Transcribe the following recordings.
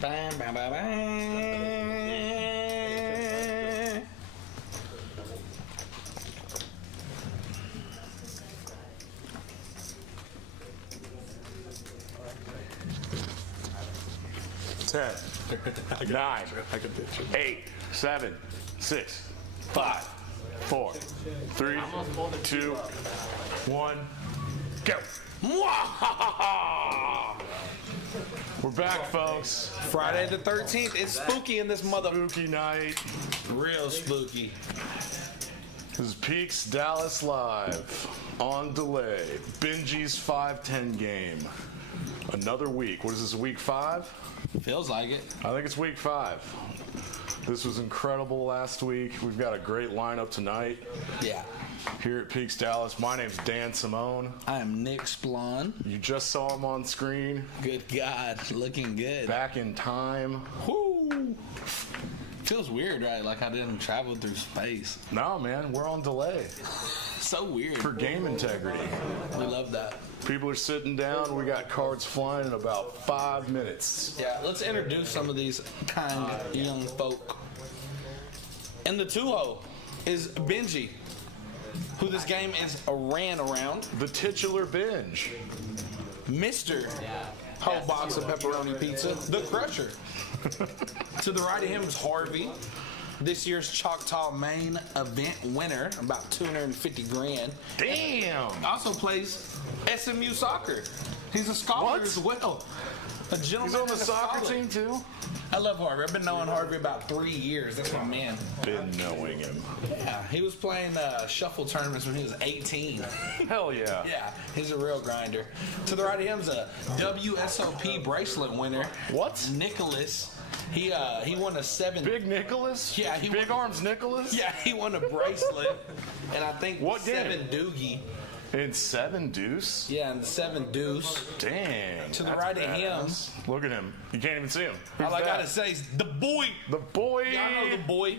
Bam, bam, bam, bam. Ten, 9, 8, 7, 6, 5, 4, 3, 2, 1, go. We're back, folks. Friday the 13th. It's spooky in this mother. Spooky night. Real spooky. This is Peaks Dallas Live on delay. Benji'S 5-10 game. Another week. What is this, week 5? Feels like it. I think it's week 5. This was incredible last week. We've got a great lineup tonight. Yeah. Here at Peaks Dallas. My name's Dan Simone. I am Nick Splon. You just saw him on screen. Good God, looking good. Back in time. Whoo! Feels weird, right? Like I didn't travel through space. No, man, we're on delay. So weird. For game integrity. We love that. People are sitting down. We got cards flying in about 5 minutes. Yeah, let's introduce some of these kind young folk. In the 2-0 is Benji, who this game is ran around. The titular Benj. Mr. Whole box of pepperoni pizza, the Crusher. To the right of him is Harvey, this year's Choctaw main event winner, about 250 grand. Damn! Also plays SMU soccer. He's a scholar as well. A gentleman. He's on the and a soccer scholar. team too? I love Harvey. I've been knowing Harvey about 3 years. That's my man. Been knowing him. Yeah, he was playing shuffle tournaments when he was 18. Hell yeah. Yeah, he's a real grinder. To the right of him is a WSOP bracelet winner. What? Nicholas. He won a 7. Big Nicholas? Yeah, he Big won, Arms Nicholas? Yeah, he won a bracelet, and I think What 7 game? doogie. In 7 deuce? Yeah, and the 7 deuce. Dang. To the that's right of him. badass. Look at him. You can't even see him. Who's All I that? gotta say is the boy. The boy. Y'all know the boy.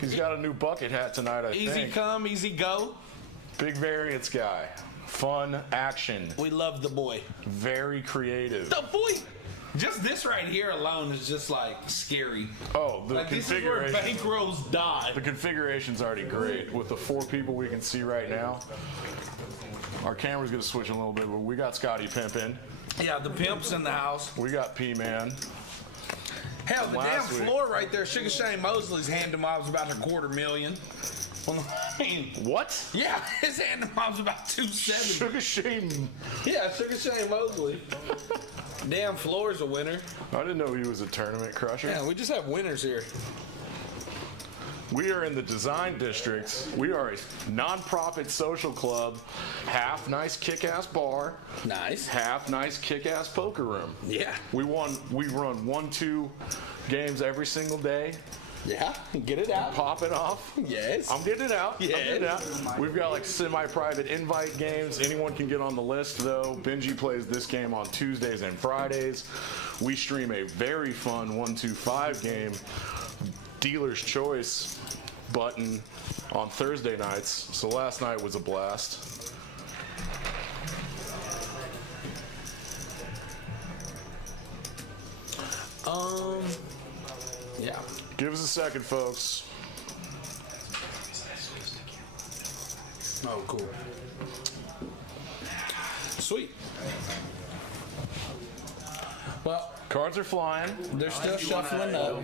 He's got a new bucket hat tonight, I Easy think. come, easy go. Big variance guy. Fun action. We love the boy. Very creative. The boy. Just this right here alone is just like scary. Oh, the Like this is where configuration. bankrolls die. The configuration's already great. With the 4 people we can see right now. Our camera's gonna switch a little bit, but we got Scotty pimping. Yeah, the pimp's in the house. We got P-Man. Hell, the damn Last week. floor right there, Sugar Shane Mosley's hand to mom's about $250,000. Well, I mean, What? yeah, his hand to mom's about 270. Sugar Shane. Yeah, Sugar Shane Mosley. Damn floor's a winner. I didn't know he was a tournament crusher. Yeah, we just have winners here. We are in the design district. We are a non-profit social club. Half nice kick-ass bar. Nice. Half nice kick-ass poker room. Yeah. We run 1-2 games every single day. Yeah, get it out. Pop it off. Yes. I'm getting it out. Yes. I'm getting it out. We've got like semi-private invite games. Anyone can get on the list though. Benji plays this game on Tuesdays and Fridays. We stream a very fun 1-2-5 game, Dealer's Choice button, on Thursday nights. So last night was a blast. Yeah. Give us a second, folks. Oh, cool. Sweet. Well, Cards are flying. they're still shuffling up.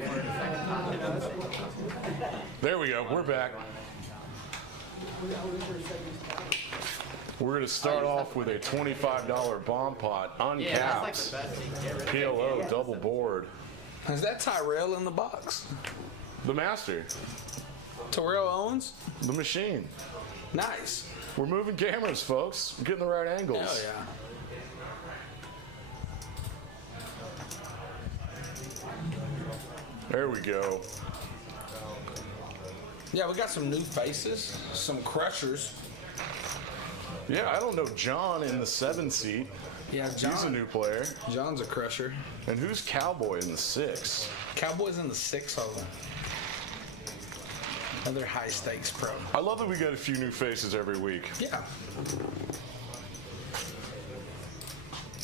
There we go. We're back. We're going to start off with a $25 bomb pot, uncapped, PLO, double board. Is that Tyrell in the box? The master, Terrell Owens? the machine. Nice. We're moving cameras, folks. We're getting the right angles. Hell yeah. There we go. Yeah, we got some new faces, some crushers. Yeah, I don't know John in the 7 seat. Yeah, He's a new player. John's a crusher. And who's Cowboy in the 6? Cowboys in the 6 hole. Another high stakes pro. I love that we got a few new faces every week. Yeah.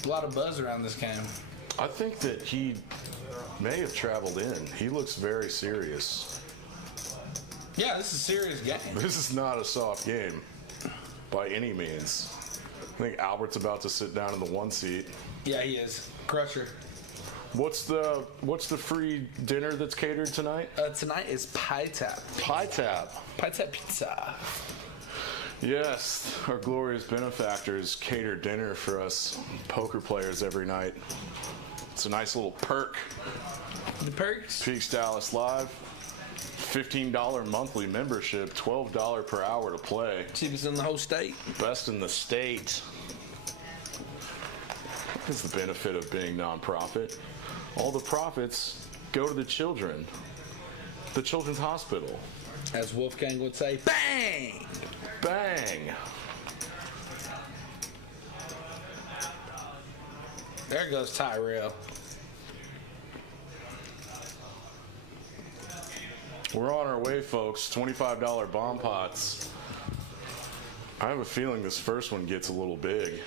A lot of buzz around this game. I think that he may have traveled in. He looks very serious. Yeah, this is a serious game. This is not a soft game by any means. I think Albert's about to sit down in the 1 seat. Yeah, he is. Crusher. What's the free dinner that's catered tonight? Tonight is Pie Tap. Pie Tap. Pie Tap Pizza. Yes, our glorious benefactors cater dinner for us poker players every night. It's a nice little perk. The perks? Peaks Dallas Live. $15 monthly membership, $12 per hour to play. Cheapest in the whole state. Best in the state. That's the benefit of being nonprofit. All the profits go to the children. The Children's Hospital. As Wolfgang would say, bang! Bang! There goes Tyrell. We're on our way, folks. $25 bomb pots. I have a feeling this first one gets a little big.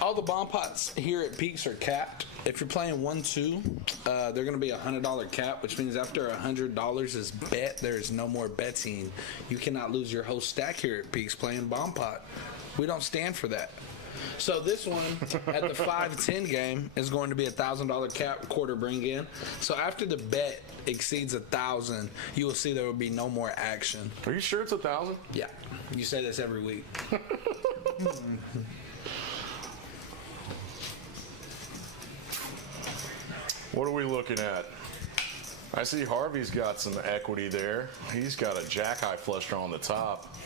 All the bomb pots here at Peaks are capped. If you're playing 1-2, they're going to be a $100 cap, which means after $100 is bet, there is no more betting. You cannot lose your whole stack here at Peaks playing bomb pot. We don't stand for that. So this one at the 5-10 game is going to be a $1,000 cap quarter bring in. So after the bet exceeds 1,000, you will see there will be no more action. Are you sure it's 1,000? Yeah, you say this every week. What are we looking at? I see Harvey's got some equity there. He's got a jack-high flush draw on the top.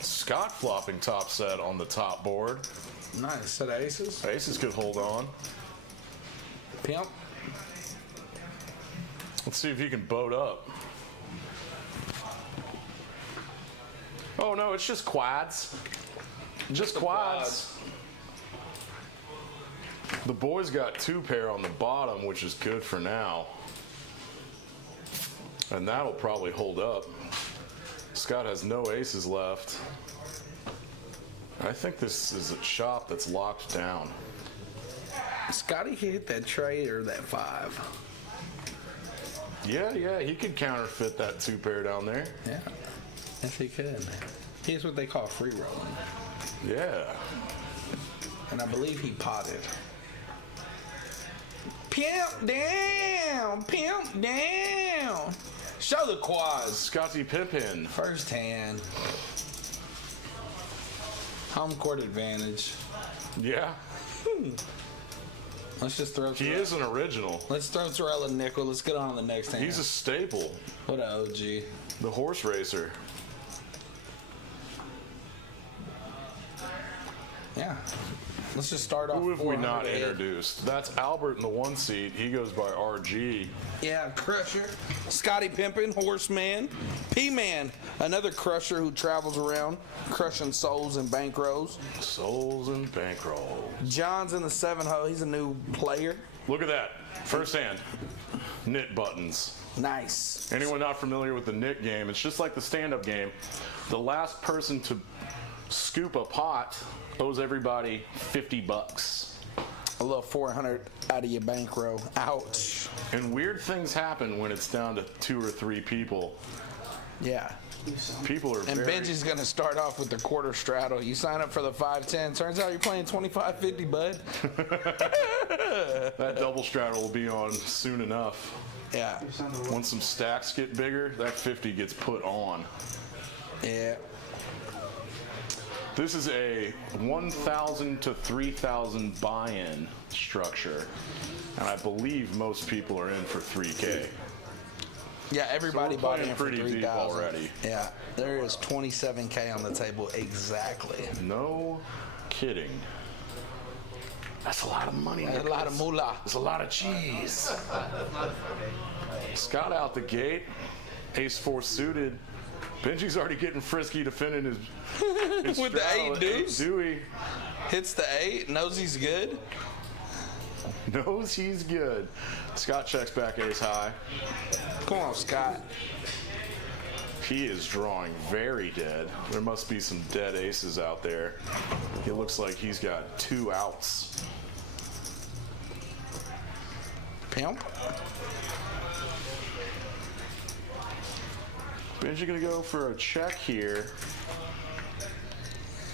Scott flopping top set on the top board. Nice set of aces. Aces could hold on. Pimp. Let's see if he can boat up. Oh no, it's just quads. Just quads. The boys got 2 pair on the bottom, which is good for now. And that'll probably hold up. Scott has no aces left. I think this is a chop that's locked down. Scotty hit that trade or that 5. Yeah, he could counterfeit that 2 pair down there. Yeah, yes he could. Here's what they call free rolling. Yeah. And I believe he potted. Pimp down! Pimp down! Show the quads. Scotty Pippen. First hand. Home court advantage. Yeah. Let's just throw He is an original. Let's throw Terrell a nickel. Let's get on to the next hand. He's a staple. What an OG. The horse racer. Yeah. Let's just start off. Who have we 400 not ahead. introduced? That's Albert in the 1 seat. He goes by RG. Yeah, Crusher. Scotty Pimpin, Horseman. P-Man, another crusher who travels around crushing souls and bankrolls. Souls and bankroll. John's in the 7 hole. He's a new player. Look at that. First hand. Knit buttons. Nice. Anyone not familiar with the knit game, it's just like the stand-up game. The last person to scoop a pot owes everybody $50. A little 400 out of your bankroll. Ouch. And weird things happen when it's down to 2 or 3 people. Yeah. People are And very... Benji's going to start off with the quarter straddle. You sign up for the 5-10. Turns out you're playing 25-50, bud. That double straddle will be on soon enough. Yeah. Once some stacks get bigger, that 50 gets put on. Yeah. This is a 1,000 to 3,000 buy-in structure, and I believe most people are in for 3K. Yeah, everybody So we're bought playing in for pretty deep 3,000 already. Yeah, there is 27K on the table exactly. No kidding. That's a lot of money. That's a lot of moolah. That's a lot of cheese. Scott out the gate. Ace-4 suited. Benji's already getting frisky defending his with the straddle 8 at deuce. Dewey. Hits the 8, knows he's good. Knows he's good. Scott checks back ace high. Come on, Scott. He is drawing very dead. There must be some dead aces out there. It looks like he's got 2 outs. Pimp. Benji gonna go for a check here.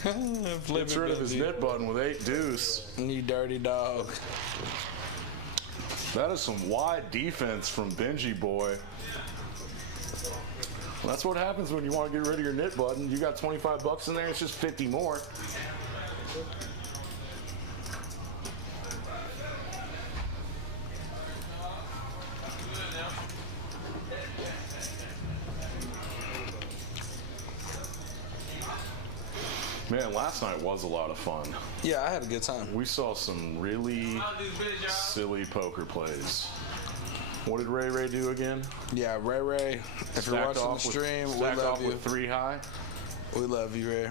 Gets rid of his nit button with 8 deuce. You dirty dog. That is some wide defense from Benji boy. That's what happens when you want to get rid of your nit button. You got 25 bucks in there, it's just 50 more. Man, last night was a lot of fun. Yeah, I had a good time. We saw some really silly poker plays. What did Ray Ray do again? Yeah, Ray, if you're watching the stream, we love you. With 3 high. We love you, Ray.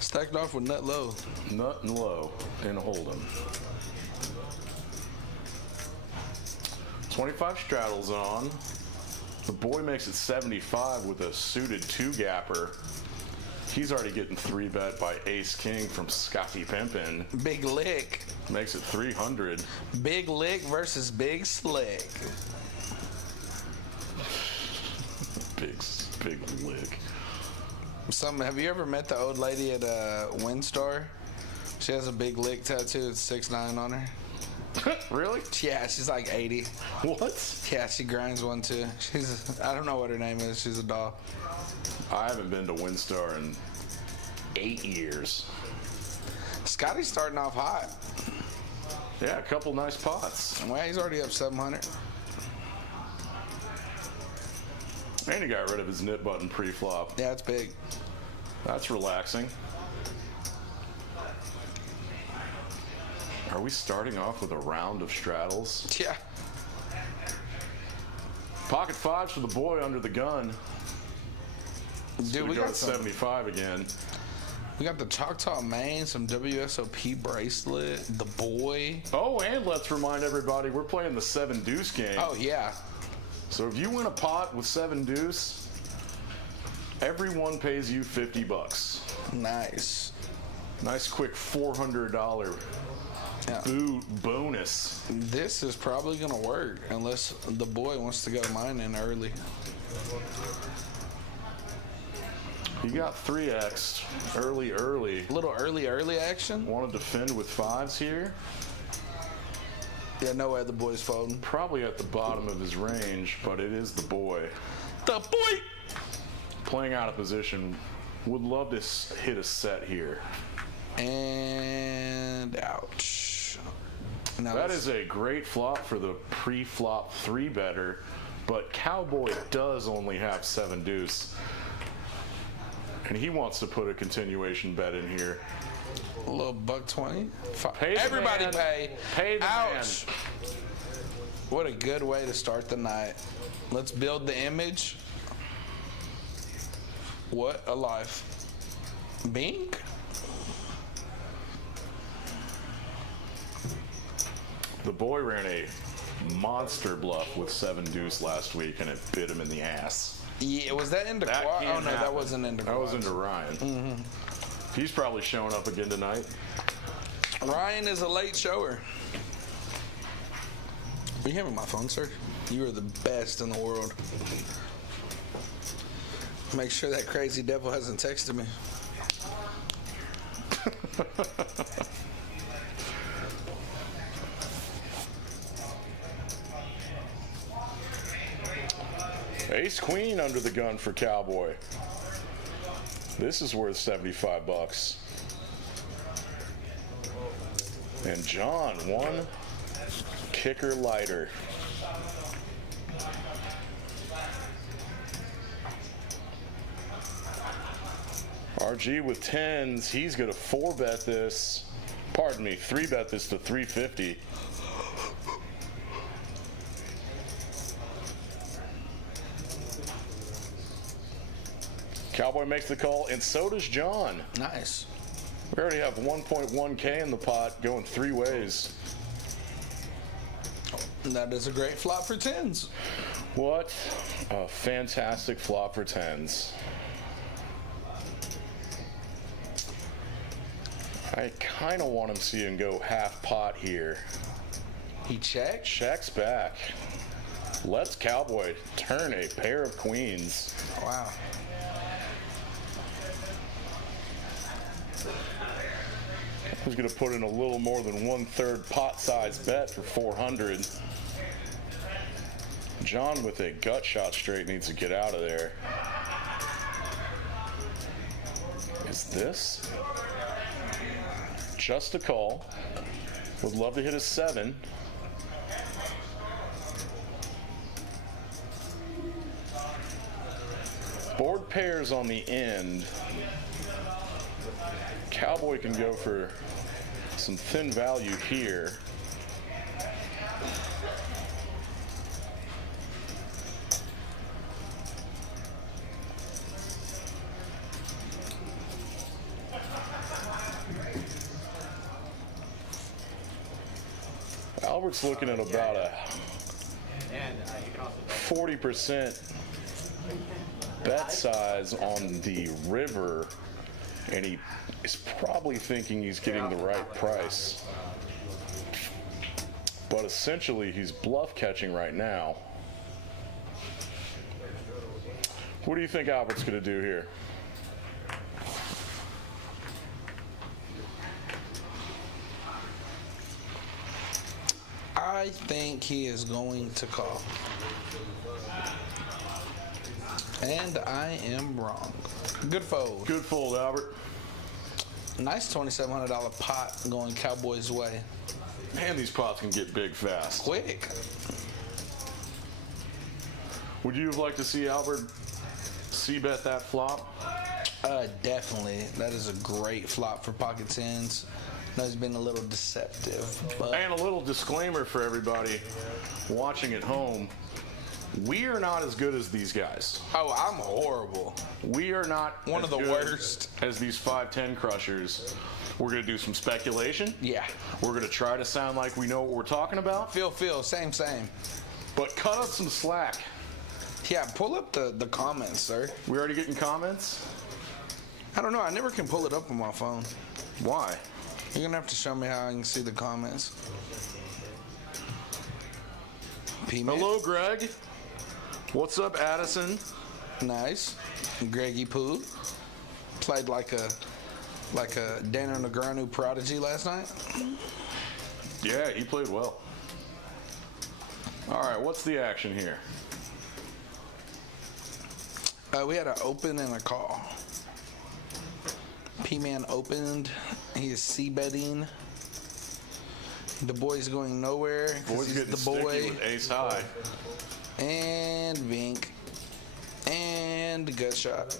Stacked off with nut low. Nut and low and hold'em. 25 straddles on. The boy makes it 75 with a suited 2-gapper. He's already getting 3-bet by Ace King from Scotty Pimpin. Big lick. Makes it 300. Big lick versus big slick. Big lick. Have you ever met the old lady at Windstar? She has a big lick tattoo. It's 6'9" on her. Really? Yeah, she's like 80. What? Yeah, she grinds one too. I don't know what her name is. She's a doll. I haven't been to Windstar in 8 years. Scotty's starting off hot. Yeah, a couple nice pots. Well, he's already up 700. And he got rid of his nit button pre-flop. Yeah, it's big. That's relaxing. Are we starting off with a round of straddles? Yeah. Pocket 5s for the boy under the gun. Dude, we go got to 75 again. We got the Choctaw Main, some WSOP bracelet, the boy. Oh, and let's remind everybody, we're playing the 7 deuce game. Oh, yeah. So if you win a pot with 7 deuce, everyone pays you 50 bucks. Nice. Nice quick $400 bonus. This is probably going to work unless the boy wants to go mine in early. You got 3x early. A little early action. Want to defend with 5s here? Yeah, no way the boy's folding. Probably at the bottom of his range, but it is the boy. The boy! Playing out of position. Would love to hit a set here. And ouch. Now that is a great flop for the pre-flop 3-better, but Cowboy does only have 7 deuce. And he wants to put a continuation bet in here. a little $1.20. Everybody pay. Pay the Ouch. Man. What a good way to start the night. Let's build the image. What a life. Bing. The boy ran a monster bluff with 7 deuce last week, and it bit him in the ass. Yeah, was that into that quad? Oh, no, happen. that wasn't into quad. That was into Ryan. Mm-hmm. He's probably showing up again tonight. Ryan is a late shower. Are you having my phone, sir? You are the best in the world. Make sure that crazy devil hasn't texted me. Ace Queen under the gun for Cowboy. This is worth 75 bucks. And John, one kicker lighter. RG with 10s. He's going to 4-bet this. Pardon me, 3-bet this to 350. Cowboy makes the call, and so does John. Nice. We already have 1.1K in the pot going 3 ways. That is a great flop for 10s. What a fantastic flop for 10s. I kind of want to see him go half pot here. He checks? Checks back. Let's Cowboy turn a pair of queens. Wow. Who's going to put in a little more than 1/3 pot size bet for 400. John with a gut shot straight needs to get out of there. Is this just a call? Would love to hit a 7. Board pairs on the end. Cowboy can go for some thin value here. Albert's looking at about a 40% bet size on the river, and he is probably thinking he's getting the right price. But essentially, he's bluff catching right now. What do you think Albert's going to do here? I think he is going to call. And I am wrong. Good fold. Good fold, Albert. Nice $2,700 pot going Cowboys' way. Man, these pots can get big fast. Quick. Would you have liked to see Albert c-bet that flop? Definitely. That is a great flop for pocket 10s. No, he's been a little deceptive. But And a little disclaimer for everybody watching at home. We are not as good as these guys. oh, I'm horrible. We are not One as of the good worst. as these 5-10 crushers. We're going to do some speculation. Yeah. We're going to try to sound like we know what we're talking about. Feel, same. But cut up some slack. Yeah, pull up the comments, sir. We already getting comments? I don't know. I never can pull it up on my phone. Why? You're going to have to show me how I can see the comments. P-Man. Hello, Greg. What's up, Addison? Nice. Greggy Poo. Played like a Daniel Negreanu prodigy last night. Yeah, he played well. All right, what's the action here? We had an open and a call. P-Man opened. He is c-betting. The boy's going nowhere. 'Cause Boy's he's getting the sticky boy. with ace high. And Vink. And gut shot.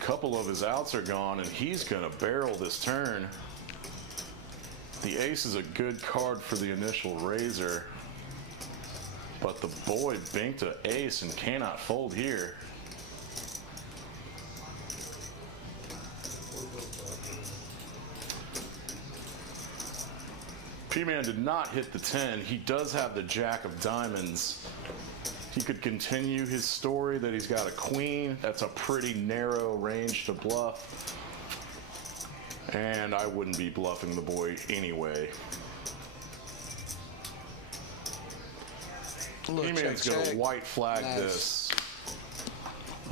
Couple of his outs are gone, and he's going to barrel this turn. The ace is a good card for the initial raiser, but the boy binked an ace and cannot fold here. P-Man did not hit the 10. He does have the jack of diamonds. He could continue his story that he's got a queen. That's a pretty narrow range to bluff. And I wouldn't be bluffing the boy anyway. P-Man's going to white flag this.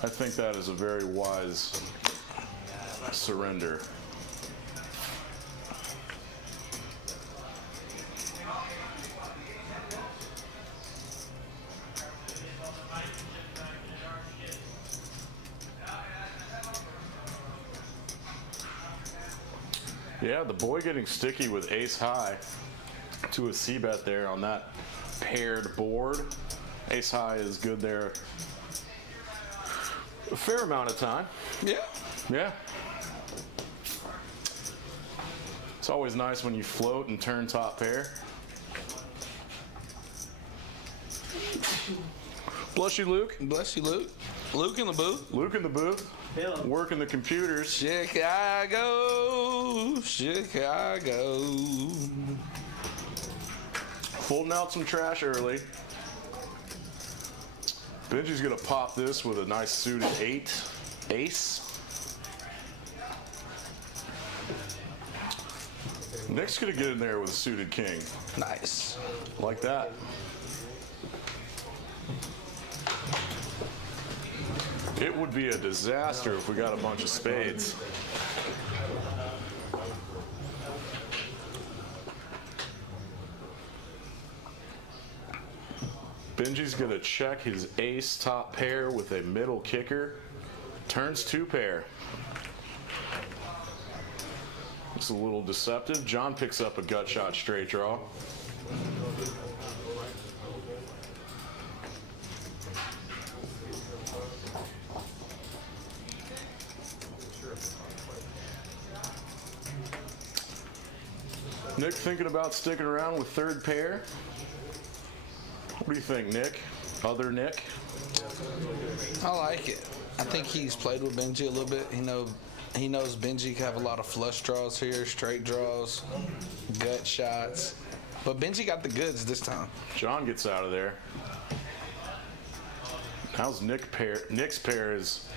I think that is a very wise surrender. Yeah, the boy getting sticky with ace high to a c-bet there on that paired board. Ace high is good there a fair amount of time. Yeah. Yeah. It's always nice when you float and turn top pair. Bless you, Luke. Bless you, Luke. Luke in the booth. Luke in the booth. Working the computers. Chicago. Folding out some trash early. Benji's gonna pop this with a nice suited 8 ace. Nick's gonna get in there with a suited king. Nice. Like that. It would be a disaster if we got a bunch of spades. Benji's gonna check his ace top pair with a middle kicker. Turns 2 pair. It's a little deceptive. John picks up a gut shot straight draw. Nick thinking about sticking around with 3rd pair. What do you think, Nick? Other Nick? I like it. I think he's played with Benji a little bit. He knows Benji can have a lot of flush draws here, straight draws, gut shots. But Benji got the goods this time. John gets out of there. How's Nick's pair is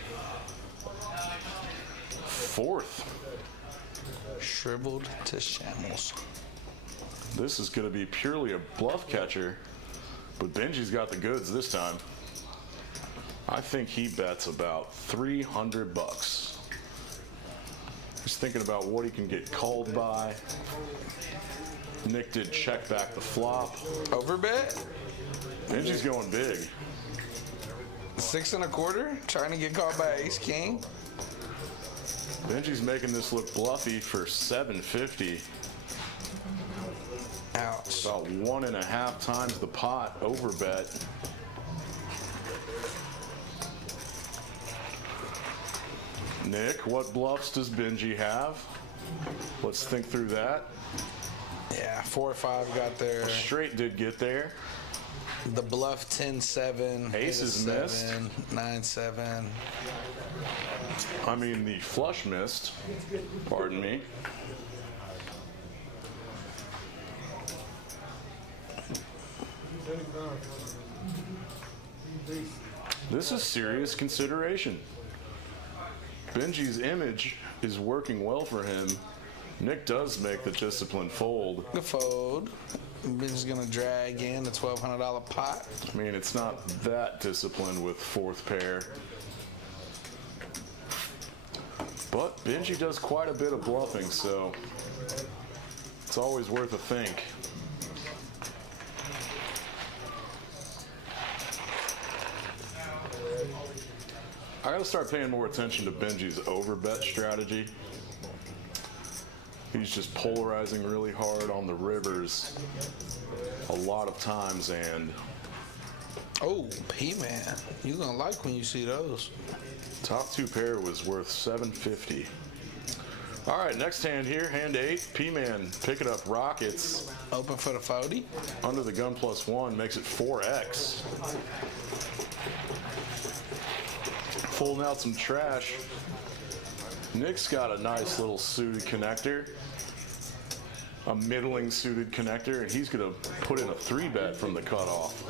4th. Shriveled to shambles. This is going to be purely a bluff catcher, but Benji's got the goods this time. I think he bets about 300 bucks. He's thinking about what he can get called by. Nick did check back the flop. Overbet? Benji's going big. 6 1/4, trying to get called by Ace King. Benji's making this look bluffy for 750. Ouch. About 1.5 times the pot overbet. Nick, what bluffs does Benji have? Let's think through that. Yeah, 4 or 5 got there. Straight did get there. The bluff 10-7. Aces missed. 9-7. I mean, the flush missed. Pardon me. This is serious consideration. Benji's image is working well for him. Nick does make the disciplined fold. The fold. Benji's gonna drag in the $1,200 pot. I mean, it's not that disciplined with 4th pair. But Benji does quite a bit of bluffing, so it's always worth a think. I gotta start paying more attention to Benji's overbet strategy. He's just polarizing really hard on the rivers a lot of times, and oh, P-Man, you're gonna like when you see those. top 2 pair was worth 750. All right, next hand here, hand 8. P-Man picking up rockets. Open for the 40. Under the gun +1 makes it 4x. Pulling out some trash. Nick's got a nice little suited connector, a middling suited connector, and he's gonna put in a 3-bet from the cutoff.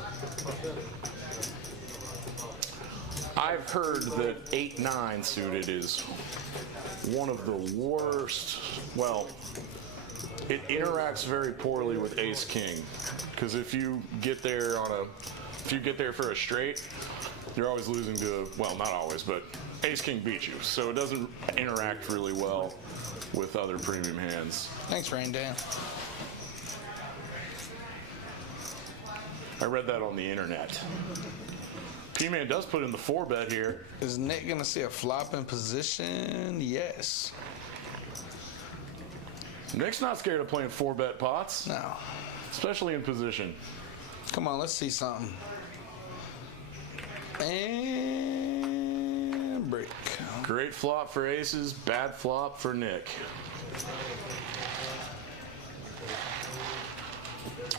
I've heard that 8-9 suited is one of the worst. Well, it interacts very poorly with Ace King, because if you get there for a straight, you're always losing to, well, not always, but Ace King beats you, so it doesn't interact really well with other premium hands. Thanks, Rain Dan. I read that on the internet. P-Man does put in the 4-bet here. Is Nick gonna see a flop in position? Yes. Nick's not scared of playing 4-bet pots, No. especially in position. Come on, let's see something. And break. Great flop for aces, bad flop for Nick.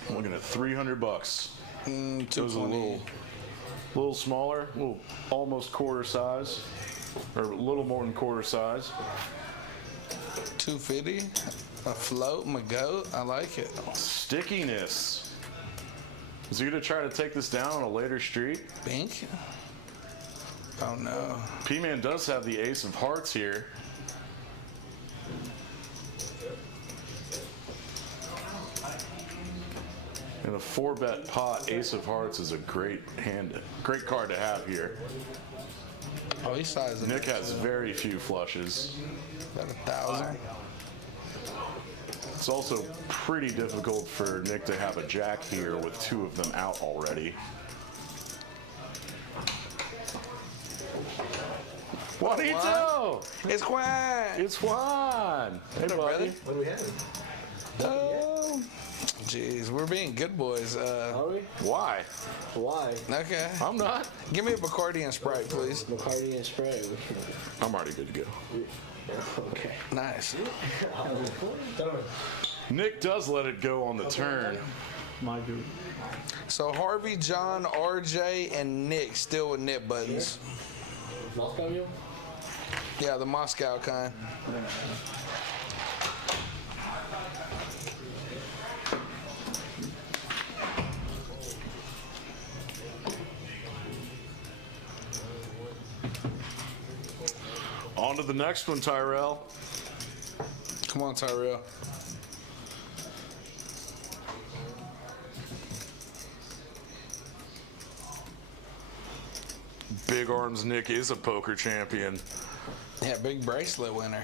I'm looking at 300 bucks. It was a little A little smaller, almost quarter size, or a little more than quarter size. 250, a float, my goat. I like it. Stickiness. Is he going to try to take this down on a later street? Bink? Oh no. P-Man does have the ace of hearts here. In a 4-bet pot, ace of hearts is a great card to have here. Oh, he's sizing. Nick has very few flushes. About 1,000. It's also pretty difficult for Nick to have a jack here with 2 of them out already. Juanito! It's Juan! It's Juan! Hey, buddy. What do we have? Oh, jeez, we're being good boys. Are we? Why? Why? Okay. I'm not. Give me a Bacardi and Sprite, please. Bacardi and Sprite. I'm already good to go. Okay. Nice. Nick does let it go on the turn. My dude. So Harvey, John, RJ, and Nick still with nip buttons. Moscow Mule? Yeah, the Moscow kind. On to the next one, Tyrell. Come on, Tyrell. Big Arms Nick is a poker champion. Yeah, big bracelet winner.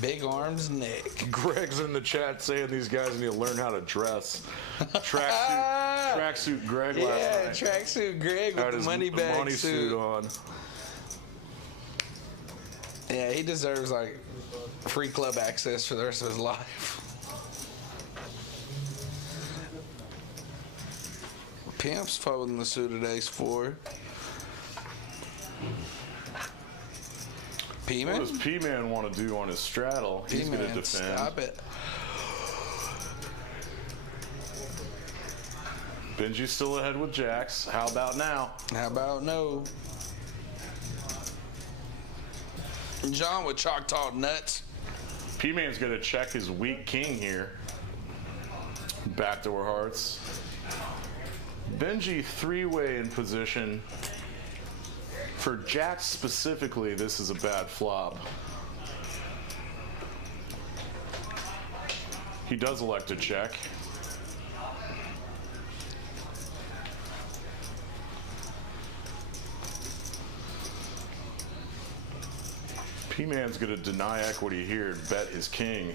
Big Arms Nick. Greg's in the chat saying these guys need to learn how to dress. Tracksuit Greg last Yeah, night. tracksuit Greg with Had the his money bag money suit. on. Yeah, he deserves like free club access for the rest of his life. Pimp's folding the suited ace 4. What P-Man? does P-Man want to do on his straddle? He's going to P-Man, defend. stop it. Benji's still ahead with jacks. How about now? How about no? John with Choctaw nuts. P-Man's going to check his weak king here. Backdoor hearts. Benji 3-way in position. For jacks specifically, this is a bad flop. He does elect to check. P-Man's going to deny equity here and bet his king.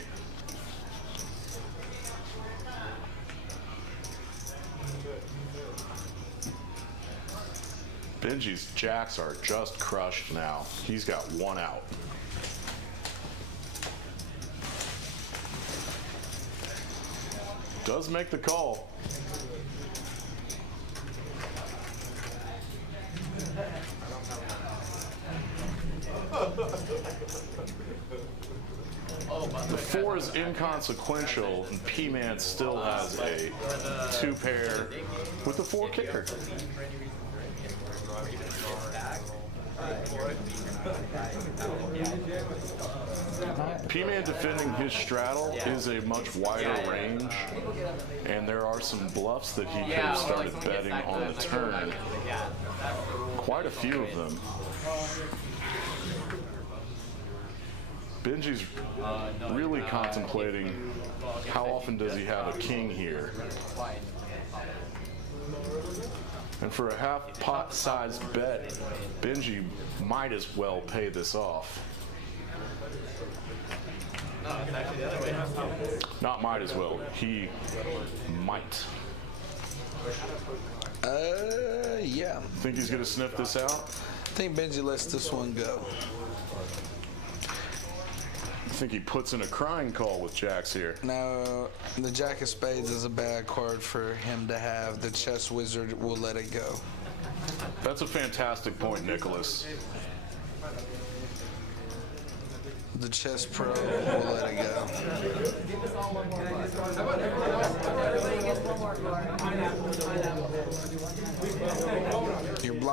Benji's jacks are just crushed now. He's got 1 out. Does make the call. The 4 is inconsequential, and P-Man still has a 2-pair with the 4 kicker. P-Man defending his straddle is a much wider range, and there are some bluffs that he could have started betting on the turn. Quite a few of them. Benji's really contemplating how often does he have a king here. And for a half pot sized bet, Benji might as well pay this off. Not might as well, he might. Yeah. Think he's gonna sniff this out? I think Benji lets this one go. I think he puts in a crying call with jacks here. No, the Jack of Spades is a bad card for him to have. The Chess Wizard will let it go. That's a fantastic point, Nicholas. The Chess Pro will let it go.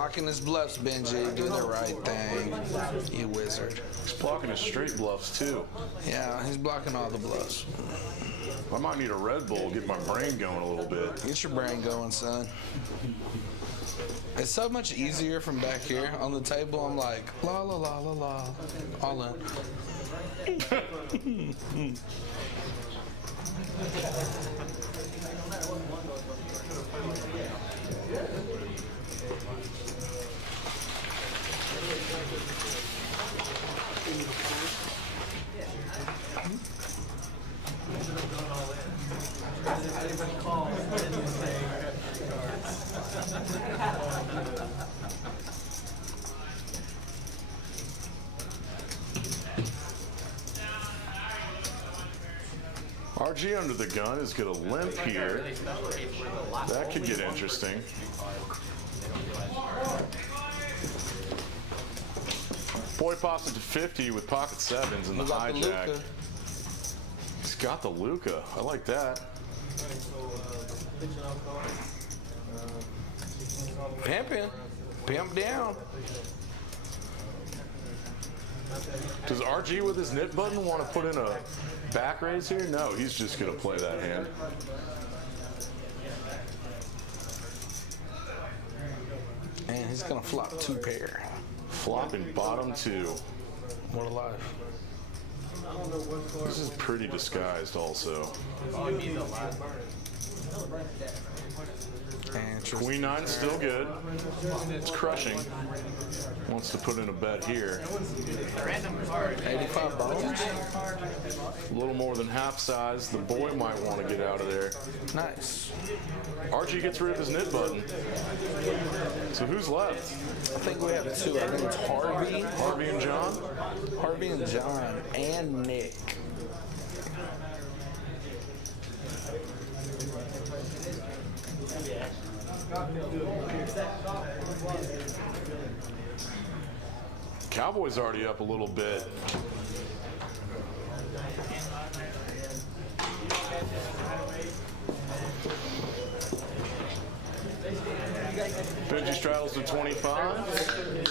blocking his bluffs, Benji. Do the right thing, you wizard. He's blocking his straight bluffs too. Yeah, he's blocking all the bluffs. I might need a Red Bull, get my brain going a little bit. Get your brain going, son. It's so much easier from back here on the table. I'm like, la la la la la, all in. RG under the gun is going to limp here. That could get interesting. Boy pops it to 50 with pocket sevens and the hijack. He's got the Luca. I like that. Pimping. Pimp down. Does RG with his nip button want to put in a back raise here? No, he's just going to play that hand. And he's going to flop 2 pair. Flopping bottom 2. What a life. This is pretty disguised also. Queen 9 still good. It's crushing. Wants to put in a bet here. 85 bones. A little more than half size. The boy might want to get out of there. Nice. RG gets rid of his nip button. So who's left? I think we have 2. I think it's Harvey. Harvey and John? Harvey and John and Nick. Cowboys already up a little bit. Benji straddles to 25.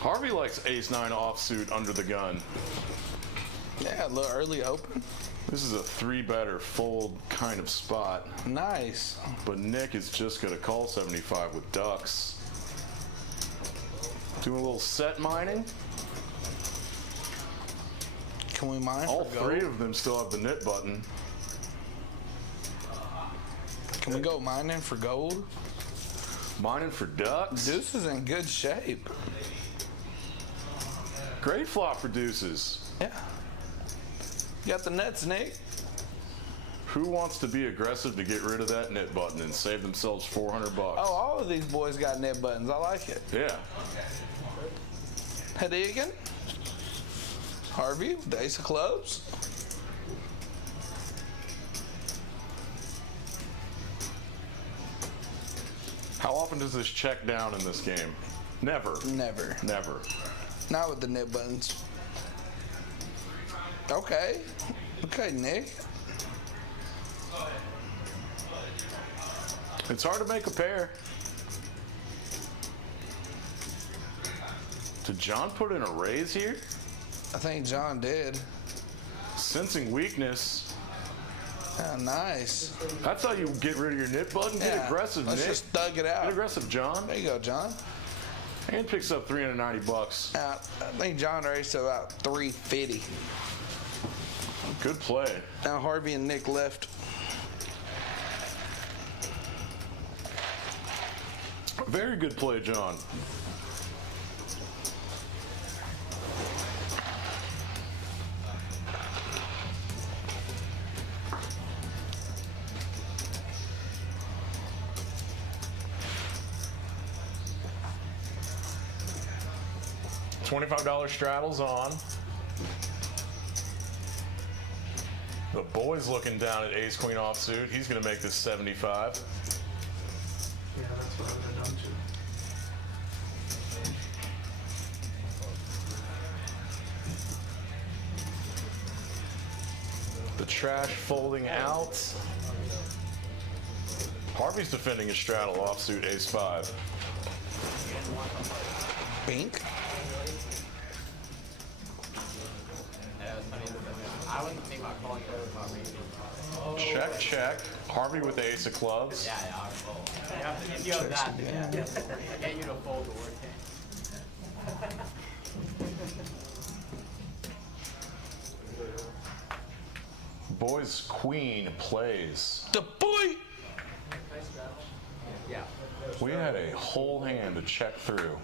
Harvey likes ace-9 offsuit under the gun. Yeah, a little early open. This is a 3-better fold kind of spot. Nice. But Nick is just going to call 75 with ducks. Doing a little set mining. Can we mine All for gold? 3 of them still have the nip button. Can we go mining for gold? Mining for ducks. Deuce is in good shape. Great flop for deuces. Yeah. You got the nuts, Nick. Who wants to be aggressive to get rid of that nip button and save themselves $400? Oh, all of these boys got nip buttons. I like it. Yeah. Hedigan. Harvey, the ace of clubs. How often does this check down in this game? Never. Never. Never. Not with the nip buttons. Okay. Okay, Nick. It's hard to make a pair. Did John put in a raise here? I think John did. Sensing weakness. Yeah, nice. That's how you get rid of your nip button. Get Yeah, aggressive, let's Nick. just thug it Get out. aggressive, John. There you go, John. And picks up $390. I think John raced to about 350. Good play. Now Harvey and Nick left. Very good play, John. $25 straddles on. The boy's looking down at ace queen offsuit. He's going to make this 75. Yeah, that's what I would have done too. The trash folding out. Harvey's defending his straddle offsuit ace-5. Bink. Check, check. Harvey with the ace of clubs. If you have that, I get you to fold the word king. Boys queen plays. The boy. Yeah. We had a whole hand to check through.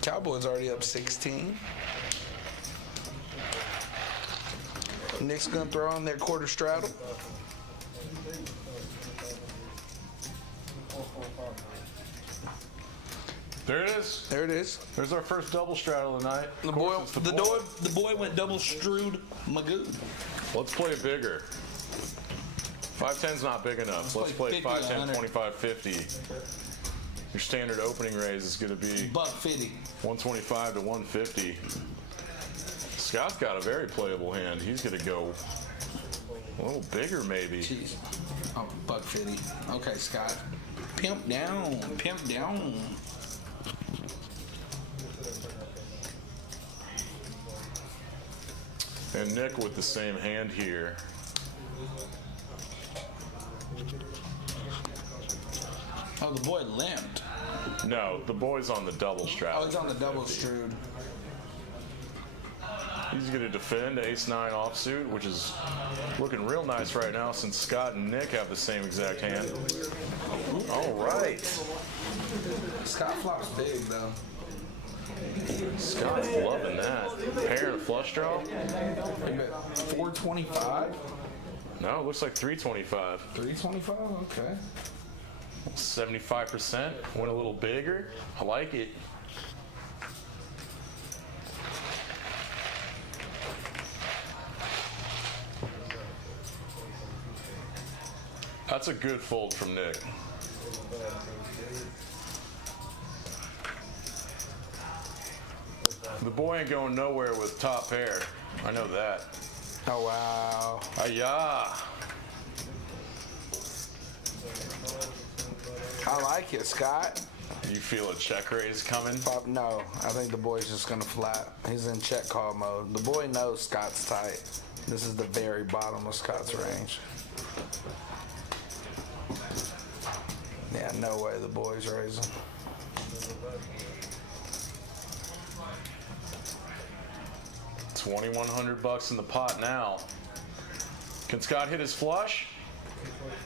Cowboys already up 16. Nick's gonna throw on their quarter straddle. There it is. There it is. There's our first double straddle tonight. The Of boy, course, it's the boy went double strewed Magoo. Let's play bigger. 510's not big enough. Let's play play 50, 510, 100. 25, 50. Your standard opening raise is going to be Buck 50. 125 to 150. Scott's got a very playable hand. He's going to go a little bigger, maybe. Jeez. Oh, buck 50. Okay, Scott. Pimp down. Pimp down. And Nick with the same hand here. Oh, the boy limped. No, the boy's on the double Oh, straddle. he's on the double strewed. He's going to defend ace-9 offsuit, which is looking real nice right now since Scott and Nick have the same exact hand. All right. Scott flops big, though. Scott's loving that. Pair and a flush draw? 425? No, it looks like 325. 325? Okay. 75%. Went a little bigger. I like it. That's a good fold from Nick. The boy ain't going nowhere with top pair. I know that. Oh, wow. Ayah. I like it, Scott. You feel a check raise coming? No, I think the boy's just going to flat. He's in check call mode. The boy knows Scott's tight. This is the very bottom of Scott's range. Yeah, no way the boy's raising. $2,100 in the pot now. Can Scott hit his flush?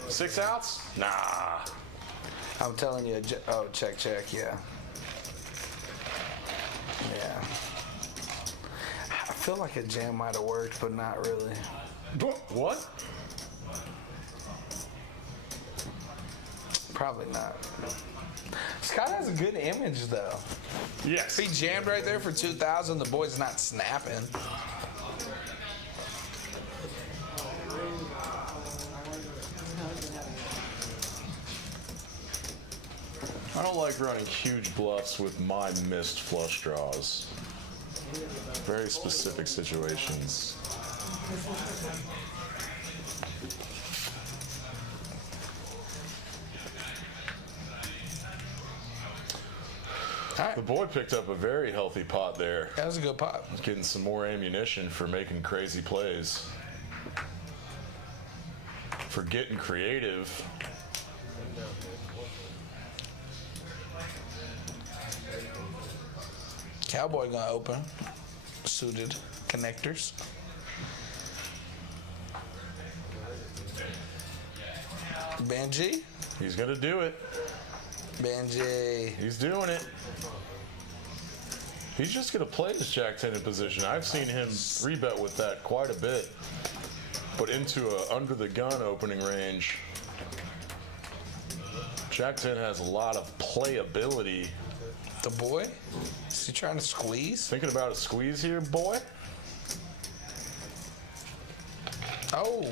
6 outs? Nah. I'm telling you, oh, check, yeah. Yeah. I feel like a jam might have worked, but not really. What? Probably not. Scott has a good image, though. Yes. If he jammed right there for 2,000, the boy's not snapping. I don't like running huge bluffs with my missed flush draws. Very specific situations. All right. The boy picked up a very healthy pot there. That was a good pot. Getting some more ammunition for making crazy plays. For getting creative. Cowboy gonna open. Suited connectors. Benji. He's gonna do it. Benji. He's doing it. He's just gonna play this Jack 10 in position. I've seen him 3-bet with that quite a bit. But into a under the gun opening range. Jack 10 has a lot of playability. The boy? Is he trying to squeeze? Thinking about a squeeze here, boy? Oh.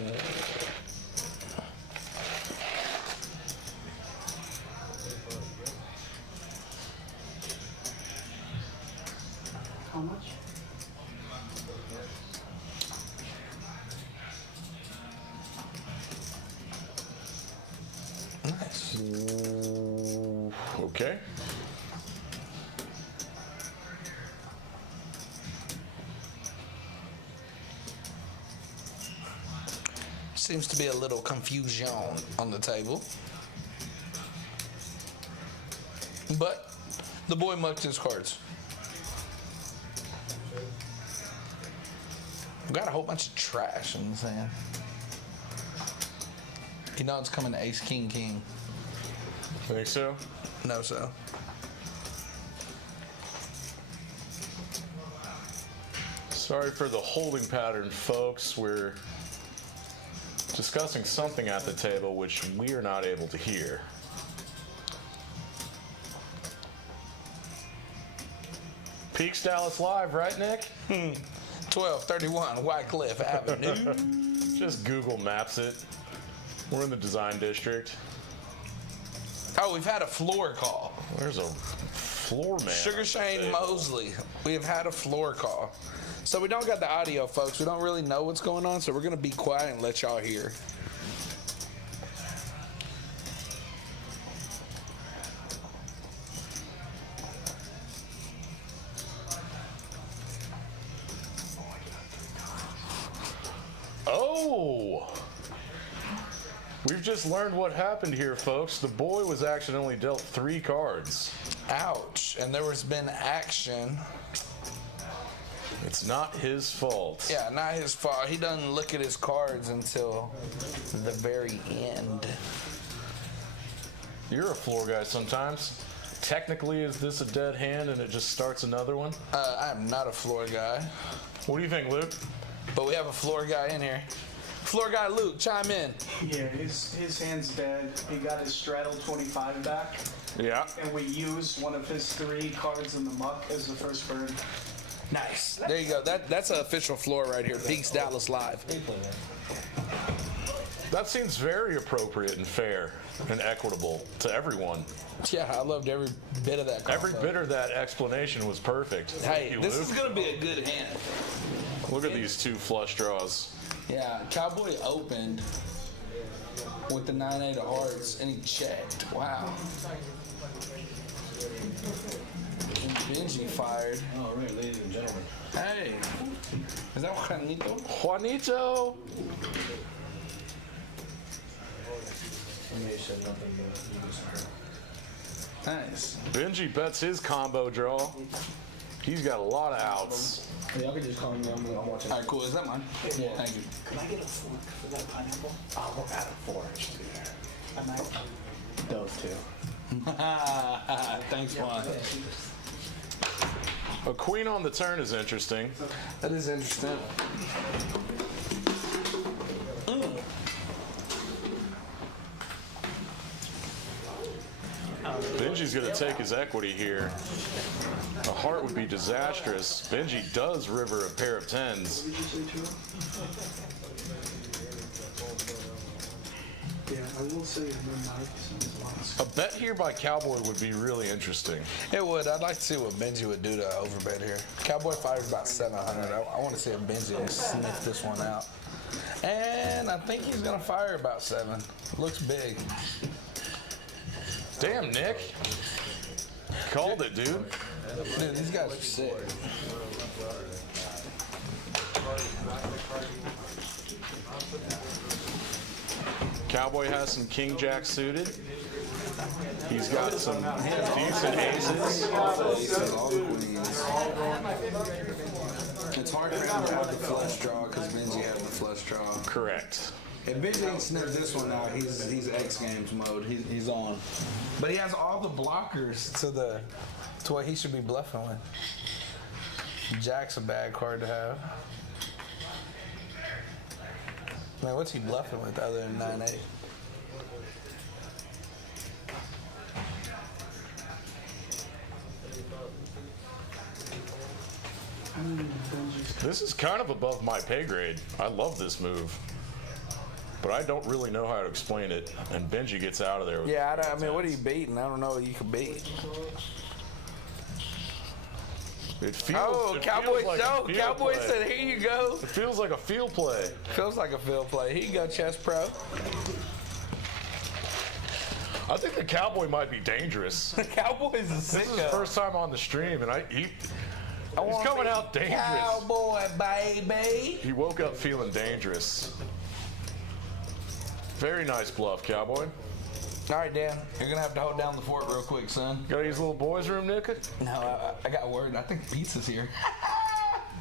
How much? Nice. Okay. Seems to be a little confusion on the table. But the boy mucked his cards. We got a whole bunch of trash in this hand. You know it's coming to ace, king, king. Think so? No, so. Sorry for the holding pattern, folks. We're discussing something at the table which we are not able to hear. Peaks Dallas Live, right, Nick? 1231 Wycliffe Avenue. Just Google Maps it. We're in the design district. Oh, we've had a floor call. There's a floor man. Sugar Shane Mosley. We have had a floor call. So we don't got the audio, folks. We don't really know what's going on, so we're going to be quiet and let y'all hear. Oh! We've just learned what happened here, folks. The boy was accidentally dealt 3 cards. Ouch. And there has been action. It's not his fault. Yeah, not his fault. He doesn't look at his cards until the very end. You're a floor guy sometimes. Technically, is this a dead hand and it just starts another one? I am not a floor guy, What do you think, Luke? but we have a floor guy in here. Floor guy Luke, chime in. Yeah, his hand's dead. He got his straddle 25 back, Yeah. and we used one of his 3 cards in the muck as the first bird. Nice. There you go. That's an official floor right here. Peaks Dallas Live. That seems very appropriate and fair and equitable to everyone. Yeah, I loved every bit of that. Every combo. bit of that explanation was perfect. Hey, Thank you, this Luke. is gonna be a good hand. Look at these 2 flush draws. Yeah, Cowboy opened with the 9-8 of hearts and he checked. Wow. And Benji fired. All right, ladies and gentlemen. Hey, is that Juanito? Juanito! I may have said nothing, but you just heard. Nice. Benji bets his combo draw. He's got a lot of outs. Hey, y'all can just call me. I'm watching. All right, cool. Is that mine? Yeah. Thank you. Could I get a fork for that pineapple? Oh, we're out of 4 actually. I might. Those 2. Thanks, Juan. A queen on the turn is interesting. That is interesting. Benji's going to take his equity here. A heart would be disastrous. Benji does river a pair of 10s. Yeah, I will say A bet here by Cowboy would be really interesting. It would. I'd like to see what Benji would do to overbet here. Cowboy fires about 700. I want to see if Benji will sniff this one out. And I think he's going to fire about 7. Looks big. Damn, Nick. Called it, dude. Dude, these guys are sick. Cowboy has some King Jack suited. He's got some decent aces. It's hard for him to have the flush draw because Benji had the flush draw. Correct. If Benji ain't sniffed this one out, he's X Games mode. He's on. But he has all the blockers to what he should be bluffing with. Jack's a bad card to have. Man, what's he bluffing with other than 9-8? This is kind of above my pay grade. I love this move. But I don't really know how to explain it. And Benji gets out of there with Yeah, I mean, what are you beating? I don't know what you can beat. It feels, Oh, it Cowboy feels like a show. field Cowboy play. said, here you go. It feels like a field play. Feels like a field play. Here you go, Chess Pro. I think the cowboy might be dangerous. The Cowboy's a This is his sicko. first time on the stream, and he's coming out dangerous. Cowboy, baby. He woke up feeling dangerous. Very nice bluff, cowboy. All right, Dan, you're gonna have to hold down the fort real quick, son. Gotta use little boys' room, Nick? No, I got word. I think pizza's here.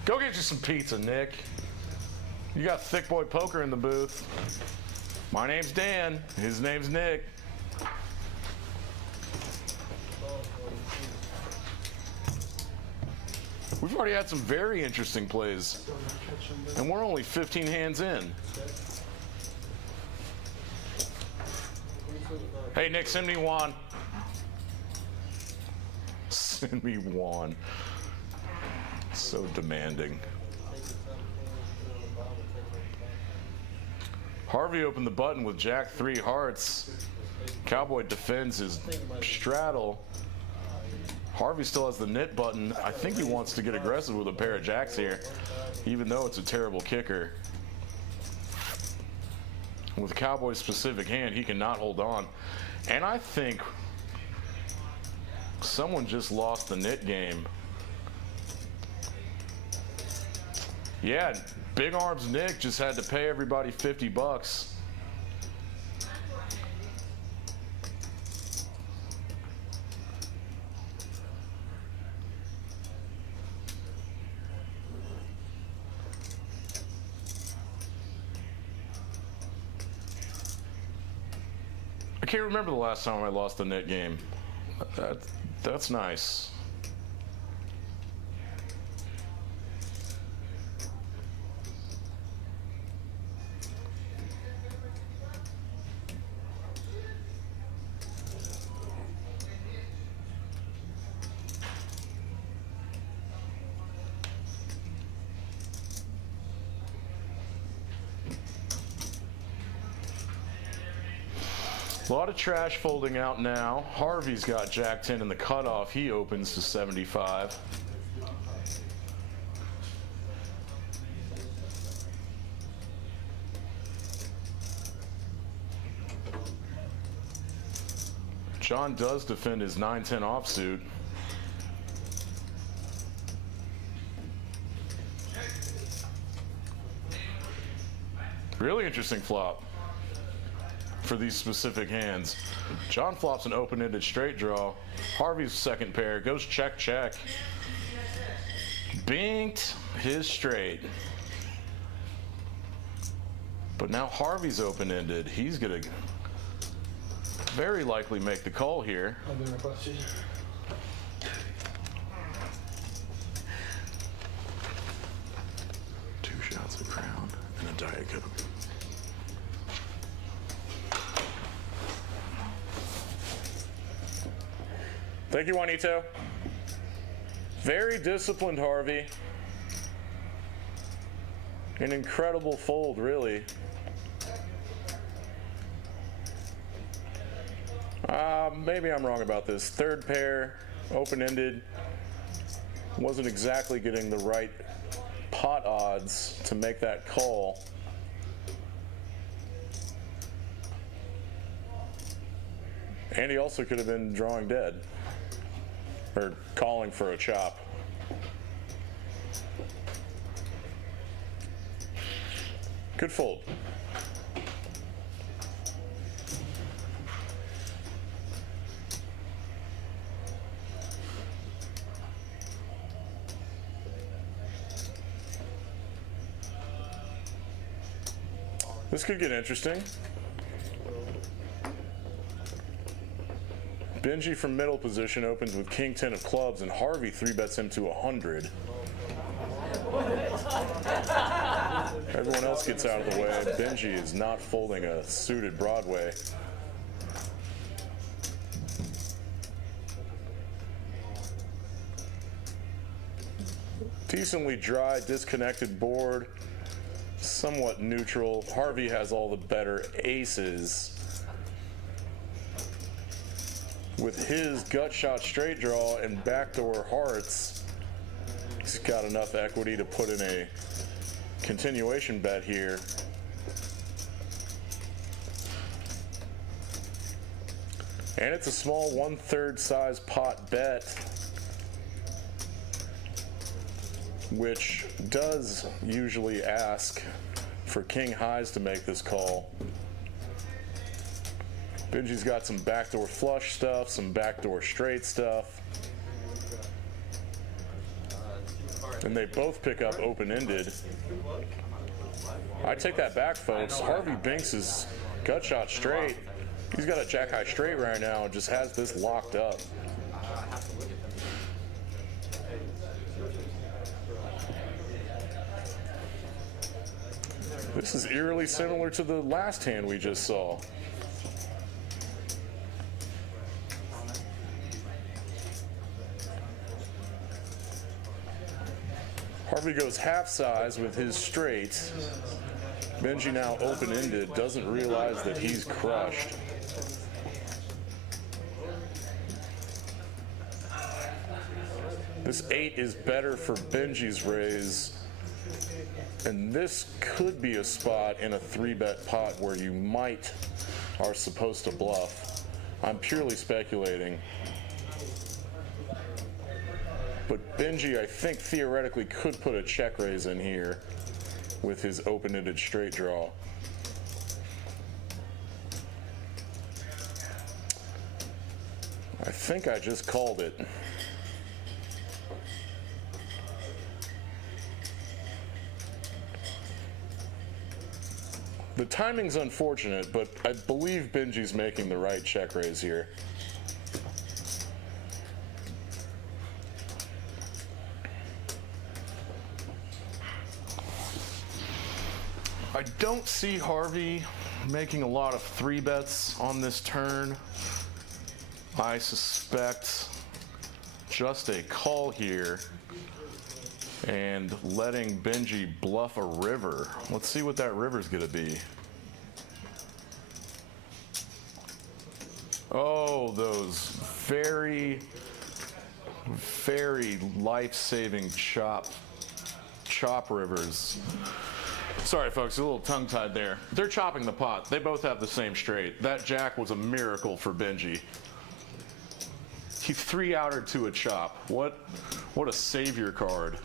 Go get you some pizza, Nick. You got Thick Boy Poker in the booth. My name's Dan. His name's Nick. We've already had some very interesting plays, and we're only 15 hands in. Hey, Nick, send me one. Send me one. So demanding. Harvey opened the button with Jack 3 hearts. Cowboy defends his straddle. Harvey still has the knit button. I think he wants to get aggressive with a pair of jacks here, even though it's a terrible kicker. With Cowboy's specific hand, he cannot hold on. And I think someone just lost the knit game. Yeah, Big Arms Nick just had to pay everybody $50. I can't remember the last time I lost the net game. That's nice. A lot of trash folding out now. Harvey's got Jack 10 in the cutoff. He opens to 75. John does defend his 9-10 offsuit. Really interesting flop for these specific hands. John flops an open-ended straight draw. Harvey's second pair goes check, check. Binked his straight. But now Harvey's open-ended. He's gonna very likely make the call here. Two shots of Crown and a Diet Coke. Thank you, Juanito. Very disciplined, Harvey. An incredible fold, really. Maybe I'm wrong about this. Third pair, open-ended. Wasn't exactly getting the right pot odds to make that call. And he also could have been drawing dead. Or calling for a chop. Good fold. This could get interesting. Benji from middle position opens with King 10 of clubs, and Harvey 3-bets him to 100. Everyone else gets out of the way. Benji is not folding a suited Broadway. Decently dry, disconnected board. Somewhat neutral. Harvey has all the better aces. With his gut shot straight draw and backdoor hearts, he's got enough equity to put in a continuation bet here. And it's a small 1/3 size pot bet, which does usually ask for king highs to make this call. Benji's got some backdoor flush stuff, some backdoor straight stuff. And they both pick up open-ended. I take that back, folks. Harvey Binks is gut shot straight. He's got a jack high straight right now and just has this locked up. This is eerily similar to the last hand we just saw. Harvey goes half size with his straight. Benji now open-ended, doesn't realize that he's crushed. This 8 is better for Benji's raise, and this could be a spot in a 3-bet pot where you are supposed to bluff. I'm purely speculating. But Benji, I think, theoretically could put a check raise in here with his open-ended straight draw. I think I just called it. The timing's unfortunate, but I believe Benji's making the right check raise here. I don't see Harvey making a lot of 3-bets on this turn. I suspect just a call here and letting Benji bluff a river. Let's see what that river's gonna be. Oh, those very, very life-saving chop rivers. Sorry, folks, a little tongue-tied there. They're chopping the pot. They both have the same straight. That jack was a miracle for Benji. He 3-outered to a chop. What a savior card.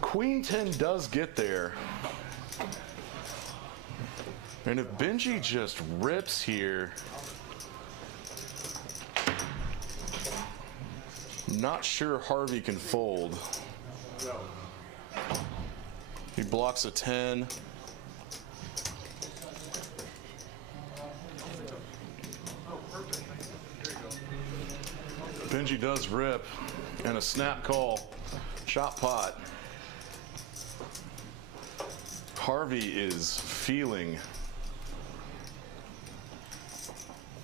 Queen 10 does get there. And if Benji just rips here, not sure Harvey can fold. He blocks a 10. Benji does rip, and a snap call, chop pot. Harvey is feeling,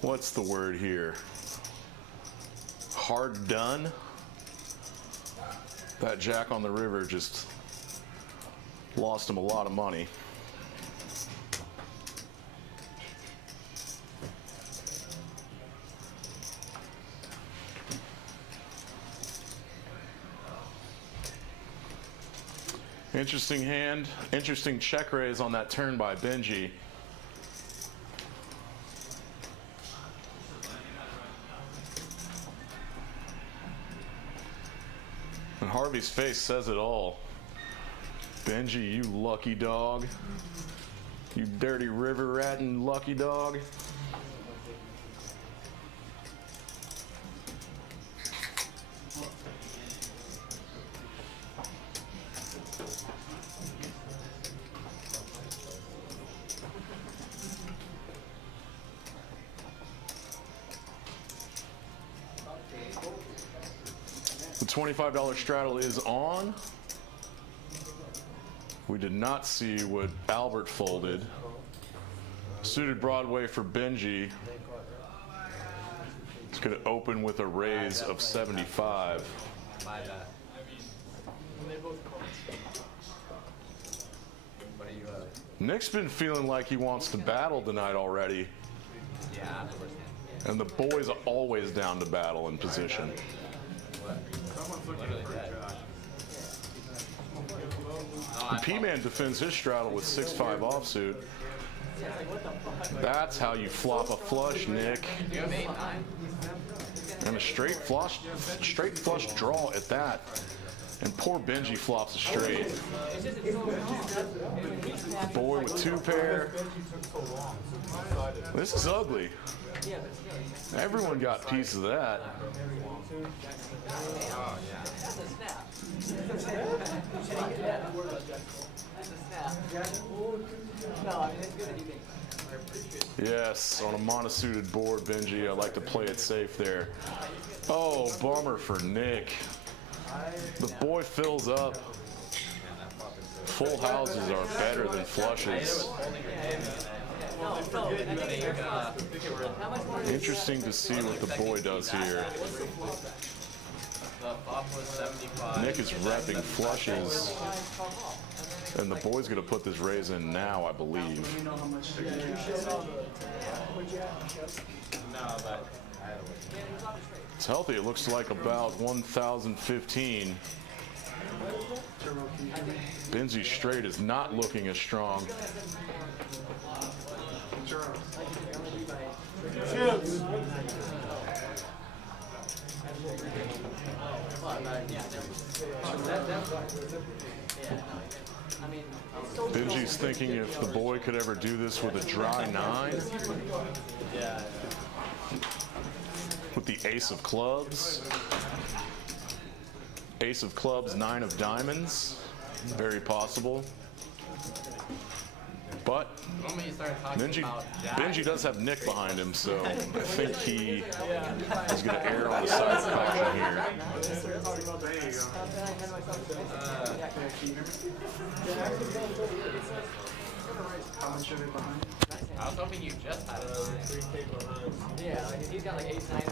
what's the word here? Hard done. That jack on the river just lost him a lot of money. Interesting hand, interesting check raise on that turn by Benji. And Harvey's face says it all. Benji, you lucky dog. You dirty river ratting lucky dog. The $25 straddle is on. We did not see what Albert folded. Suited Broadway for Benji. It's going to open with a raise of 75. Nick's been feeling like he wants to battle tonight already. And the boys are always down to battle in position. And P-Man defends his straddle with 6-5 offsuit. That's how you flop a flush, Nick. And a straight flush draw at that. And poor Benji flops a straight. Boy with 2 pair. This is ugly. Everyone got pieces of that. Yes, on a monosuited board, Benji. I like to play it safe there. Oh, bummer for Nick. The boy fills up. Full houses are better than flushes. Interesting to see what the boy does here. Nick is repping flushes. And the boy's going to put this raise in now, I believe. It's healthy. It looks like about 1,015. Benji's straight is not looking as strong. Benji's thinking if the boy could ever do this with a dry 9. With the ace of clubs. Ace of clubs, 9 of diamonds. Very possible. But Benji does have Nick behind him, so I think he is going to err on the side of caution here. How much are they behind? I was hoping you just had it. Yeah, like he's got like 8, 9.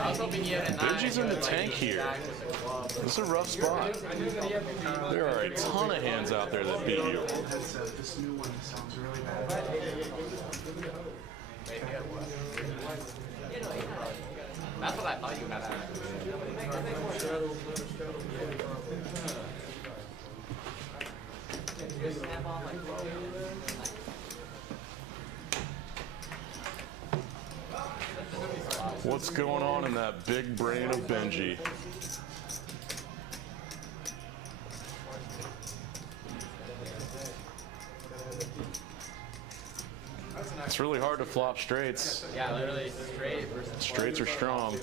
I was hoping you had a 9. Benji's in the tank here. This is a rough spot. There are a ton of hands out there that beat you. This new one sounds really bad. That's what I thought you had. What's going on in that big brain of Benji? It's really hard to flop straights. Yeah, literally straight versus Straights are strong.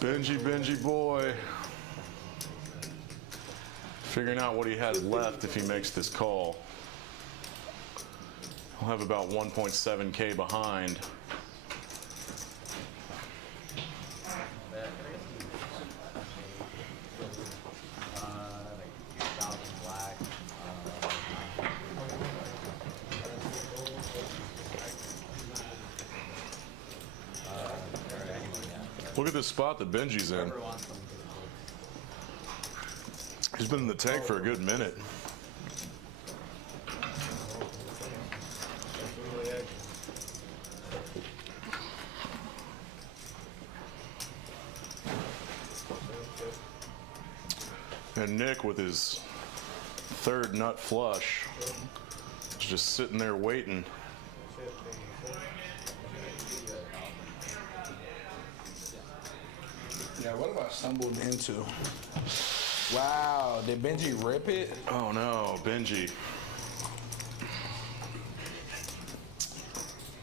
Benji boy. Figuring out what he has left if he makes this call. He'll have about 1.7K behind. Look at this spot that Benji's in. He's been in the tank for a good minute. And Nick with his third nut flush is just sitting there waiting. Yeah, what have I stumbled into? Wow, did Benji rip it? Oh no, Benji.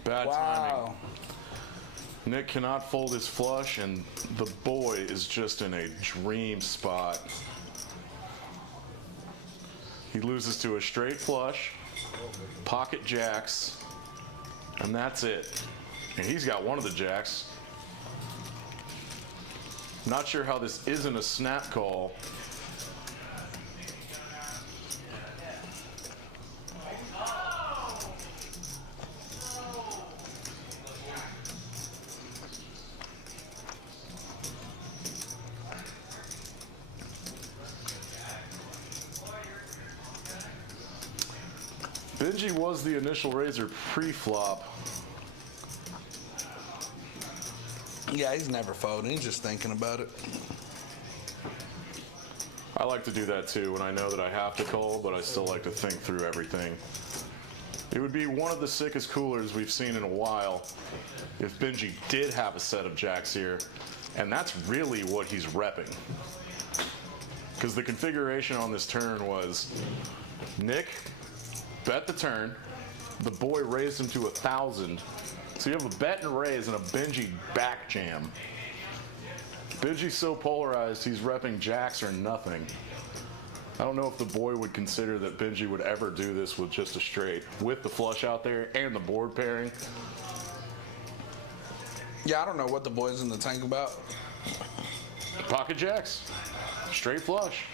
Bad timing. Wow. Nick cannot fold his flush, and the boy is just in a dream spot. He loses to a straight flush, pocket jacks, and that's it. And he's got one of the jacks. Not sure how this isn't a snap call. Benji was the initial raiser pre-flop. Yeah, he's never folding. He's just thinking about it. I like to do that too when I know that I have to call, but I still like to think through everything. It would be one of the sickest coolers we've seen in a while if Benji did have a set of jacks here, and that's really what he's repping. Because the configuration on this turn was Nick bet the turn, the boy raised him to 1,000, so you have a bet and raise and a Benji back jam. Benji's so polarized, he's repping jacks or nothing. I don't know if the boy would consider that Benji would ever do this with just a straight, with the flush out there and the board pairing. Yeah, I don't know what the boy's in the tank about. Pocket jacks, straight flush.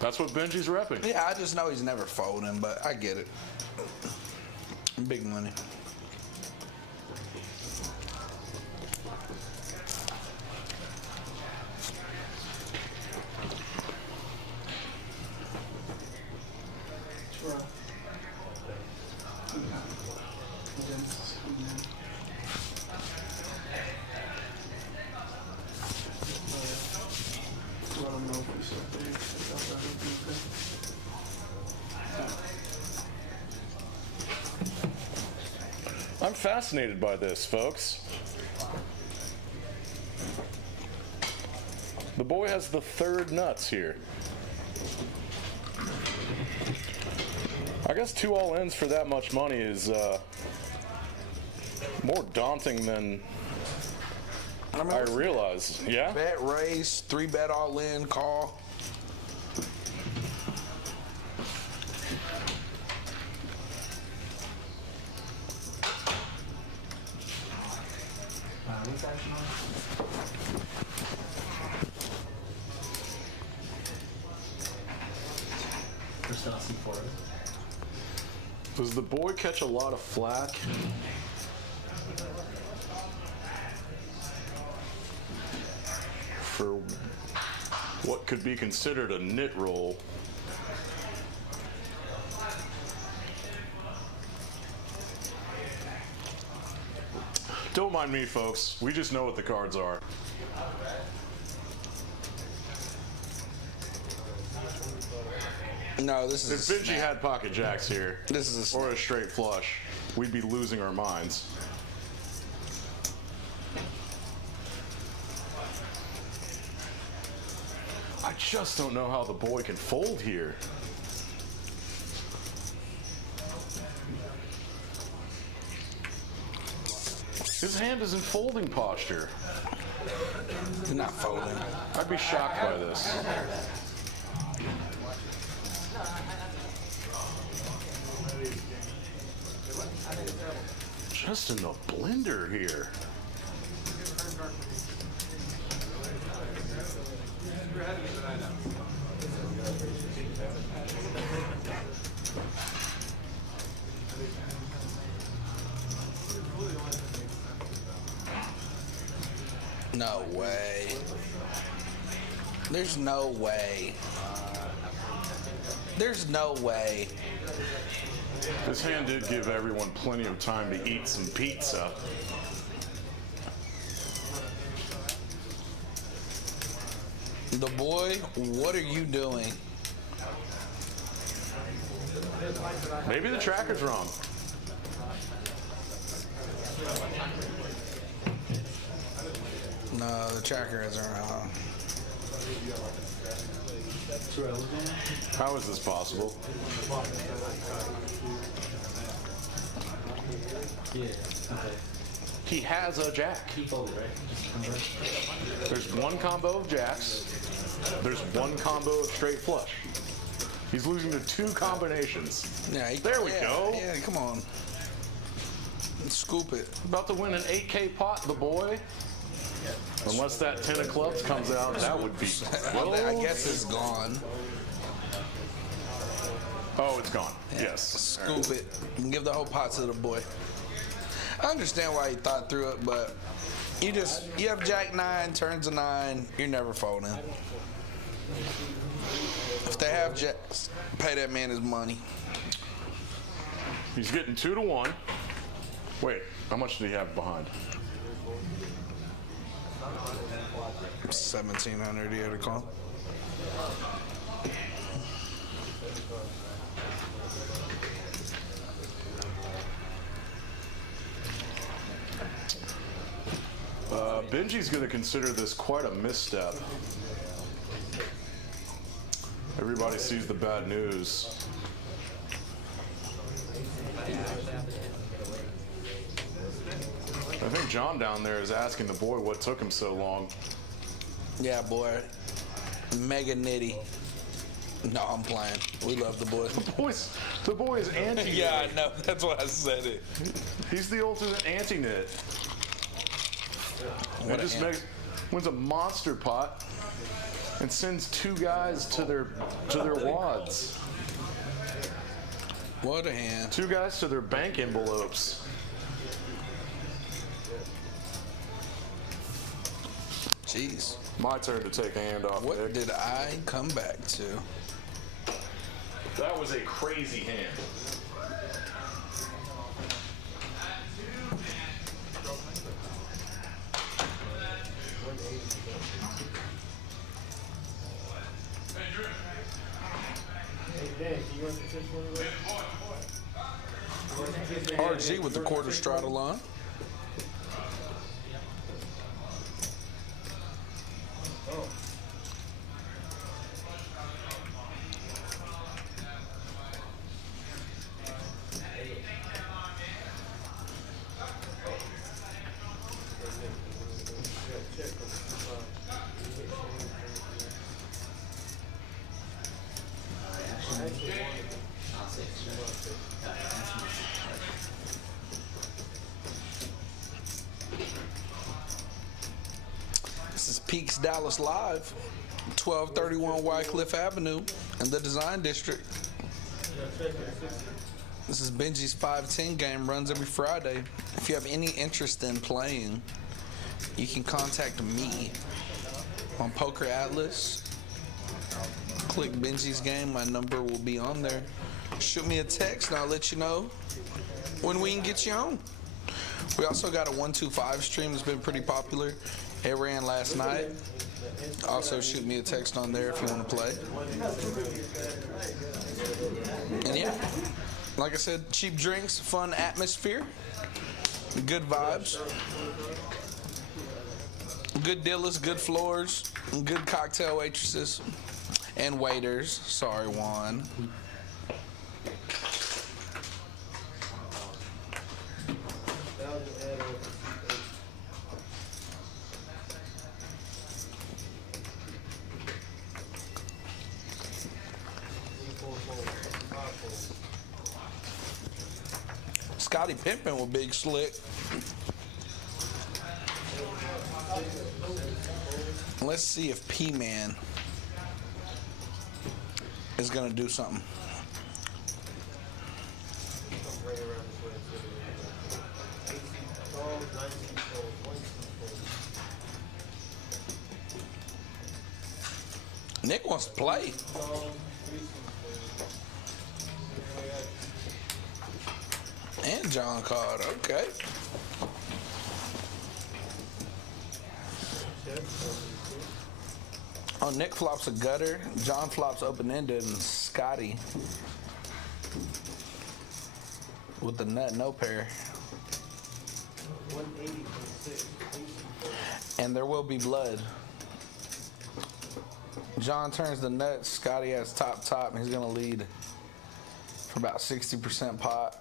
That's what Benji's repping. Yeah, I just know he's never folding, but I get it. Big money. I'm fascinated by this, folks. The boy has the third nuts here. I guess 2 all-ins for that much money is more daunting than I realize. Yeah? Bet, raise, 3-bet all in, call. Does the boy catch a lot of flack? For what could be considered a nit roll? Don't mind me, folks. We just know what the cards are. No, this is If Benji had pocket jacks here, This is a or a straight flush, we'd be losing our minds. I just don't know how the boy can fold here. His hand is in folding posture. You're not folding. I'd be shocked by this. Just in the blender here. No way. There's no way. There's no way. This hand did give everyone plenty of time to eat some pizza. The boy, what are you doing? Maybe the tracker's wrong. No, the tracker isn't wrong. How is this possible? Yeah, okay. He has a jack. He folded, right? There's one combo of jacks. There's one combo of straight flush. He's losing to 2 combinations. Yeah, There we go. Yeah, come on. Scoop it. About to win an 8K pot, the boy. Unless that 10 of clubs comes out, that would be I guess it's gone. Oh, it's gone. Yeah. Yes. Scoop it and give the whole pot to the boy. I understand why he thought through it, but you have Jack 9, turns a 9, you're never folding. If they have jacks, pay that man his money. He's getting 2-1. Wait, how much did he have behind? 1,700 he had to call. Benji's going to consider this quite a misstep. Everybody sees the bad news. I think John down there is asking the boy what took him so long. Yeah, boy. Mega nitty. No, I'm playing. We love the boy. The boy is anti. Yeah, I know. That's why I said it. He's the ultimate anti-nit. What He just wins a monster pot and sends 2 guys to their wads. What a hand. 2 guys to their bank envelopes. Jeez. My turn to take a hand off. What Nick. did I come back to? That was a crazy hand. RG with the quarter straddle line. This is Peaks Dallas Live, 1231 Wycliffe Avenue in the Design District. This is Benji's 510 game, runs every Friday. If you have any interest in playing, you can contact me on Poker Atlas. Click Benji's game, my number will be on there. Shoot me a text and I'll let you know when we can get you on. We also got a 125 stream that's been pretty popular. It ran last night. Also shoot me a text on there if you want to play. And yeah, like I said, cheap drinks, fun atmosphere, good vibes, good dealers, good floors, good cocktail waitresses and waiters. Sorry, Juan. Scotty Pimpin with Big Slick. Let's see if P-Man is going to do something. Nick wants to play. And John called. Okay. Oh, Nick flops a gutter. John flops open-ended, and Scotty with the nut, no pair. And there will be blood. John turns the nut. Scotty has top, and he's gonna lead for about 60% pot.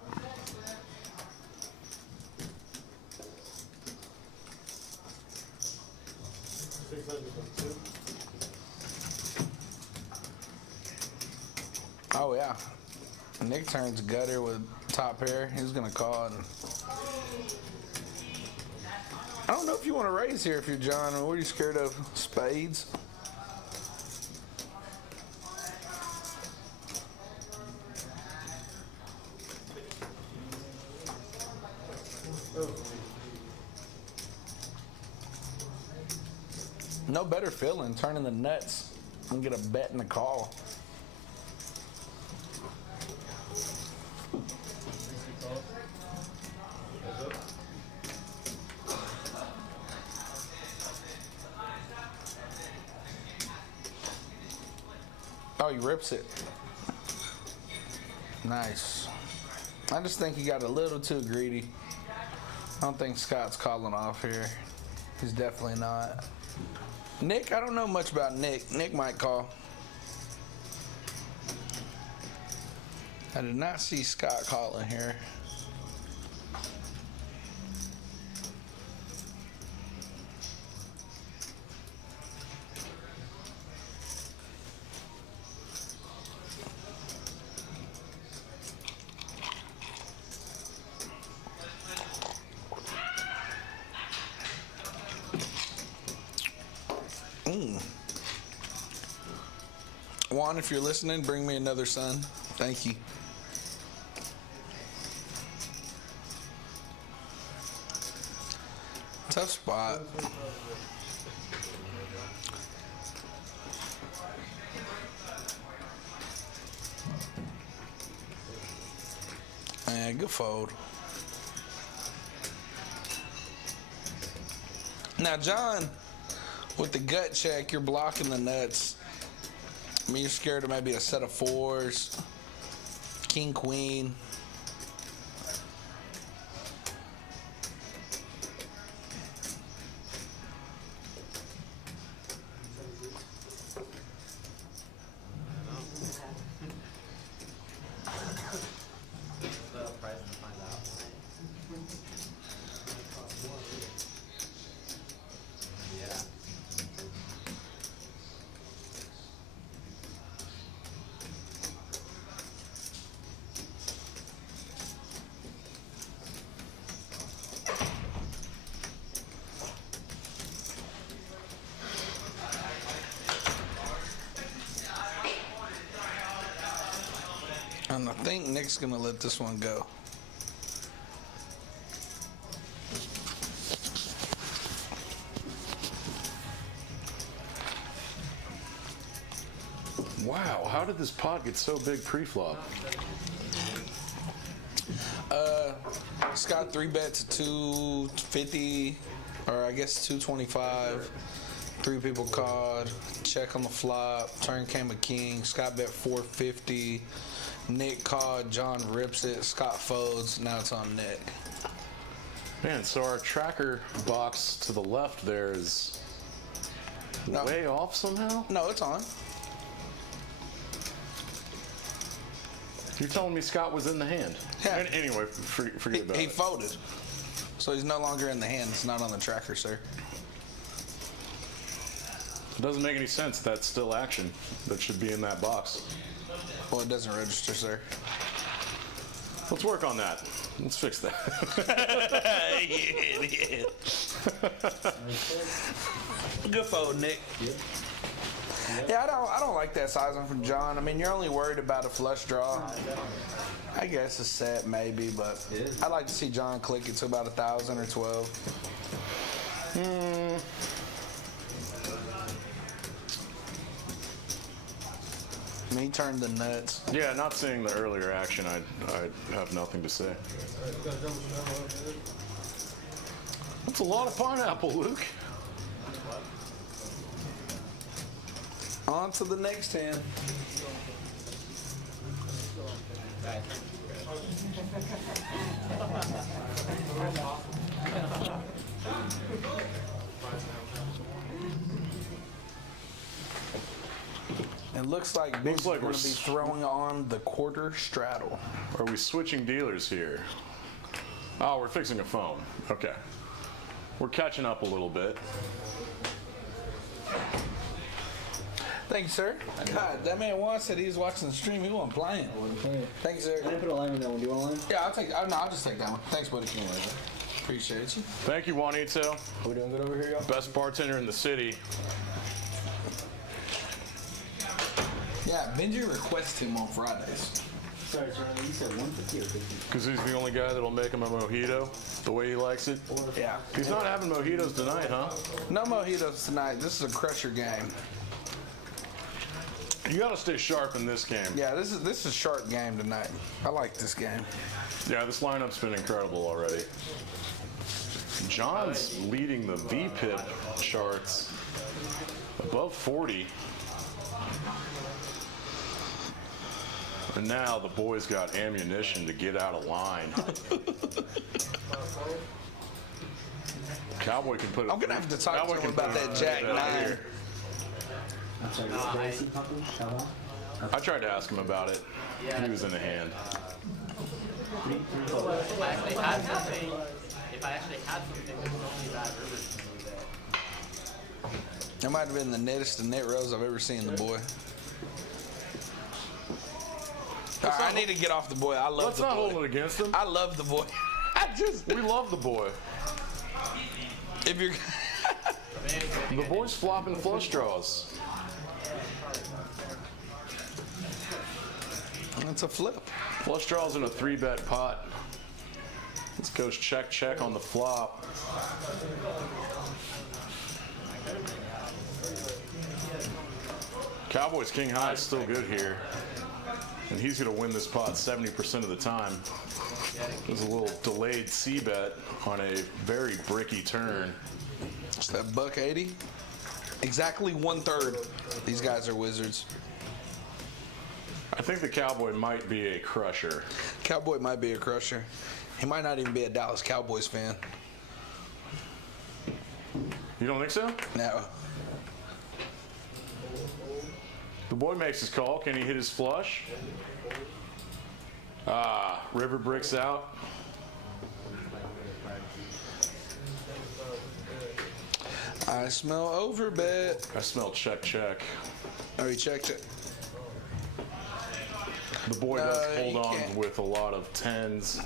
Oh yeah, Nick turns gutter with top pair. He's gonna call, and I don't know if you want to raise here if you're John, or what are you scared of? Spades? No better feeling turning the nuts I'm gonna get a bet and a call. Oh, he rips it. Nice. I just think he got a little too greedy. I don't think Scott's calling off here. He's definitely not. Nick, I don't know much about Nick. Nick might call. I did not see Scott calling here. Juan, if you're listening, bring me another son. Thank you. Tough spot. Man, good fold. Now, John, with the gut check, you're blocking the nuts. I mean, you're scared of maybe a set of fours, king, queen. And I think Nick's gonna let this one go. Wow, how did this pot get so big pre-flop? Scott 3-bet to 250, or I guess 225. 3 people called. Check on the flop. Turn came a king. Scott bet 450. Nick called. John rips it. Scott folds. Now it's on Nick. Man, so our tracker box to the left there is No. way off somehow? No, it's on. You're telling me Scott was in the hand? Yeah. Anyway, forget about He it. folded. So he's no longer in the hand. It's not on the tracker, sir. It doesn't make any sense. That's still action. That should be in that box. Well, it doesn't register, sir. Let's work on that. Let's fix that. You idiot. Good fold, Nick. Yeah, I don't like that sizing from John. I mean, you're only worried about a flush draw. I guess a set maybe, but I'd like to see John click it to about 1,000 or 12. I mean, he turned the nuts. Yeah, not seeing the earlier action, I have nothing to say. That's a lot of pineapple, Luke. On to the next hand. It looks like Ben's like going we're to be throwing on the quarter straddle. Are we switching dealers here? Oh, we're fixing a phone. Okay. We're catching up a little bit. Thank you, sir. God, that man Juan said he was watching the stream. He wasn't playing. Thank you, sir. Can I put a line in that one? Do you want a line? Yeah, I'll take. No, I'll just take that one. Thanks, buddy. Appreciate you. Thank you, Juanito. Are we doing good over here, y'all? Best bartender in the city. Yeah, Benji requests him on Fridays. Sorry, you said 150 or 50? Because he's the only guy that'll make him a mojito the way he likes it. Yeah. He's not having mojitos tonight, huh? No mojitos tonight. This is a crusher game. You got to stay sharp in this game. Yeah, this is a sharp game tonight. I like this game. Yeah, this lineup's been incredible already. John's leading the VPIP charts above 40. And now the boys got ammunition to get out of line. Cowboy can put it. I'm gonna have to talk Cowboy to him can about put that it Jack out 9. here. I'm sorry, where is he published? How long? I tried to ask him about it. He was in the hand. If I actually had something, that's only bad Rivers to me that. That might have been the nettest of net rows I've ever seen the boy. I need to get off the boy. I love Let's the not boy. hold it against him. I love the boy. We love the boy. If you're The boy's flopping flush draws. It's a flip. Flush draws in a 3-bet pot. This goes check on the flop. Cowboys king high is still good here. And he's going to win this pot 70% of the time. There's a little delayed C-bet on a very bricky turn. It's that $1.80. Exactly 1/3. These guys are wizards. I think the Cowboy might be a crusher. Cowboy might be a crusher. He might not even be a Dallas Cowboys fan. You don't think so? No. The boy makes his call. Can he hit his flush? River bricks out. I smell overbet. I smell check. Oh, he checked it. The boy No, does hold you on can't. with a lot of 10s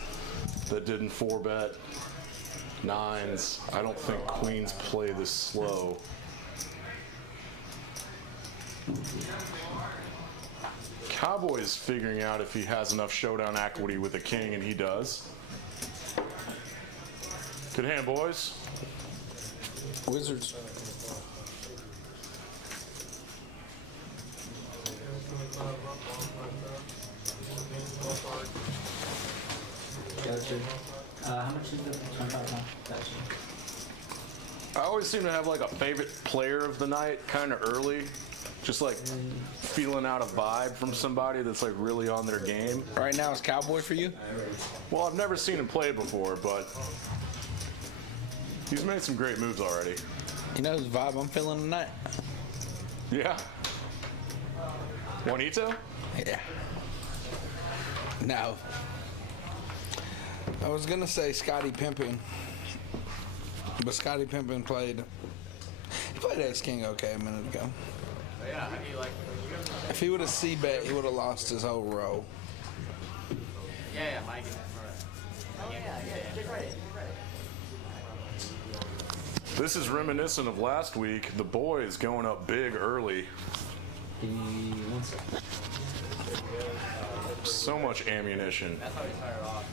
that didn't 4-bet. 9s. I don't think queens play this slow. Cowboy is figuring out if he has enough showdown equity with a king, and he does. Good hand, boys. Wizards. Gotcha. How much is the 25 now? Gotcha. I always seem to have like a favorite player of the night kind of early. Just like feeling out a vibe from somebody that's like really on their game. Right now, is Cowboy for you? Well, I've never seen him play before, but he's made some great moves already. You know the vibe I'm feeling tonight? Yeah. Juanito? Yeah. No. I was gonna say Scottie Pippen, but Scottie Pippen played. He played Ace King okay a minute ago. But yeah, how do you like? If he would have C-bet, he would have lost his whole row. Yeah, Mike. This is reminiscent of last week. The boys going up big early. One second. So much ammunition. That's how he started off.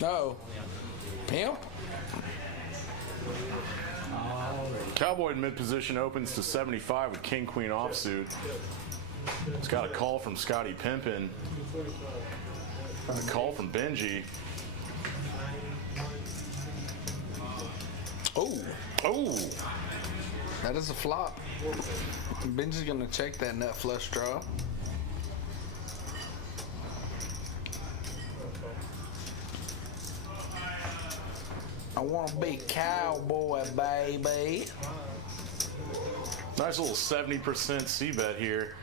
No. Pimp? Cowboy in mid position opens to 75 with king queen offsuit. It's got a call from Scottie Pippen. A call from Benji. Oh. Oh, That is a flop. Benji's gonna check that nut flush draw. I wanna be Cowboy, baby. nice little 70% C-bet here.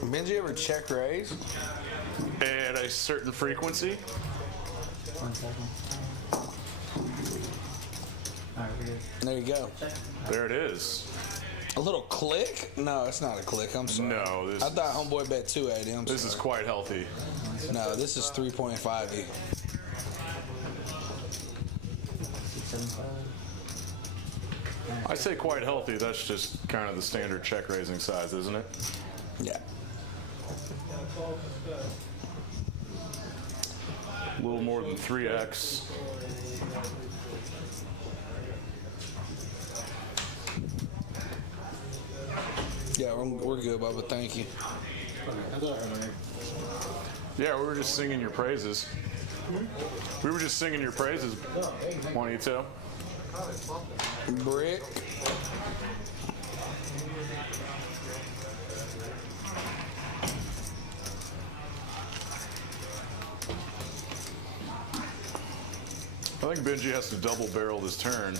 Benji ever check raise? At a certain frequency. 1 second. Alright, we're good. There you go. There it is. A little click? No, it's not a click. I'm sorry. No, this I thought homeboy bet 280. I'm This is sorry. quite healthy. No, this is 3.50. 675. I say quite healthy. That's just kind of the standard check raising size, isn't it? Yeah. A little more than 3x. Yeah, we're good, Bubba. Thank you. Yeah, we were just singing your praises. We were just singing your praises, Juanito. Brick. I think Benji has to double barrel this turn.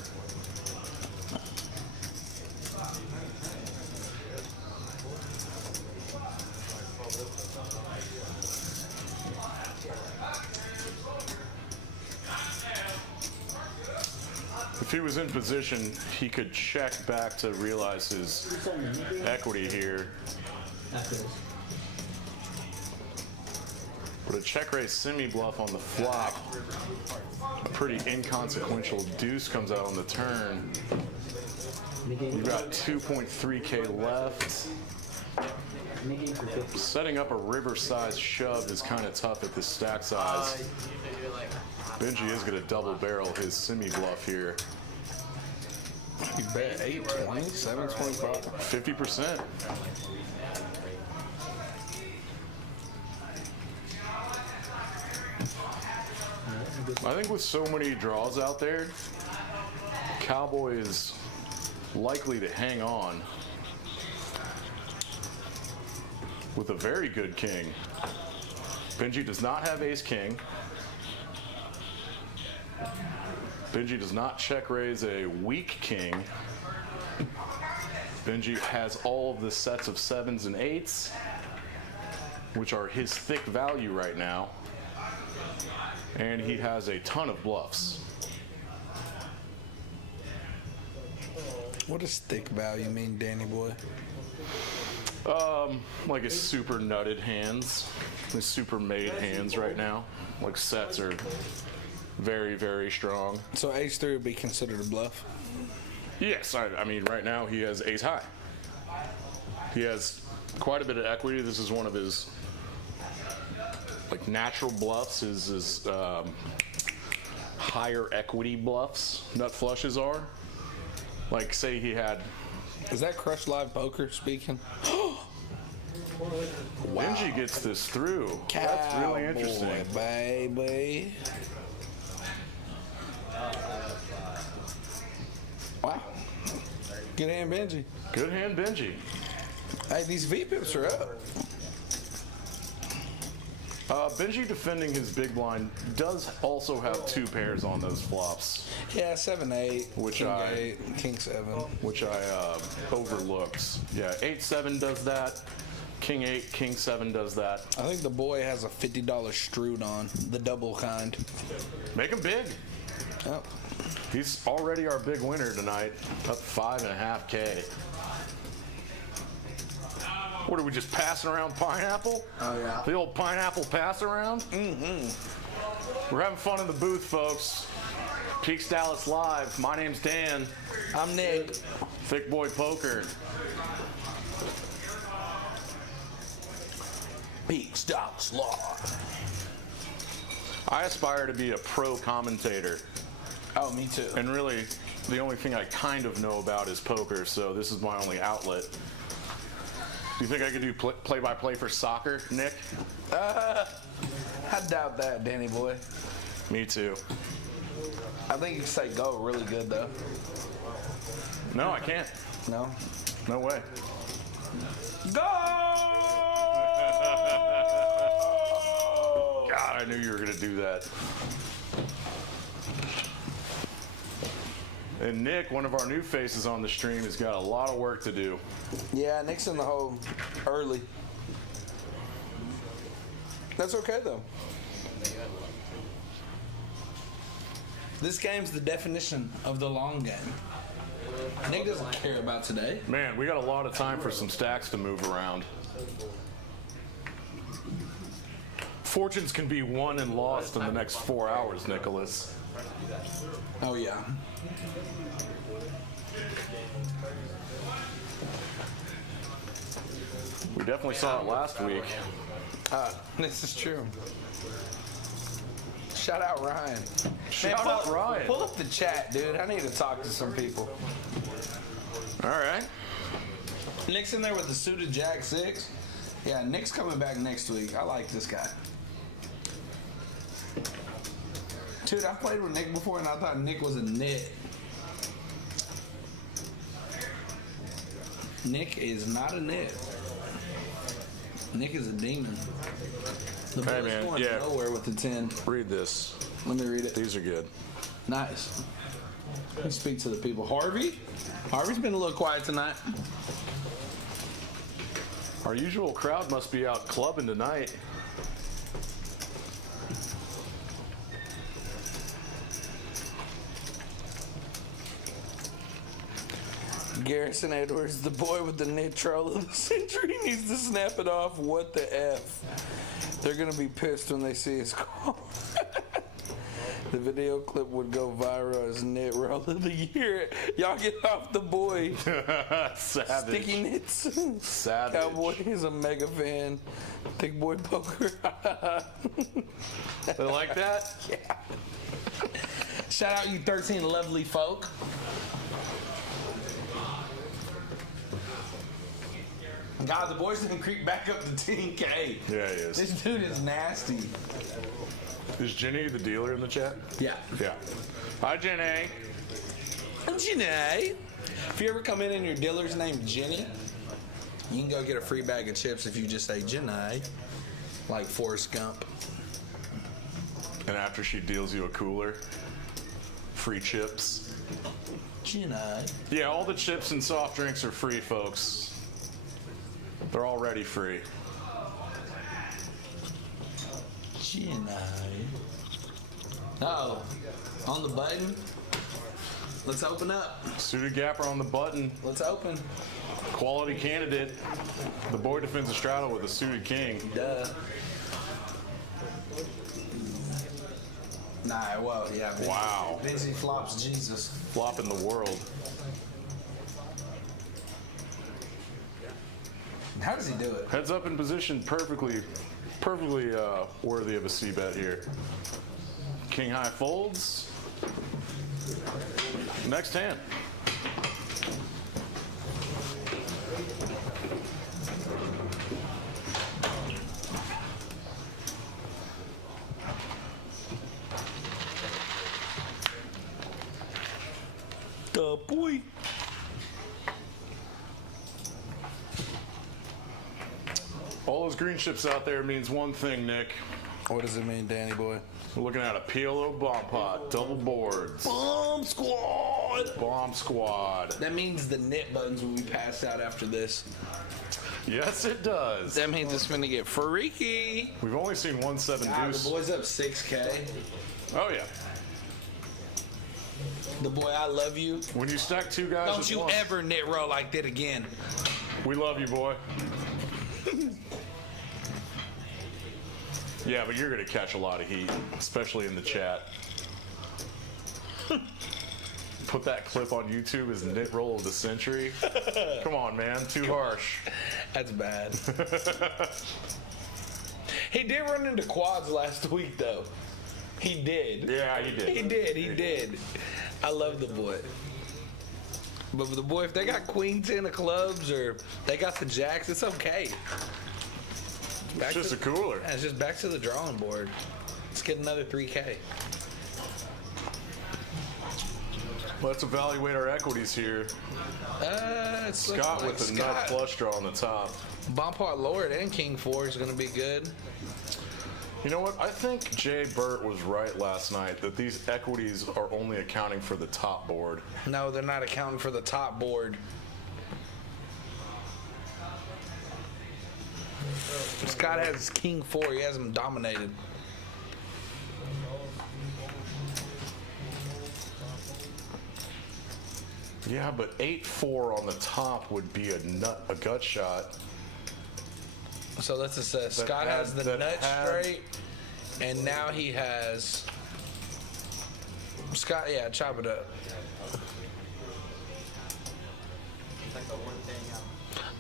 If he was in position, he could check back to realize his equity here. But a check raise semi bluff on the flop, a pretty inconsequential deuce comes out on the turn. You've got 2.3K left. Setting up a river-sized shove is kind of tough at this stack size. Benji is going to double barrel his semi bluff here. You bet 820, 725. 50%. I think with so many draws out there, Cowboy is likely to hang on with a very good king. Benji does not have ace king. Benji does not check raise a weak king. Benji has all of the sets of 7s and 8s, which are his thick value right now. And he has a ton of bluffs. What does thick value mean, Danny boy? Like his super nutted hands, his super made hands right now. Like sets are very, very strong. So ace 3 would be considered a bluff? Yes, I mean right now he has ace high. He has quite a bit of equity. This is one of his like natural bluffs. His higher equity bluffs. Nut flushes are. Like say he had. Is that Crush Live Poker speaking? Benji gets this through. That's really interesting. Cowboy, baby. Wow. Good hand, Benji. Good hand, Benji. Hey, these V-pips are up. Benji defending his big blind does also have 2 pairs on those flops. Yeah, 7-8, Which King I- 8, King 7. Which I overlooked. Yeah, 8-7 does that. King 8, King 7 does that. I think the boy has a $50 Strood on, the double kind. Make him big. Oh. He's already our big winner tonight, up 5.5K. What are we just passing around pineapple? Oh, yeah. The old pineapple pass around? We're having fun in the booth, folks. Peaks Dallas Live. My name's Dan. I'm Nick. Thick Boy Poker. Peaks Dallas Live. I aspire to be a pro commentator. Oh, me too. And really, the only thing I kind of know about is poker, so this is my only outlet. Do you think I could do play-by-play for soccer, Nick? I doubt that, Danny boy. Me too. I think you can say go really good, though. No, I can't. No? No way. Go! God, I knew you were going to do that. And Nick, one of our new faces on the stream, has got a lot of work to do. Yeah, Nick's in the hole early. That's okay, though. This game's the definition of the long game. Nick doesn't care about today. Man, we got a lot of time for some stacks to move around. Fortunes can be won and lost in the next 4 hours, Nicholas. Oh, yeah. We definitely saw it last week. This is true. Shout out Ryan. Shout out Ryan. Pull up the chat, dude. I need to talk to some people. All right. Nick's in there with the suited Jack 6. Yeah, Nick's coming back next week. I like this guy. Dude, I've played with Nick before and I thought Nick was a nit. Nick is not a nit. Nick is a demon. The Hey, boy's man, going yeah. nowhere with the 10. Read this. Let me read it. These are good. Nice. Let's speak to the people. Harvey? Harvey's been a little quiet tonight. Our usual crowd must be out clubbing tonight. Garrison Edwards, the boy with the knit troll of the century, needs to snap it off. What the F? They're going to be pissed when they see his call. The video clip would go viral as knit roll of the year. Y'all get off the boy. Savage. Sticky knits. Savage. Cowboy is a mega fan. Thick boy poker. They like that? Yeah. Shout out you 13 lovely folk. God, the boys didn't creep back up to 10K. Yeah, he is. This dude is nasty. Is Jenny the dealer in the chat? Yeah. Yeah. Hi, Jenny. I'm Jenny. If you ever come in and your dealer's named Jenny, you can go get a free bag of chips if you just say Jenny, like Forrest Gump. And after she deals you a cooler, free chips. Jenny. Yeah, all the chips and soft drinks are free, folks. They're already free. Jenny. Oh, on the button. Let's open up. Suited Gapper on the button. Let's open. Quality candidate. The boy defends a straddle with a suited king. Duh. Nah, well, yeah. Benji, Wow. Benji flops Jesus. Flop in the world. How does he do it? Heads up in position, perfectly worthy of a C bet here. King high folds. Next hand. The boy. All those green chips out there means one thing, Nick. What does it mean, Danny boy? We're looking at a PLO bomb pot, double boards. Bomb squad. Bomb squad. That means the knit buttons will be passed out after this. Yes, it does. That means it's gonna get freaky. We've only seen 1-7 God, deuce. the boy's up 6K. Oh, yeah. The boy, I love you. When you stack two guys Don't with you one, ever knit roll like that again. we love you, boy. Yeah, but you're going to catch a lot of heat, especially in the chat. Put that clip on YouTube as knit roll of the century. Come on, man. Too harsh. That's bad. He did run into quads last week, though. He did. Yeah, you did. He did. He did. I love the boy. But the boy, if they got queen 10 of clubs or they got the jacks, it's okay. It's just a cooler. Yeah, it's just back to the drawing board. Let's get another 3K. Let's evaluate our equities here. It's Scott looking with the like nut Scott. flush draw on the top. Bompard Lord and King 4 is going to be good. You know what? I think Jay Burt was right last night that these equities are only accounting for the top board. No, they're not accounting for the top board. Scott has King 4. He has him dominated. Yeah, but 8-4 on the top would be a gut shot. So let's assess. Scott has the nut straight, and now he has. Scott, yeah, chop it up.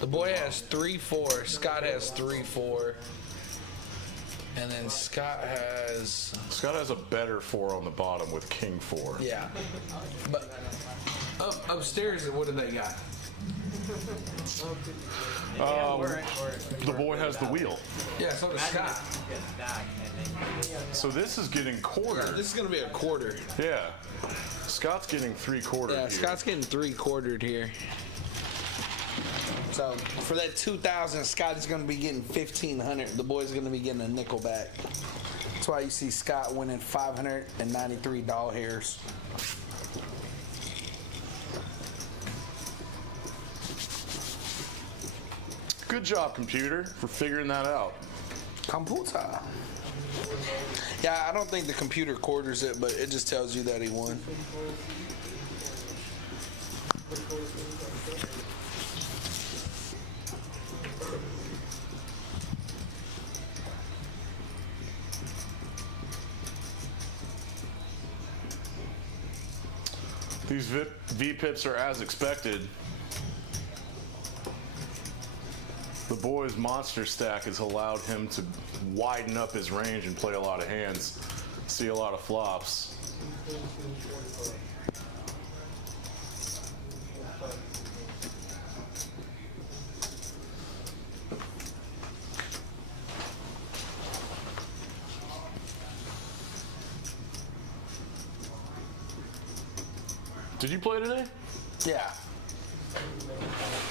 The boy has 3-4. Scott has 3-4. And then Scott has. Scott has a better 4 on the bottom with King 4. Yeah. But upstairs, what do they got? The boy has the wheel. Yeah, so does Scott. So this is getting quarter. This is gonna be a quarter. Yeah. Scott's getting 3/4. Yeah, here. Scott's getting 3/4 here. So for that 2,000, Scott is gonna be getting 1,500. The boy's gonna be getting a nickel back. That's why you see Scott winning $593. Good job, computer, for figuring that out. Computer. Yeah, I don't think the computer quarters it, but it just tells you that he won. These V-pips are as expected. The boy's monster stack has allowed him to widen up his range and play a lot of hands, see a lot of flops. Did you play today? Yeah.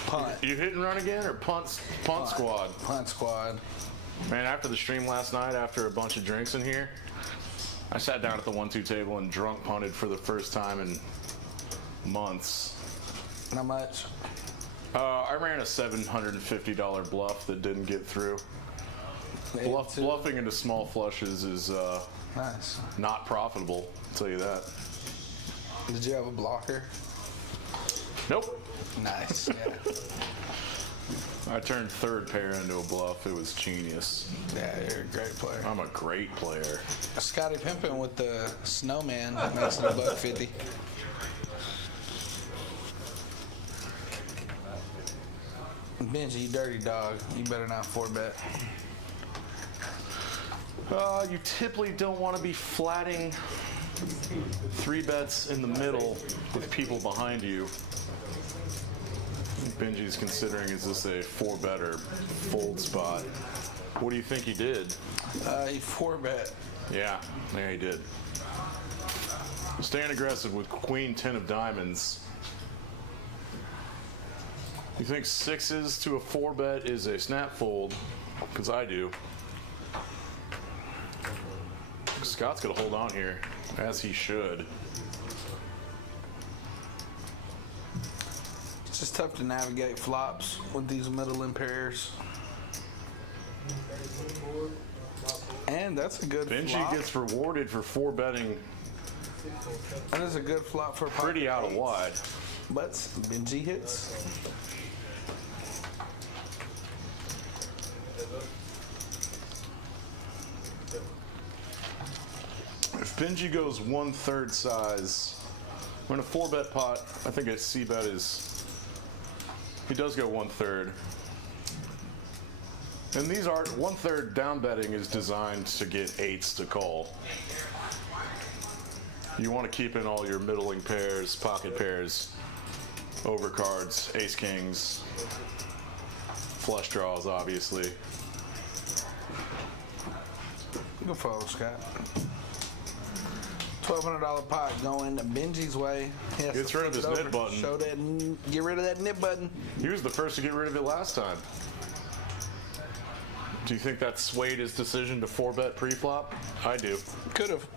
Punt. You hit and run again or punt squad? Punt squad. Man, after the stream last night, after a bunch of drinks in here, I sat down at the 1-2 table and drunk punted for the first time in months. How much? I ran a $750 bluff that didn't get through. Bluffing into small flushes is Nice. not profitable, I'll tell you that. Did you have a blocker? Nope. Nice. Yeah. I turned third pair into a bluff. It was genius. Yeah, you're a great player. I'm a great player. Scotty Pimpin with the snowman makes it $150. Benji, you dirty dog. You better not 4-bet. You typically don't want to be flatting 3 bets in the middle with people behind you. Benji's considering, is this a 4-bet or fold spot? What do you think he did? He 4-bet. Yeah, he did. Staying aggressive with Queen 10 of diamonds. You think 6s to a 4-bet is a snap fold? Because I do. Scott's gonna hold on here, as he should. It's just tough to navigate flops with these middle impairs. And that's a good Benji flop. gets rewarded for 4-betting That is a good flop for pretty out of wide. But Benji hits. If Benji goes 1/3 size, in a 4-bet pot, I think a C-bet is, he does go 1/3. And these are, 1/3 down betting is designed to get 8s to call. You want to keep in all your middling pairs, pocket pairs, overcards, ace kings, flush draws, obviously. Good follow, Scott. $1,200 pot going Benji's way. He has Gets to rid of flip his it nip over. button. Show that, get rid of that nip button. He was the first to get rid of it last time. Do you think that swayed his decision to 4-bet pre-flop? I do. Could have.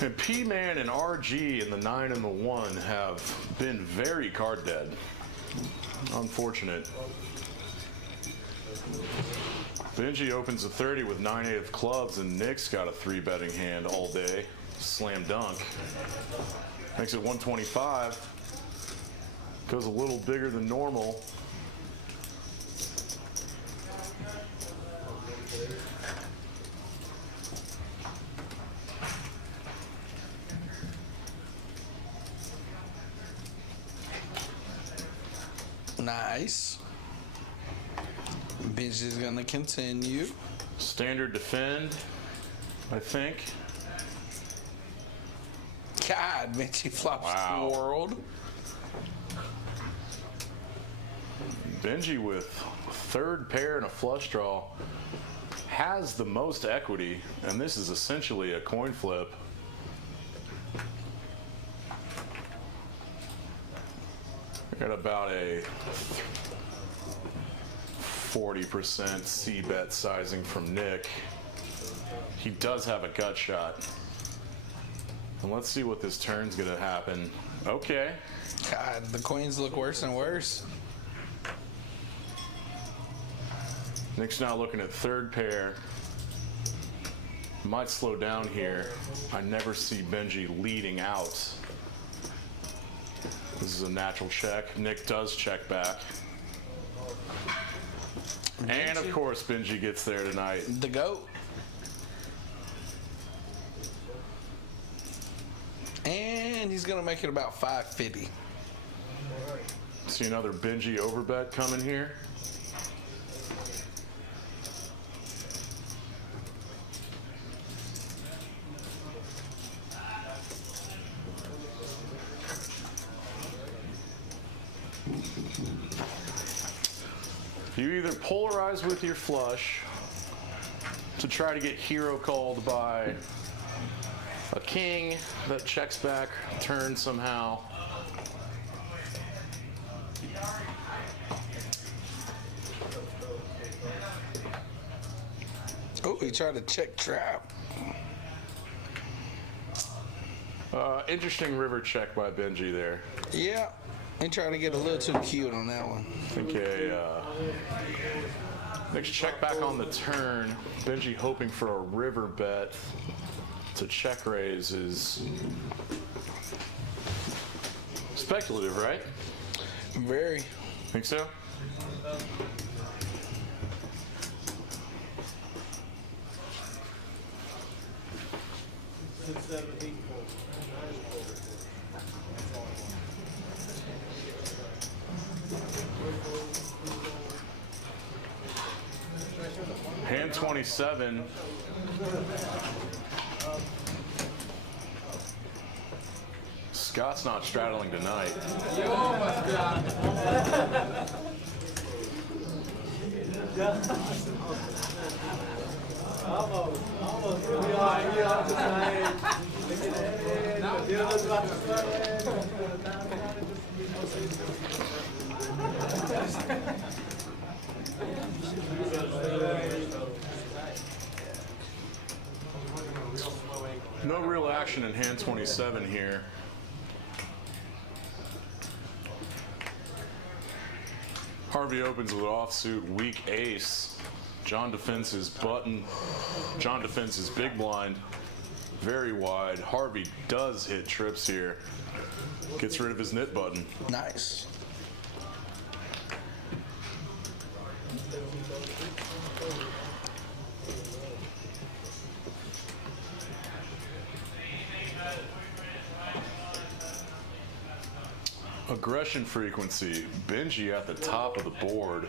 And P-Man and RG and the 9 and the 1 have been very card dead. Unfortunate. Benji opens a 30 with 9-8 of clubs, and Nick's got a 3-betting hand all day. Slam dunk. Makes it 125. Goes a little bigger than normal. Nice. Benji's gonna continue. Standard defend, I think. God, Benji flops Wow. the world. Benji with third pair and a flush draw has the most equity, and this is essentially a coin flip. Got about a 40% C-bet sizing from Nick. He does have a gut shot. And let's see what this turn's gonna happen. Okay. God, the coins look worse and worse. Nick's now looking at third pair. Might slow down here. I never see Benji leading out. This is a natural check. Nick does check back. And of course, Benji gets there tonight. The GOAT. And he's gonna make it about 550. See another Benji overbet coming here. You either polarize with your flush to try to get hero called by a king that checks back, turn somehow. Oh, he tried to check trap. Interesting river check by Benji there. Yeah, he trying to get a little too cute on that one. I think next check back on the turn. Benji hoping for a river bet to check raise is speculative, right? Very. Think so? Hand 27. Scott's not straddling tonight. No real action in hand 27 here. Harvey opens with offsuit, weak ace. John defends his button. John defends his big blind. Very wide. Harvey does hit trips here. Gets rid of his knit button. Nice. Aggression frequency. Benji at the top of the board.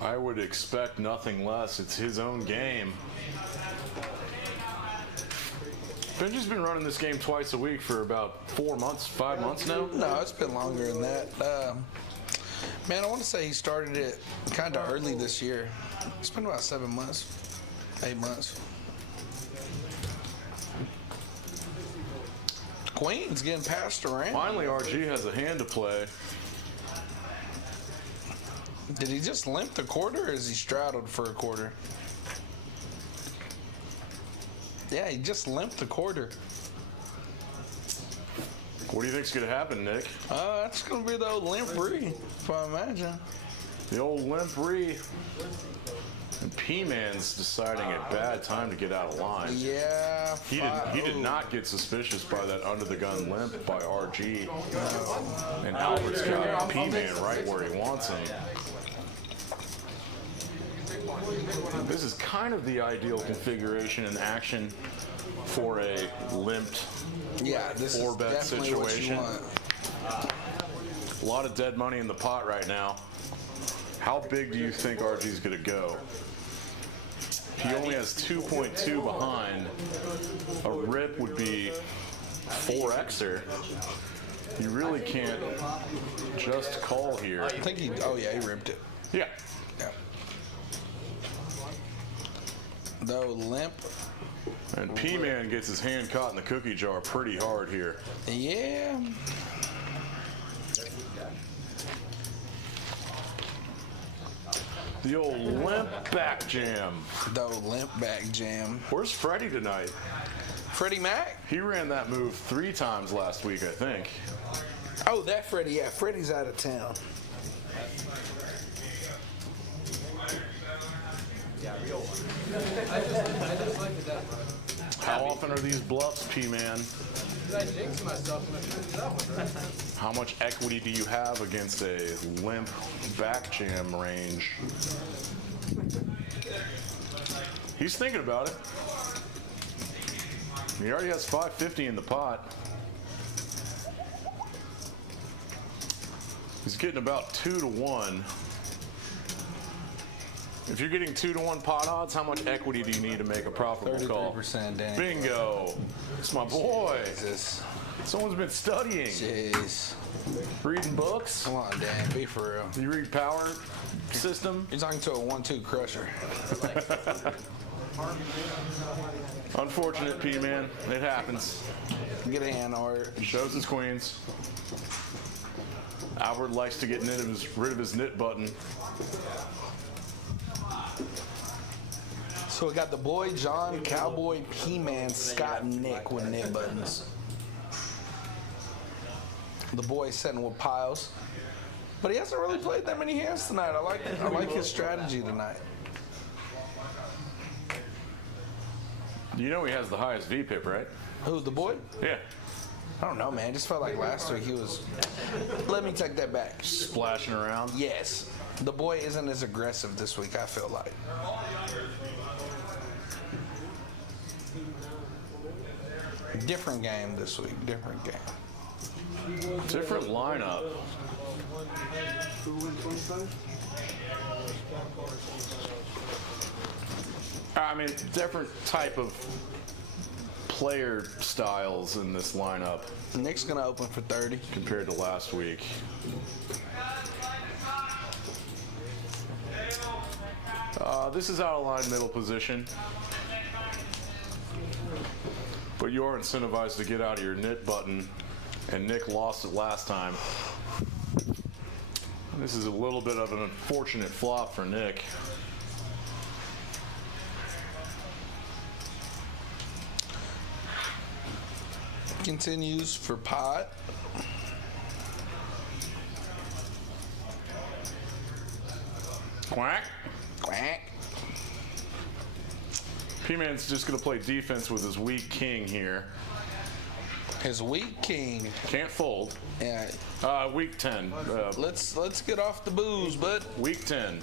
I would expect nothing less. It's his own game. Benji's been running this game twice a week for about 4 months, 5 months now. No, it's been longer than that. Man, I want to say he started it kind of early this year. It's been about 7 months, 8 months. Queen's getting passed around. Finally, RG has a hand to play. Did he just limp the quarter or is he straddled for a quarter? Yeah, he just limped the quarter. What do you think's gonna happen, Nick? That's going to be the old limp re, if I imagine. The old limp re. And P-Man's deciding a bad time to get out of line. Yeah. He did not get suspicious by that under the gun limp by RG. And Albert's got P-Man right where he wants him. This is kind of the ideal configuration and action for a limped Yeah, this is 4-bet definitely what you situation. want. A lot of dead money in the pot right now. How big do you think RG's going to go? He only has 2.2 behind. A rip would be 4xer. You really can't just call here. I think he, oh yeah, he ripped it. Yeah. Yeah. Though limp. And P-Man gets his hand caught in the cookie jar pretty hard here. Yeah. The old limp back jam. Though limp back jam. Where's Freddie tonight? Freddie Mac? He ran that move 3 times last week, I think. Oh, that Freddie. Yeah, Freddie's out of town. How often are these bluffs, P-Man? How much equity do you have against a limp back jam range? He's thinking about it. He already has 550 in the pot. He's getting about 2 to 1. If you're getting 2 to 1 pot odds, how much equity do you need to make a profitable call? 33%, Danny. Bingo. It's my boy. Jesus. Someone's been studying. Jeez. Reading books. Come on, Dan. Be for real. You read Power System. You're talking to a 1-2 crusher. Unfortunate, P-Man. It happens. Get a hand art. Shows his queens. Albert likes to get rid of his knit button. So we got the boy, John, Cowboy, P-Man, Scott, and Nick with knit buttons. The boy sitting with piles. But he hasn't really played that many hands tonight. I like his strategy tonight. You know he has the highest VPIP, right? Who's the boy? Yeah. I don't know, man. Just felt like last week he was... Let me take that back. Splashing around. Yes. The boy isn't as aggressive this week, I feel like. Different game this week. Different game. Different lineup. I mean, different type of player styles in this lineup Nick's going to open for 30. compared to last week. This is out of line middle position. But you are incentivized to get out of your knit button, and Nick lost it last time. This is a little bit of an unfortunate flop for Nick. Continues for pot. Quack. Quack. P-Man's just going to play defense with his weak king here. His weak king. Can't fold. Yeah. Week 10. Let's get off the booze, bud. Week 10.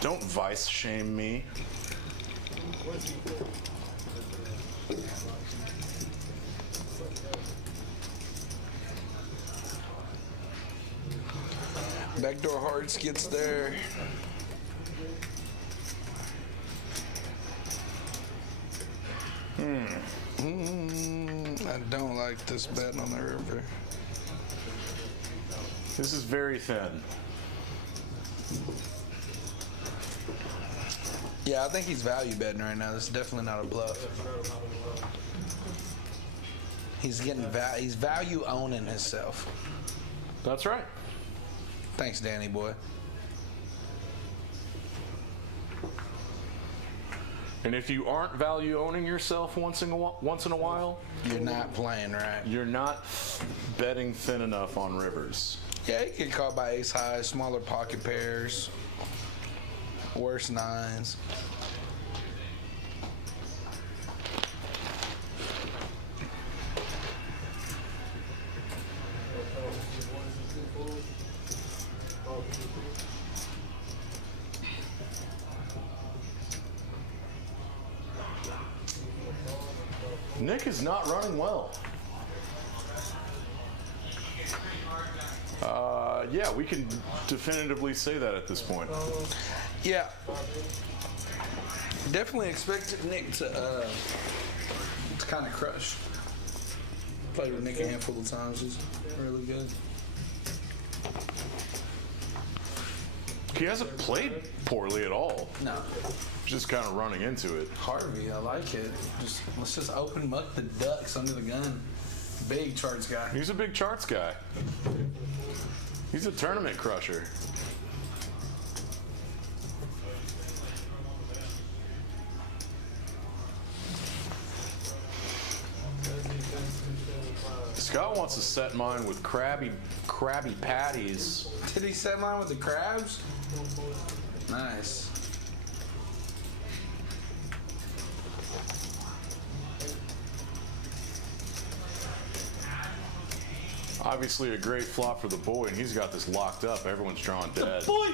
Don't vice shame me. Backdoor hearts gets there. I don't like this bet on the river. This is very thin. Yeah, I think he's value betting right now. This is definitely not a bluff. He's getting he's value owning himself. That's right. Thanks, Danny boy. And if you aren't value owning yourself once in a while, You're not playing right. you're not betting thin enough on rivers. Yeah, you get caught by ace high, smaller pocket pairs, worse nines. Nick is not running well. Yeah, we can definitively say that at this point. Yeah. Definitely expected Nick to kind of crush. Played with Nick a handful of times. He's really good. He hasn't played poorly at all. No. Just kind of running into it. Harvey, I like it. Let's just open up the ducks under the gun. Big charts guy. He's a big charts guy. He's a tournament crusher. Scott wants to set mine with Krabby Patties. Did he set mine with the crabs? Nice. Obviously a great flop for the boy, and he's got this locked up. Everyone's drawing dead. Boy!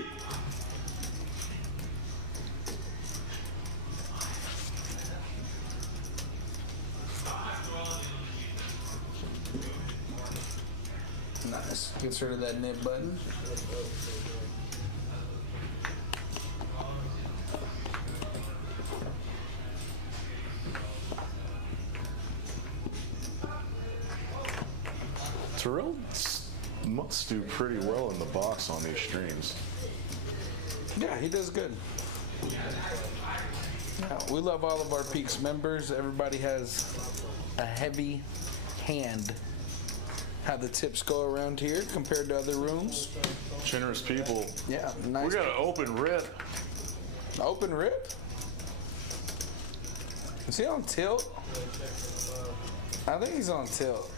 Nice. Gets rid of that nip button. Terrell must do pretty well in the box on these streams. Yeah, he does good. Yeah, we love all of our Peaks members. Everybody has a heavy hand. How the tips go around here compared to other rooms. Generous people. Yeah, nice. We got an open rip. Open rip? Is he on tilt? I think he's on tilt.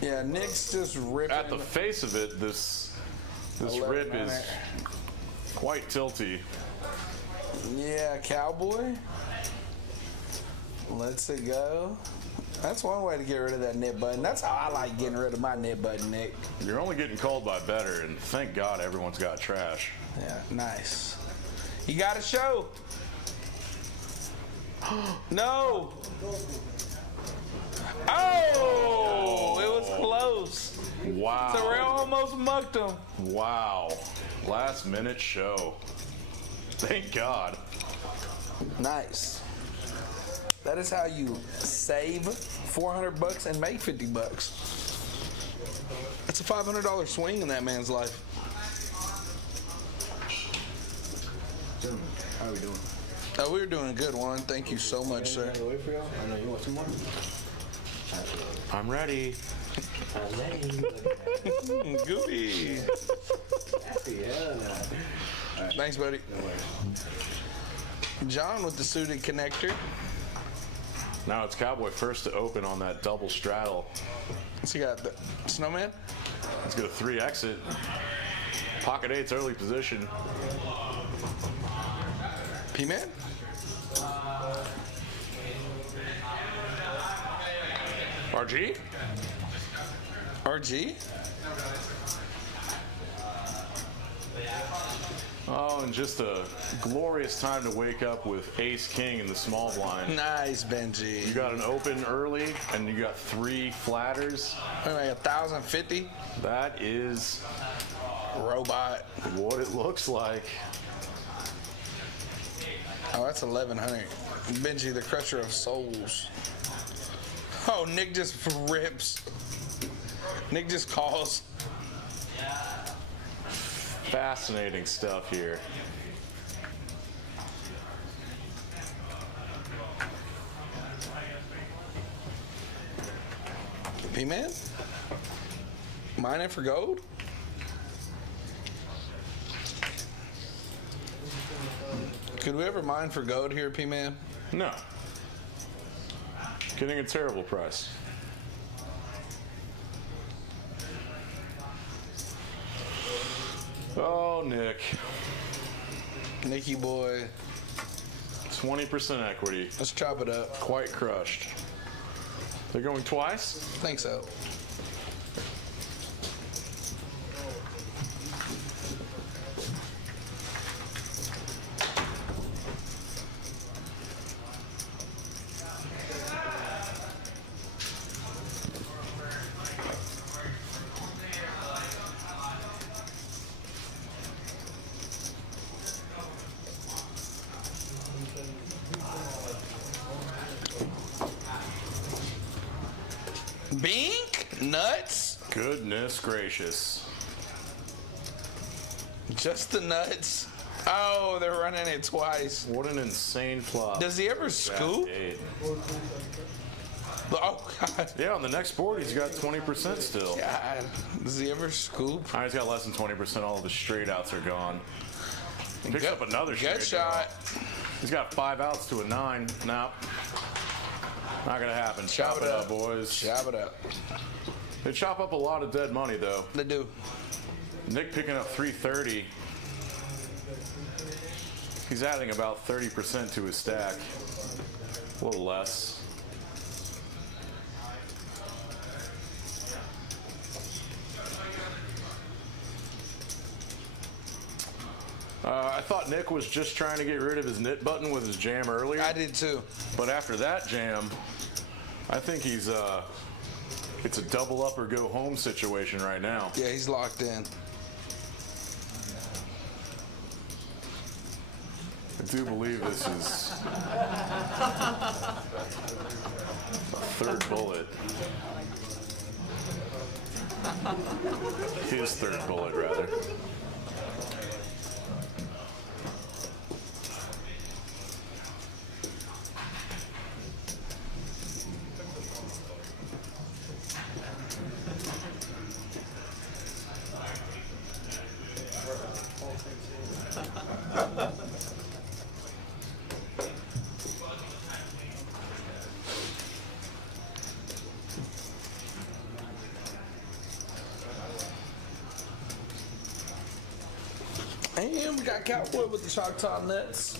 Yeah, Nick's just ripping. At the face of it, this 11 rip on is it. quite tilty. Yeah, cowboy. Lets it go. That's one way to get rid of that nip button. That's how I like getting rid of my nip button, Nick. You're only getting called by better, and thank God everyone's got trash. Yeah, nice. You got to show. No. Oh, it was close. Wow. Terrell almost mucked him. Wow. Last minute show. Thank God. Nice. That is how you save $400 and make $50. That's a $500 swing in that man's life. How are we doing? Oh, we were doing a good one. Thank you so much, sir. Wait for y'all? I know you want some more. I'm ready. I'm ready. Goody. Yeah. Thanks, buddy. No worries. John with the suited connector. Now it's Cowboy first to open on that double straddle. What's he got? The snowman? Let's go 3 exit. Pocket 8's early position. P-man? RG? RG? Oh, and just a glorious time to wake up with Ace King in the small blind. Nice, You Benji. got an open early, and you got 3 flatters. Like 1,050? That is Robot. what it looks like. Oh, that's 1,100. Benji, the crusher of souls. Oh, Nick just rips. Nick just calls. Fascinating stuff here. P-man? Mining for gold? Could we ever mine for gold here, P-Man? No. Getting a terrible price. Oh, Nick. Nicky boy. 20% equity. Let's chop it up. Quite crushed. They're going twice? Think so. Bink? Nuts? Goodness gracious. Just the nuts? Oh, they're running it twice. What an insane flop. Does he ever scoop? Oh, God. Yeah, on the next board, he's got 20% still. God. Does he ever scoop? All right, he's got less than 20%. All of his straight outs are gone. Picks up another Gut straight shot. draw. He's got 5 outs to a 9. Nope. Not gonna happen. Chop it up, boys. Chop it up. They chop up a lot of dead money, though. They do. Nick picking up 330. He's adding about 30% to his stack. A little less. I thought Nick was just trying to get rid of his knit button with his jam earlier. I did too. But after that jam, I think he's it's a double up or go home situation right now. Yeah, he's locked in. I do believe this is a third bullet. His third bullet, rather. And we got Cowboy with the Choctaw Nuts.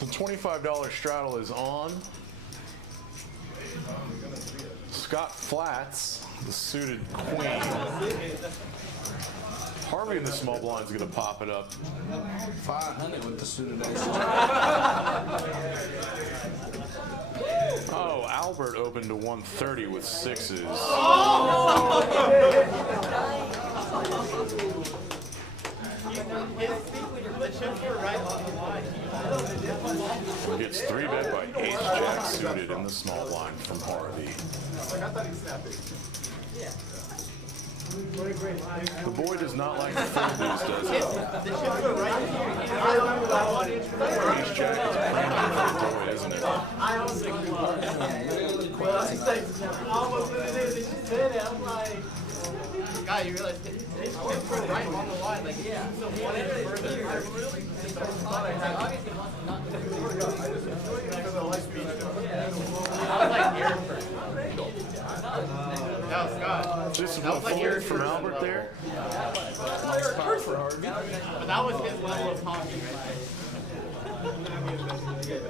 The $25 straddle is on. Scott Flats, the suited queen. Harvey in the small blind is going to pop it up. 500 with the suited ace. Oh, Albert opened to 130 with 6s. Gets 3-bet by ace-jack suited in the small blind from Harvey. The boy does not like the full boost, does he? Ace-jack is a premium for the boy, isn't it? God, you realize it's right on the line, like yeah. So one inch further. I was like here first. That was Scott. Just That was like here from Albert there. But that was his level of talking right there.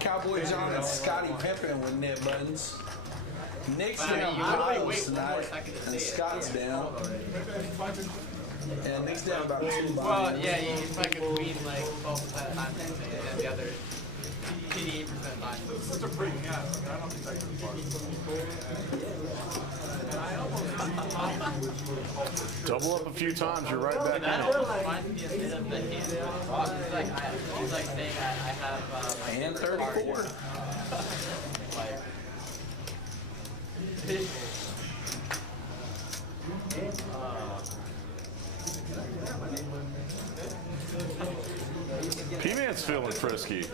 Cowboy John and Scotty pimping with knit buttons. Nick's I mean, down you literally miles wait 1 more tonight, second to and say it. Scott's down. And Nick's down about 2 Well, bucks. yeah, you fucking queen like 12% of the time, and then the other 88% buy. Such a pretty cat. I don't think I could Double up a few times, you're right back in That it. almost reminds me a bit of the hand. It's like saying I have my And favorite card 34. Like, P-Man's feeling frisky.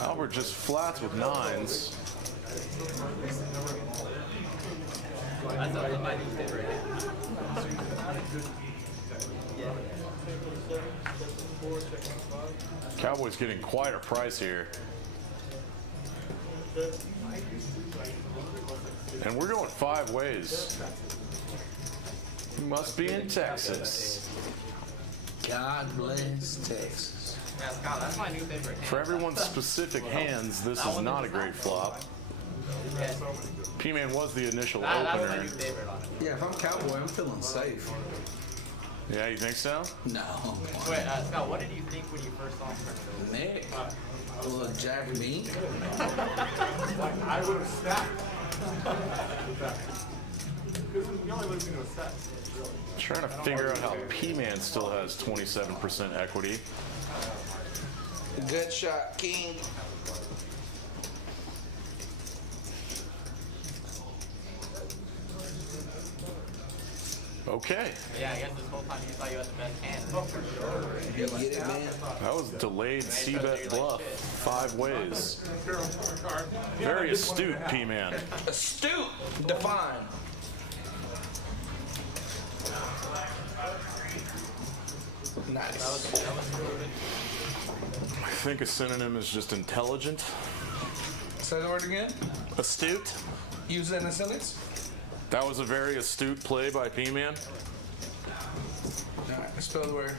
Albert just flats with 9s. that's my new favorite. Cowboys getting quite a price here. And we're going 5 ways. Must be in Texas. God bless Texas. Yeah, Scott, that's my new favorite hand. For everyone's specific hands, this is not a great flop. P-Man was the initial That's my opener. new favorite on it. Yeah, if I'm Cowboy, I'm feeling safe. Yeah, you think so? No. Wait, Scott, what did you think when you first saw him turn it over? Nick. A little Jack Meat. I would have stacked. Because you only lose into a set. Trying to figure out how P-Man still has 27% equity. Good shot, King. Okay, Yeah, I guess this whole time you thought you had the best hand. You get it, man? that was delayed C-bet bluff 5 ways. Very astute, P-Man. Astute. Define. Nice. I think a synonym is just intelligent. Say the word again. Astute. Use that in a sentence. That was a very astute play by P-Man. All right, spell the word.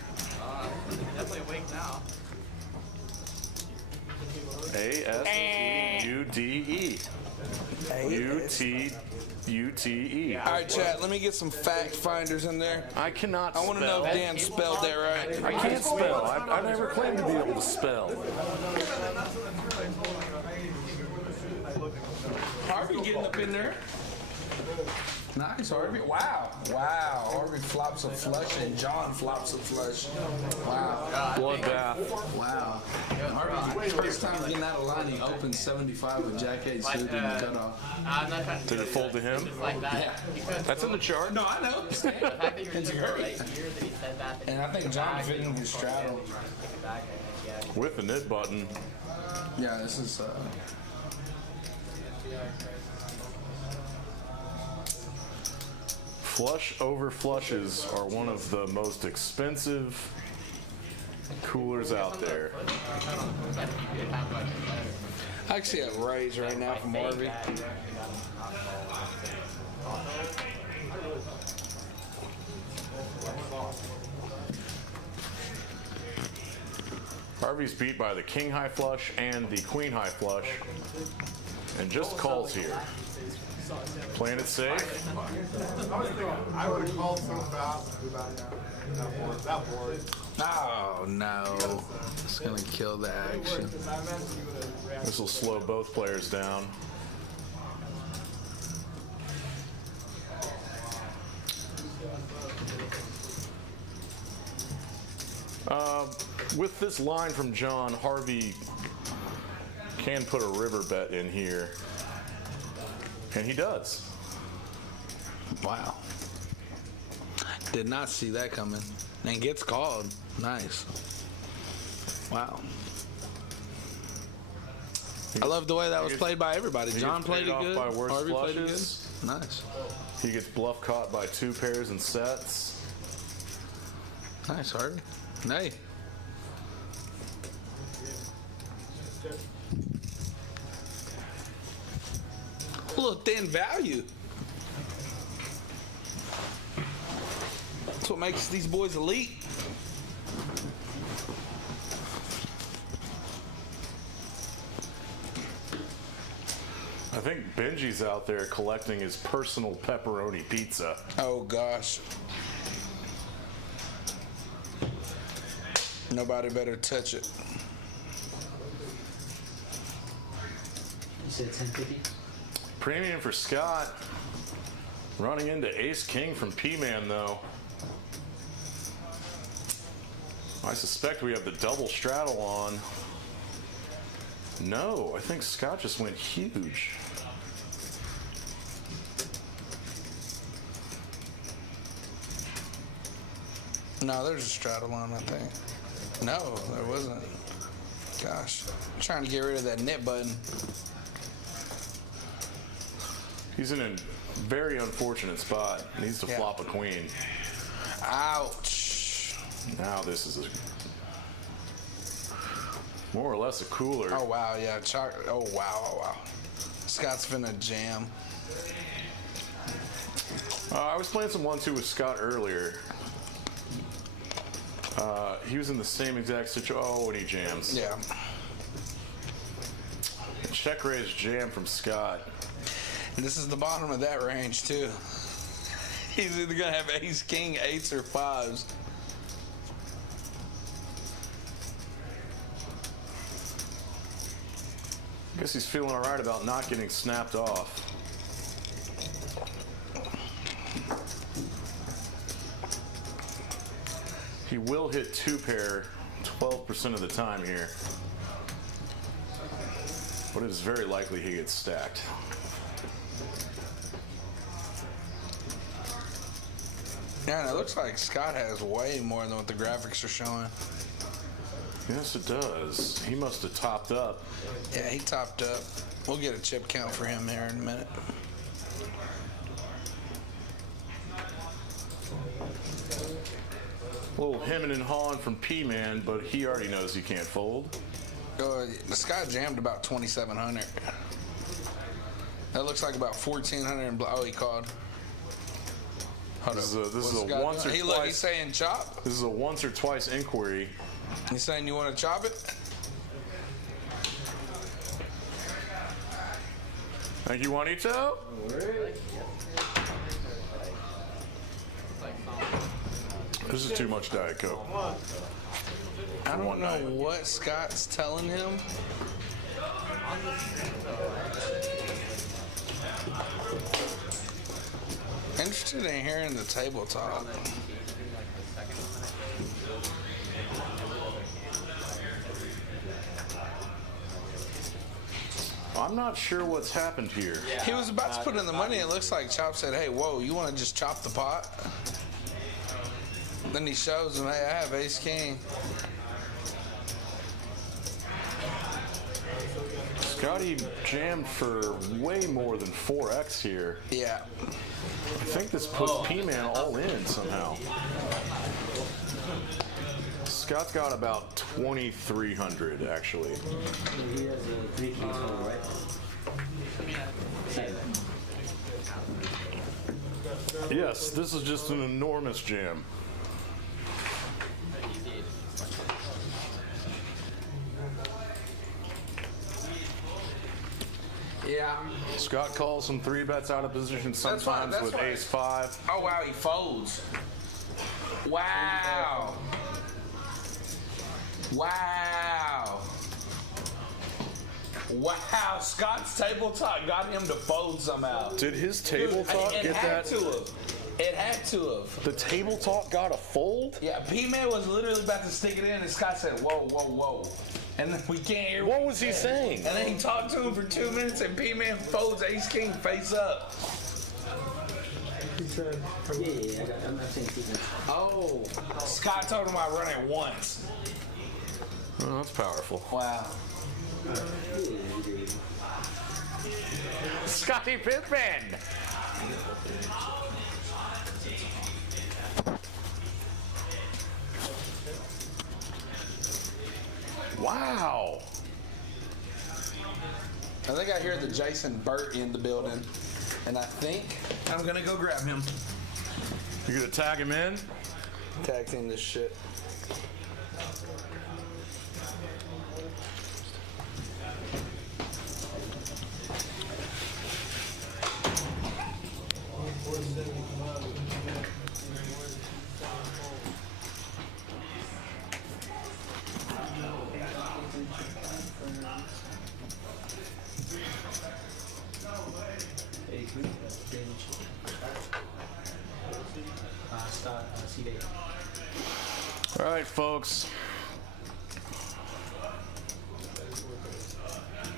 Definitely awake now. A-S-T-U-D-E. U-T-U-T-E. All right, chat. Let me get some fact finders in there. I cannot I spell. want to know if Dan spelled that right. I can't spell. I never claimed to be able to spell. Harvey getting up in there. Nice, Harvey. Wow. Wow. Harvey flops a flush and John flops a flush. Wow. Bloodbath. Wow. Harvey, first time getting out of line, he opened 75 with Jack 8 suited and cut off. I'm not trying to Did it fold to him? It's like that. Yeah. Because That's in the chart. No, I know. the fact that you're It's doing great. it right here that he said that. And I think John fitting his straddle. Back, yeah. With the knit button. Yeah, this is. Flush over flushes are one of the most expensive coolers out there. I actually have raise right now from Harvey. Harvey's beat by the king high flush and the queen high flush, and just calls here. Playing it safe. I was thinking, I would have called so fast without that board. That board. Oh no. It's gonna kill the action. This will slow both players down. With this line from John, Harvey can put a river bet in here. And he does. Wow. Did not see that coming. And gets called. Nice. Wow. I love the way that was played by everybody. John gets played paid it off good. by worse Harvey played it good. flushes. Nice. He gets bluff caught by 2 pairs and sets. Nice, Harvey. Hey. A little thin value. That's what makes these boys elite. I think Benji'S out there collecting his personal pepperoni pizza. Oh gosh. Nobody better touch it. said 1050? Premium for Scott. Running into Ace King from P-Man, though. I suspect we have the double straddle on. No, I think Scott just went huge. No, there's a straddle on, I think. No, there wasn't. Gosh. I'm trying to get rid of that knit button. He's in a very unfortunate spot. Needs to flop a queen. Ouch. Now this is more or less a cooler. Oh, wow, yeah. Oh, wow. Scott's finna jam. I was playing some 1-2 with Scott earlier. He was in the same exact situation. Oh, and he jams. Yeah. Check raise jam from Scott. And this is the bottom of that range, too. He's either going to have ace, king, eights, or fives. I guess he's feeling all right about not getting snapped off. He will hit two pair 12% of the time here. But it is very likely he gets stacked. Yeah, and it looks like Scott has way more than what the graphics are showing. Yes, it does. He must have topped up. Yeah, he topped up. We'll get a chip count for him here in a minute. A little hemming and hawing from P-Man, but he already knows he can't fold. Scott jammed about 2,700. That looks like about 1,400 and oh, he called. This is a once or twice. Look, he's saying chop. This is a once or twice inquiry. He's saying you want to chop it? Thank you, Juanito. This is too much Diet Coke. I don't know what Scott's telling him. Interested in hearing the tabletop. I'm not sure what's happened here. He was about to put in the money. It looks like Chop said, hey, whoa, you want to just chop the pot? Then he shows him, hey, I have ace king. Scotty jammed for way more than 4x here. Yeah. I think this puts P-Man all in somehow. Scott's got about 2,300 actually. He has a 3 total, right? Yes, this is just an enormous jam. Yeah. Scott calls some 3-bets out of position sometimes with ace-5. Oh, wow, he folds. Wow. Wow. Wow, Scott's tabletop got him to fold somehow. Did his tabletop get that? It had to have. The tabletop got a fold? Yeah, P-Man was literally about to stick it in, and Scott said, whoa, whoa, whoa. And then we can't hear what was he saying? And then he talked to him for 2 minutes, and P-Man folds ace-king face up. He said, yeah, I'm not saying sequence. Oh, Scott told him I run it once. Oh, that's powerful. Wow. Scottie Pippen! Wow. I think I hear the Jason Burt in the building, and I think I'm gonna go grab him. You gonna tag him in? Tag team this shit. All right, folks.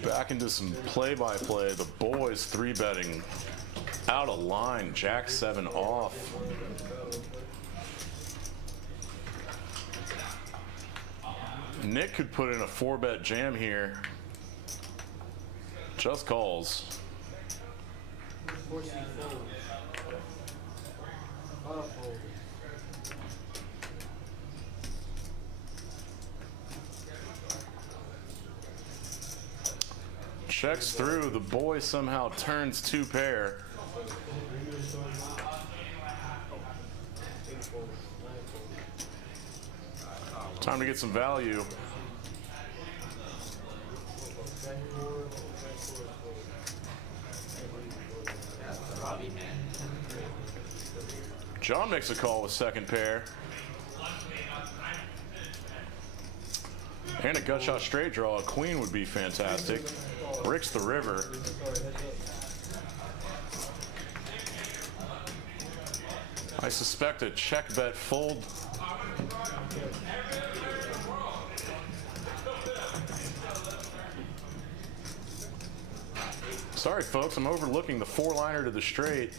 Back into some play-by-play. The boys 3-betting out of line. Jack 7 off. Nick could put in a 4-bet jam here. Just calls. Checks through. The boy somehow turns 2 pair. Time to get some value. John makes a call with 2nd pair. And a gut shot straight draw. A queen would be fantastic. Rick's the river. I suspect a check bet fold. Sorry, folks, I'm overlooking the 4-liner to the straight.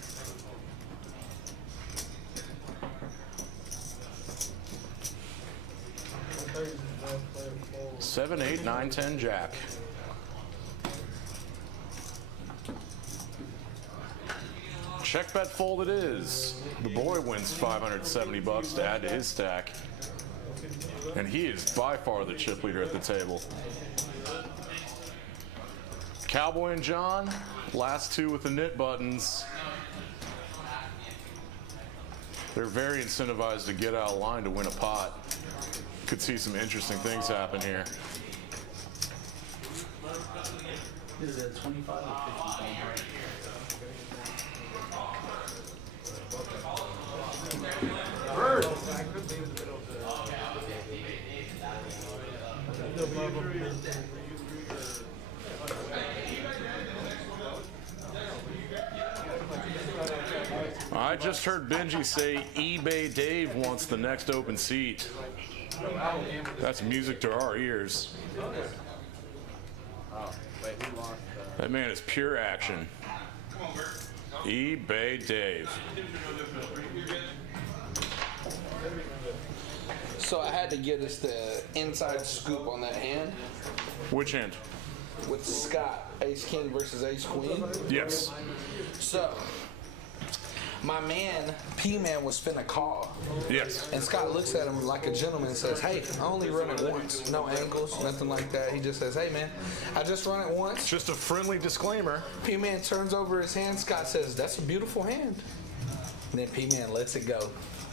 Seven, 8, 9, 10, Jack. Check bet fold it is. The boy wins $570 to add to his stack. And he is by far the chip leader at the table. Cowboy and John, last 2 with the knit buttons. They're very incentivized to get out of line to win a pot. Could see some interesting things happen here. Is it 25 or 55? Bird. I just heard Benji say eBay Dave wants the next open seat. That's music to our ears. That man is pure action. eBay Dave. So I had to get us the inside scoop on that hand Which hand? with Scott, Ace King versus Ace Queen. Yes. So my man, P-Man, was finna call. Yes. And Scott looks at him like a gentleman and says, hey, I only run it once. No angles, nothing like that. He just says, hey, man, I just run it once. Just a friendly disclaimer. P-Man turns over his hand. Scott says, that's a beautiful hand. And then P-Man lets it go.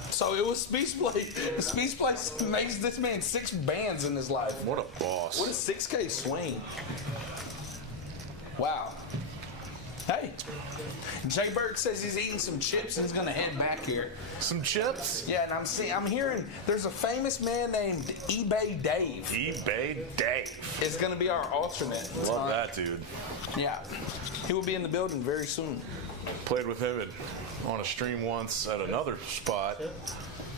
So it was Speech Play. Speech Play makes this man 6 bands in his life. What a boss. What a 6K swing. Wow. Hey, Jay Burke says he's eating some chips and he's gonna head back here. Some chips? Yeah, and I'm hearing there's a famous man named eBay Dave. eBay Dave. It's gonna be our alternate. Love that dude. Yeah, he will be in the building very soon. Played with him on a stream once at another spot.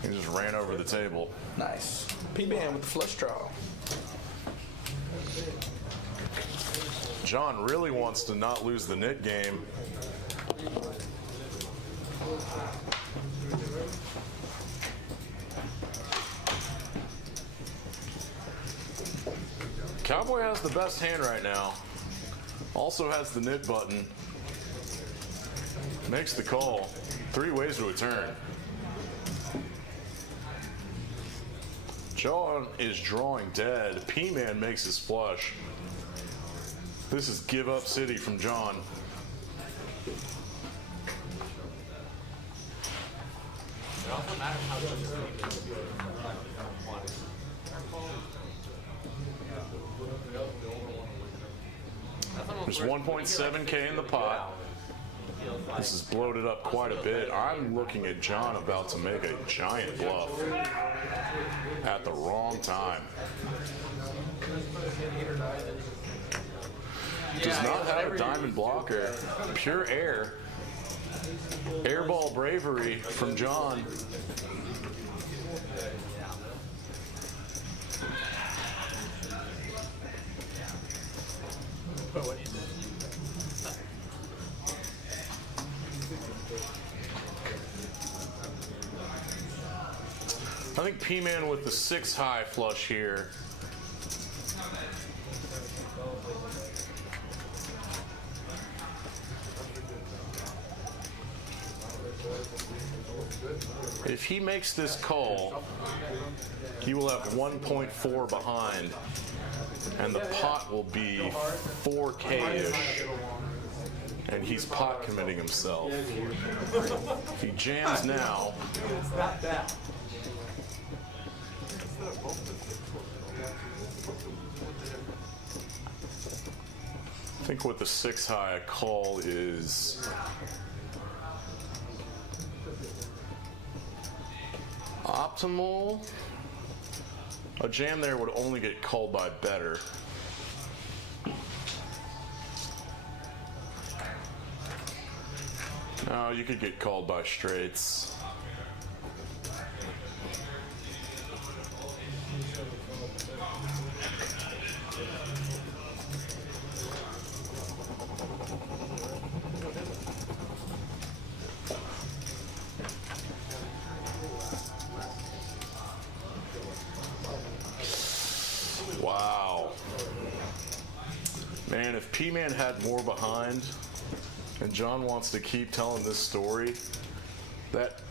He just ran over the table. Nice. P-Man with the flush draw. John really wants to not lose the knit game. Cowboy has the best hand right now. Also has the knit button. Makes the call. 3 ways to a turn. John is drawing dead. P-Man makes his flush. This is Give Up City from John. It also matters how much you sleep. There's 1.7K in the pot. This is bloated up quite a bit. I'm looking at John about to make a giant bluff at the wrong time. Does not have a diamond blocker. Pure air. Airball Bravery from John. I think P-Man with the 6 high flush here. If he makes this call, he will have 1.4 behind, and the pot will be 4K-ish, and he's pot committing himself. If he jams now, It's not that. I think with the 6 high, a call is optimal. A jam there would only get called by better. No, you could get called by straights. Wow. Man, if P-Man had more behind, and John wants to keep telling this story, that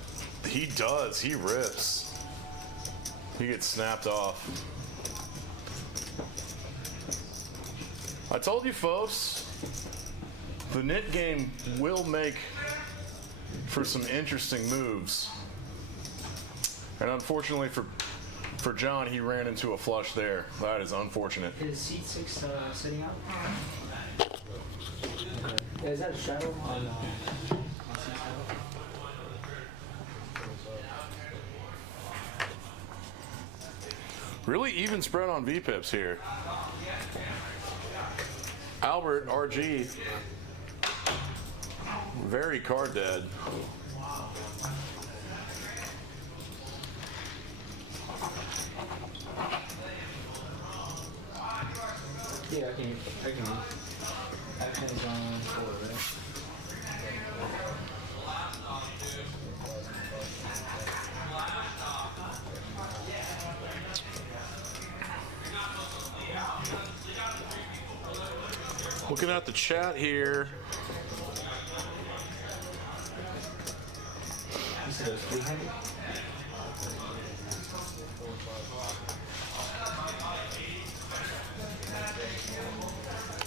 he does, he rips. He gets snapped off. I told you folks, the knit game will make for some interesting moves. And unfortunately for John, he ran into a flush there. That is unfortunate. Is seat 6 sitting out? Okay. Is that a shadow on seat 7? Really even spread on VPIPs here. Albert, RG, very card dead. Yeah, I can. Action's on 4, right? Looking at the chat here. You said it was 300?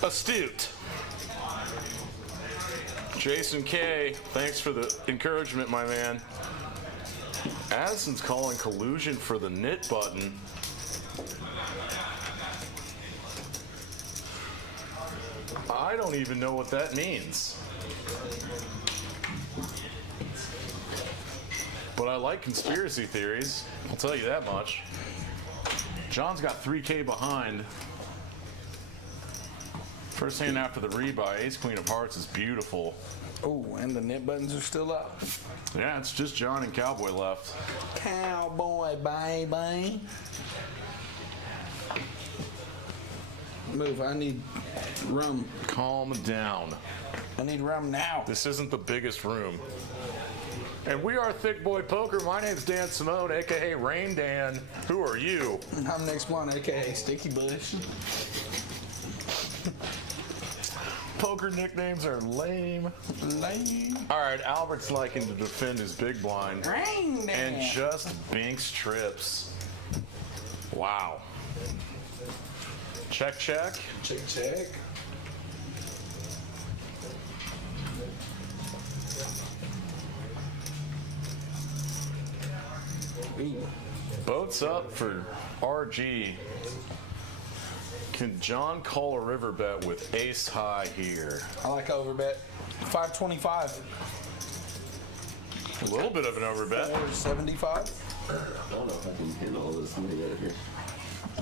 Astute. Jason K, thanks for the encouragement, my man. Addison's calling collusion for the knit button. I don't even know what that means. But I like conspiracy theories, I'll tell you that much. John's got 3K behind. First hand after the rebuy, Ace Queen of Hearts is beautiful. Oh, and the knit buttons are still up. Yeah, it's just John and Cowboy left. Cowboy, baby. Move, I need rum. Calm down. I need rum now. This isn't the biggest room. And we are Thick Boy Poker. My name's Dan Simone, aka Rain Dan. Who are you? I'm Next One, aka Sticky Bush. Poker nicknames are lame. Lame. All right, Albert's liking to defend his big blind. Rain Dan. And just binks trips. Wow. Check, check. Check, check. Boats up for RG. Can John call a river bet with ace high here? I like overbet. 525. A little bit of an overbet. 475. I don't know if I can handle all this. Let me get it here.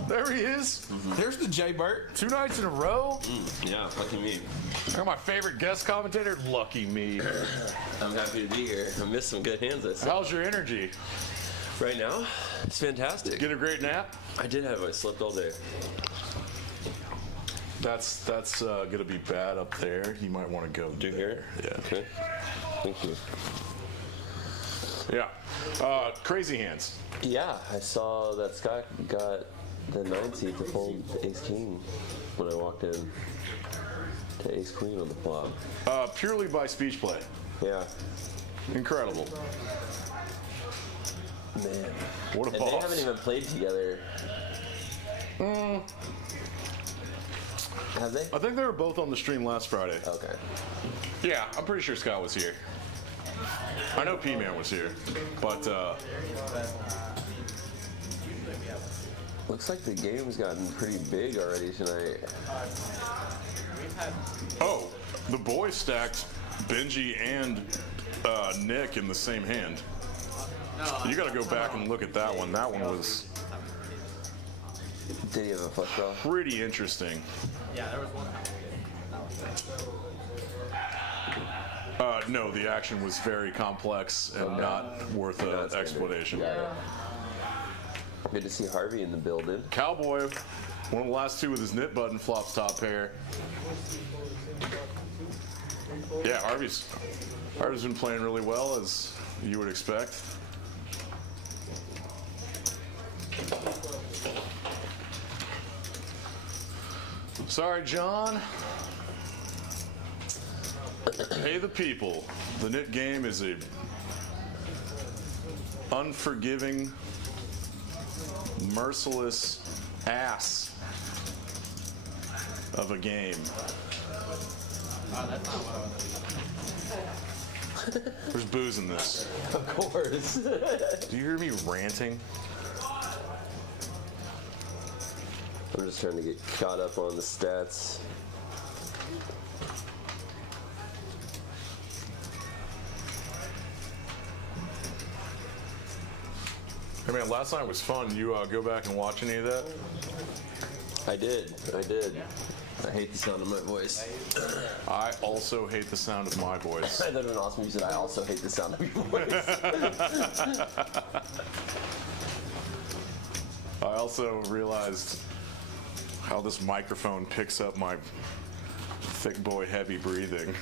There he is. There's the Jay Burt. 2 nights in a row. Yeah, lucky me. I got my favorite guest commentator. Lucky me. I'm happy to be here. I missed some good hands. I saw. How's your energy? Right now, it's fantastic. Get a great nap? I did have. I slept all day. That's gonna be bad up there. You might want to go Do here? Yeah. Okay. Thank you. Yeah. Crazy hands. Yeah, I saw that Scott got the 9 seed to fold Ace King when I walked in to Ace Queen on the flop. Purely by speech play. Yeah. Incredible. Man. What a And boss. they haven't even played together. Have they? I think they were both on the stream last Friday. Okay. Yeah, I'm pretty sure Scott was here. I know P-Man was here, but Looks like the game's gotten pretty big already tonight. oh, the boys stacked Benji and Nick in the same hand. You got to go back and look at that one. That one was Did he have a flush draw? pretty interesting. Yeah, there was one. No, the action was very complex and not worth an Not standard. explanation. Got it. Good to see Harvey in the building. Cowboy, one of the last two with his knit button flops top pair. Yeah, Harvey's been playing really well, as you would expect. Sorry, John. Hey, the people. The knit game is a unforgiving, merciless ass of a game. There's booze in this. Of course. Do you hear me ranting? I'm just trying to get caught up on the stats. Hey man, last night was fun. You go back and watch any of that? I did. I hate the sound of my voice. I also hate the sound of my voice. That would have been awesome if you said, I also hate the sound of your voice. I also realized how this microphone picks up my thick boy heavy breathing.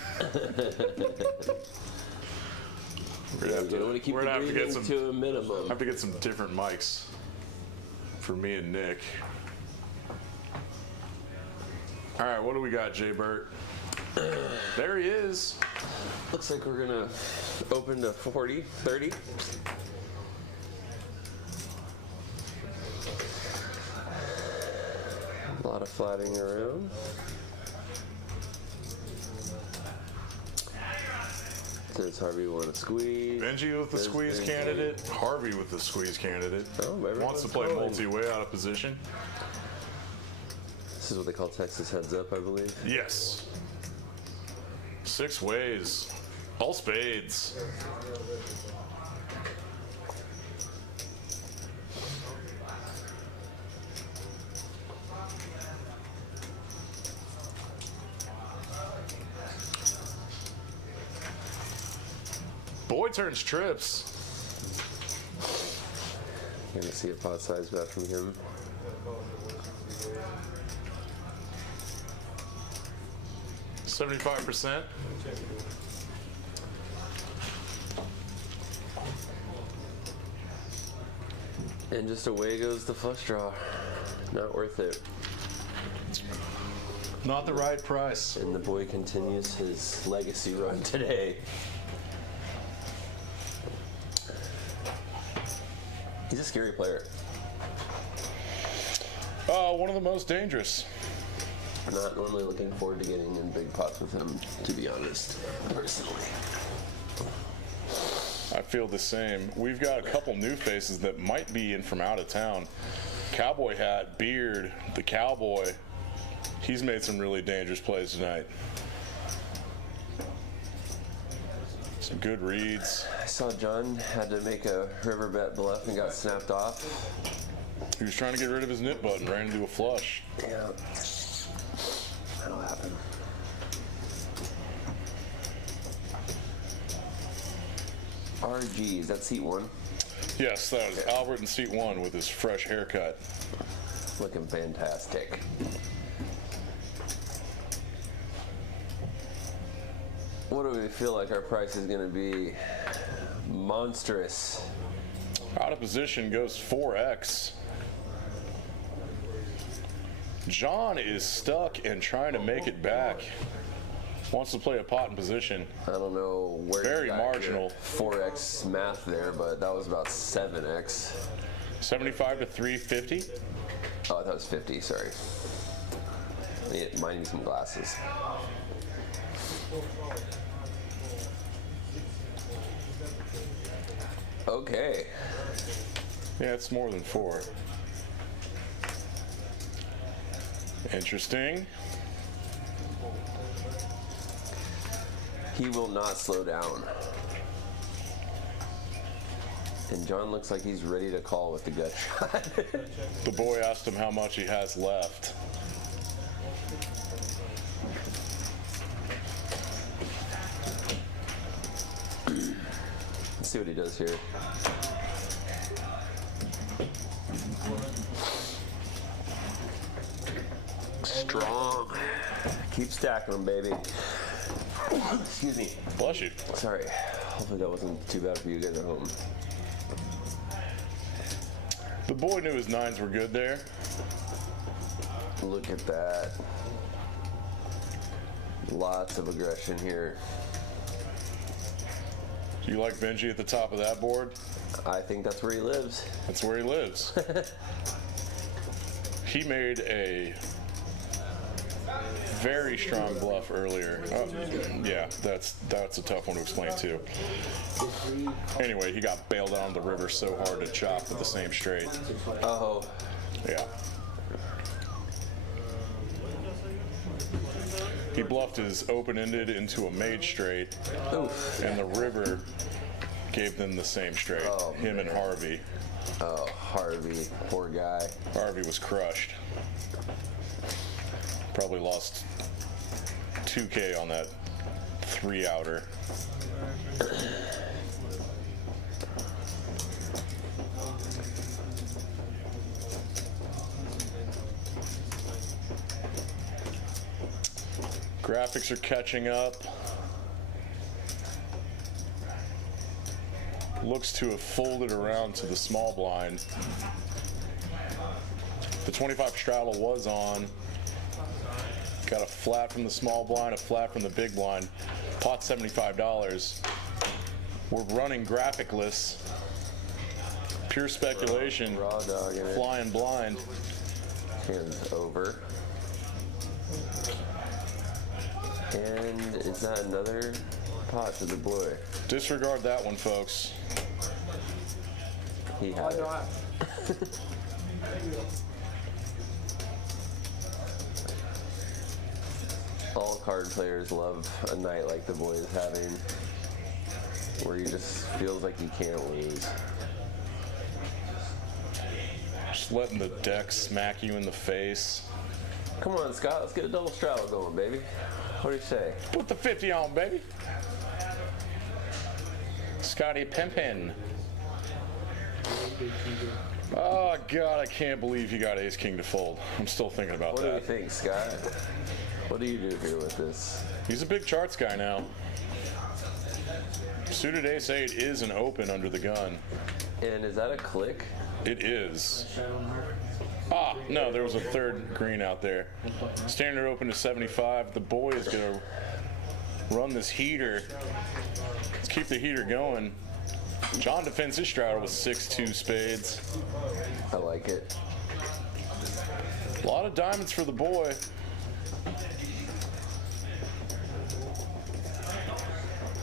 We're gonna have You want to keep we're the gonna have to breathing get some to a minimum. have to get some different mics for me and Nick. All right, what do we got, Jay Burt? There he is. Looks like we're gonna open to 40, 30. A lot of flatting around. Says Harvey want to squeeze. Benji with the There's squeeze Benji. candidate. Harvey with the squeeze candidate. Oh, everyone's Wants to play calling. multi-way out of position. This is what they call Texas heads up, I believe. Yes. 6 ways. All spades. Boy turns trips. Gonna see a pot size bet from him. $75%. And just away goes the flush draw. Not worth it. Not the right price. And the boy continues his legacy run today. He's a scary player. One of the most dangerous. Not normally looking forward to getting in big pots with him, to be honest, personally. I feel the same. We've got a couple new faces that might be in from out of town. Cowboy hat, Beard, the Cowboy. He's made some really dangerous plays tonight. Some good reads. I saw John had to make a river bet bluff and got snapped off. He was trying to get rid of his nip button, ran into a flush. Yeah. That'll happen. RG, is that seat 1? Yes, that is Albert in seat 1 with his fresh haircut. Looking fantastic. What do we feel like our price is going to be? Monstrous. Out of position goes 4X. John is stuck and trying to make it back. Wants to play a pot in position. I don't know where Very you got marginal. your 4X math there, but that was about 7X. 75 to 350. Oh, I thought it was 50, sorry. Might need some glasses. Okay. Yeah, it's more than 4. Interesting. He will not slow down. And John looks like he's ready to call with the gut shot. The boy asked him how much he has left. Let's see what he does here. Strong. Keep stacking them, baby. Excuse me. Bless you. Sorry. Hopefully that wasn't too bad for you guys at home. The boy knew his 9s were good there. Look at that. Lots of aggression here. Do you like Benji at the top of that board? I think that's where he lives. That's where he lives. He made a very strong bluff earlier. Yeah, that's a tough one to explain too. Anyway, he got bailed out on the river so hard to chop with the same straight. Oh. Yeah. He bluffed his open-ended into a made straight, Oof. and the river gave them the same straight. Oh, him and Harvey. Oh, Harvey. Poor guy. Harvey was crushed. Probably lost 2K on that 3-outer. Graphics are catching up. Looks to have folded around to the small blind. The 25 straddle was on. Got a flat from the small blind, a flat from the big blind. Pot $75. We're running graphicless. Pure speculation. Raw dog in it. Flying blind. Hands over. And is that another pot to the boy? Disregard that one, folks. He had it. All card players love a night like the boy is having, where he just feels like he can't lose. Just letting the deck smack you in the face. Come on, Scott, let's get a double straddle going, baby. What do you say? Put the 50 on, baby. Scotty Pimpin. Oh, God, I can't believe he got Ace King to fold. I'm still thinking about What do you that. think, Scott? What do you do here with this? He's a big charts guy now. Suited Ace 8 is an open under the gun. And is that a click? It is. Ah, no, there was a third green out there. Standard open to 75. The boy is going to run this heater. Let's keep the heater going. John defends his straddle with 6-2 spades. I like it. A lot of diamonds for the boy.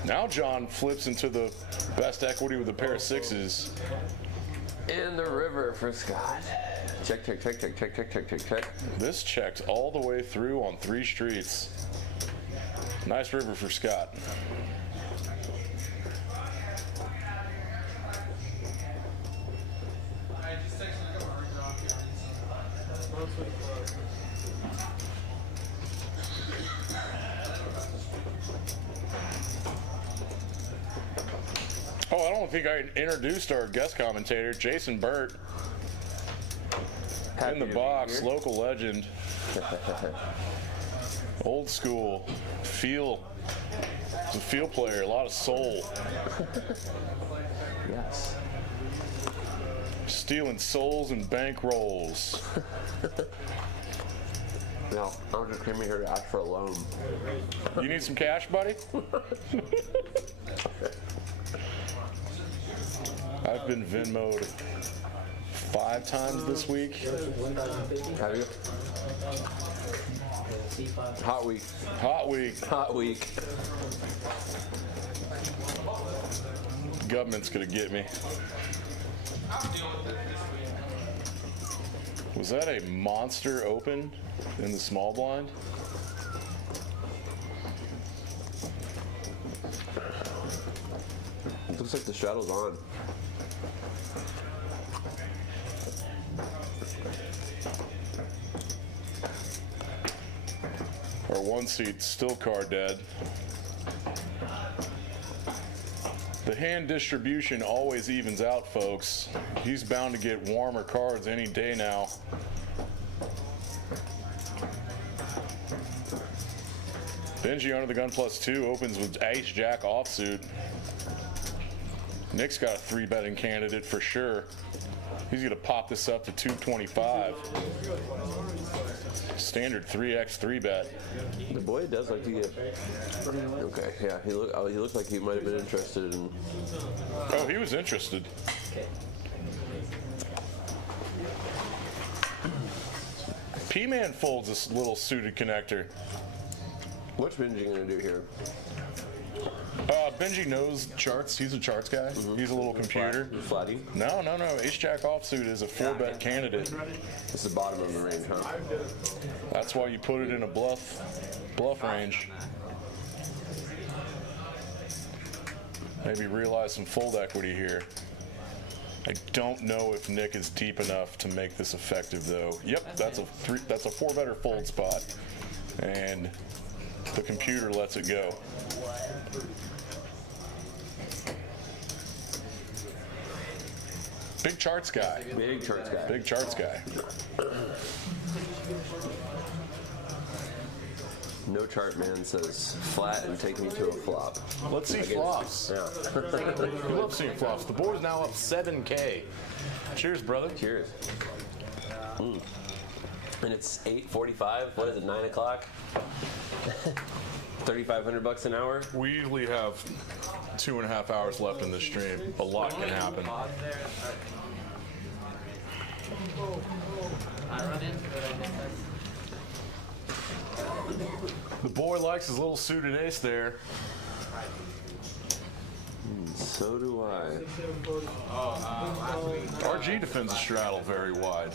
Now John flips into the best equity with a pair of 6s. In the river for Scott. Check, check, check, check, check, check, check, check, check. This checked all the way through on 3 streets. Nice river for Scott. I don't think I introduced our guest commentator, Jason Burt. In the box, local legend. Old school. Feel. He's a field player, a lot of soul. Yes. Stealing souls and bank rolls. No, I just came in here to ask for a loan. You need some cash, buddy? I've been Venmo'd 5 times this week. Have you? Hot week. Hot week. Hot week. Government's gonna get me. Was that a monster open in the small blind? Looks like the shadow's on. Our 1 seat still card dead. The hand distribution always evens out, folks. He's bound to get warmer cards any day now. Benji under the gun +2 opens with Ace-Jack offsuit. Nick's got a 3-betting candidate for sure. He's gonna pop this up to 225. Standard 3x 3-bet. The boy does like to get. Okay, yeah, he looked like he might have been interested in. Oh, he was interested. P-Man folds this little suited connector. What's Benji gonna do here? Benji knows charts. He's a charts guy. He's a little computer. Flatty. No. Ace-Jack offsuit is a 4-bet candidate. It's the bottom of the range, huh? That's why you put it in a bluff range. Maybe realize some fold equity here. I don't know if Nick is deep enough to make this effective, though. Yep, that's a 4-better fold spot, and the computer lets it go. Big charts guy. Big charts guy. Big charts guy. No chart man says flat and take me to a flop. Let's see flops. Yeah. We love seeing flops. The board's now up 7K. Cheers, brother. Cheers. And it's 8:45. What is it? 9 o'clock. 3,500 bucks an hour. We usually have 2.5 hours left in the stream. A lot can happen. The boy likes his little suited ace there. So do I. RG defends a straddle very wide.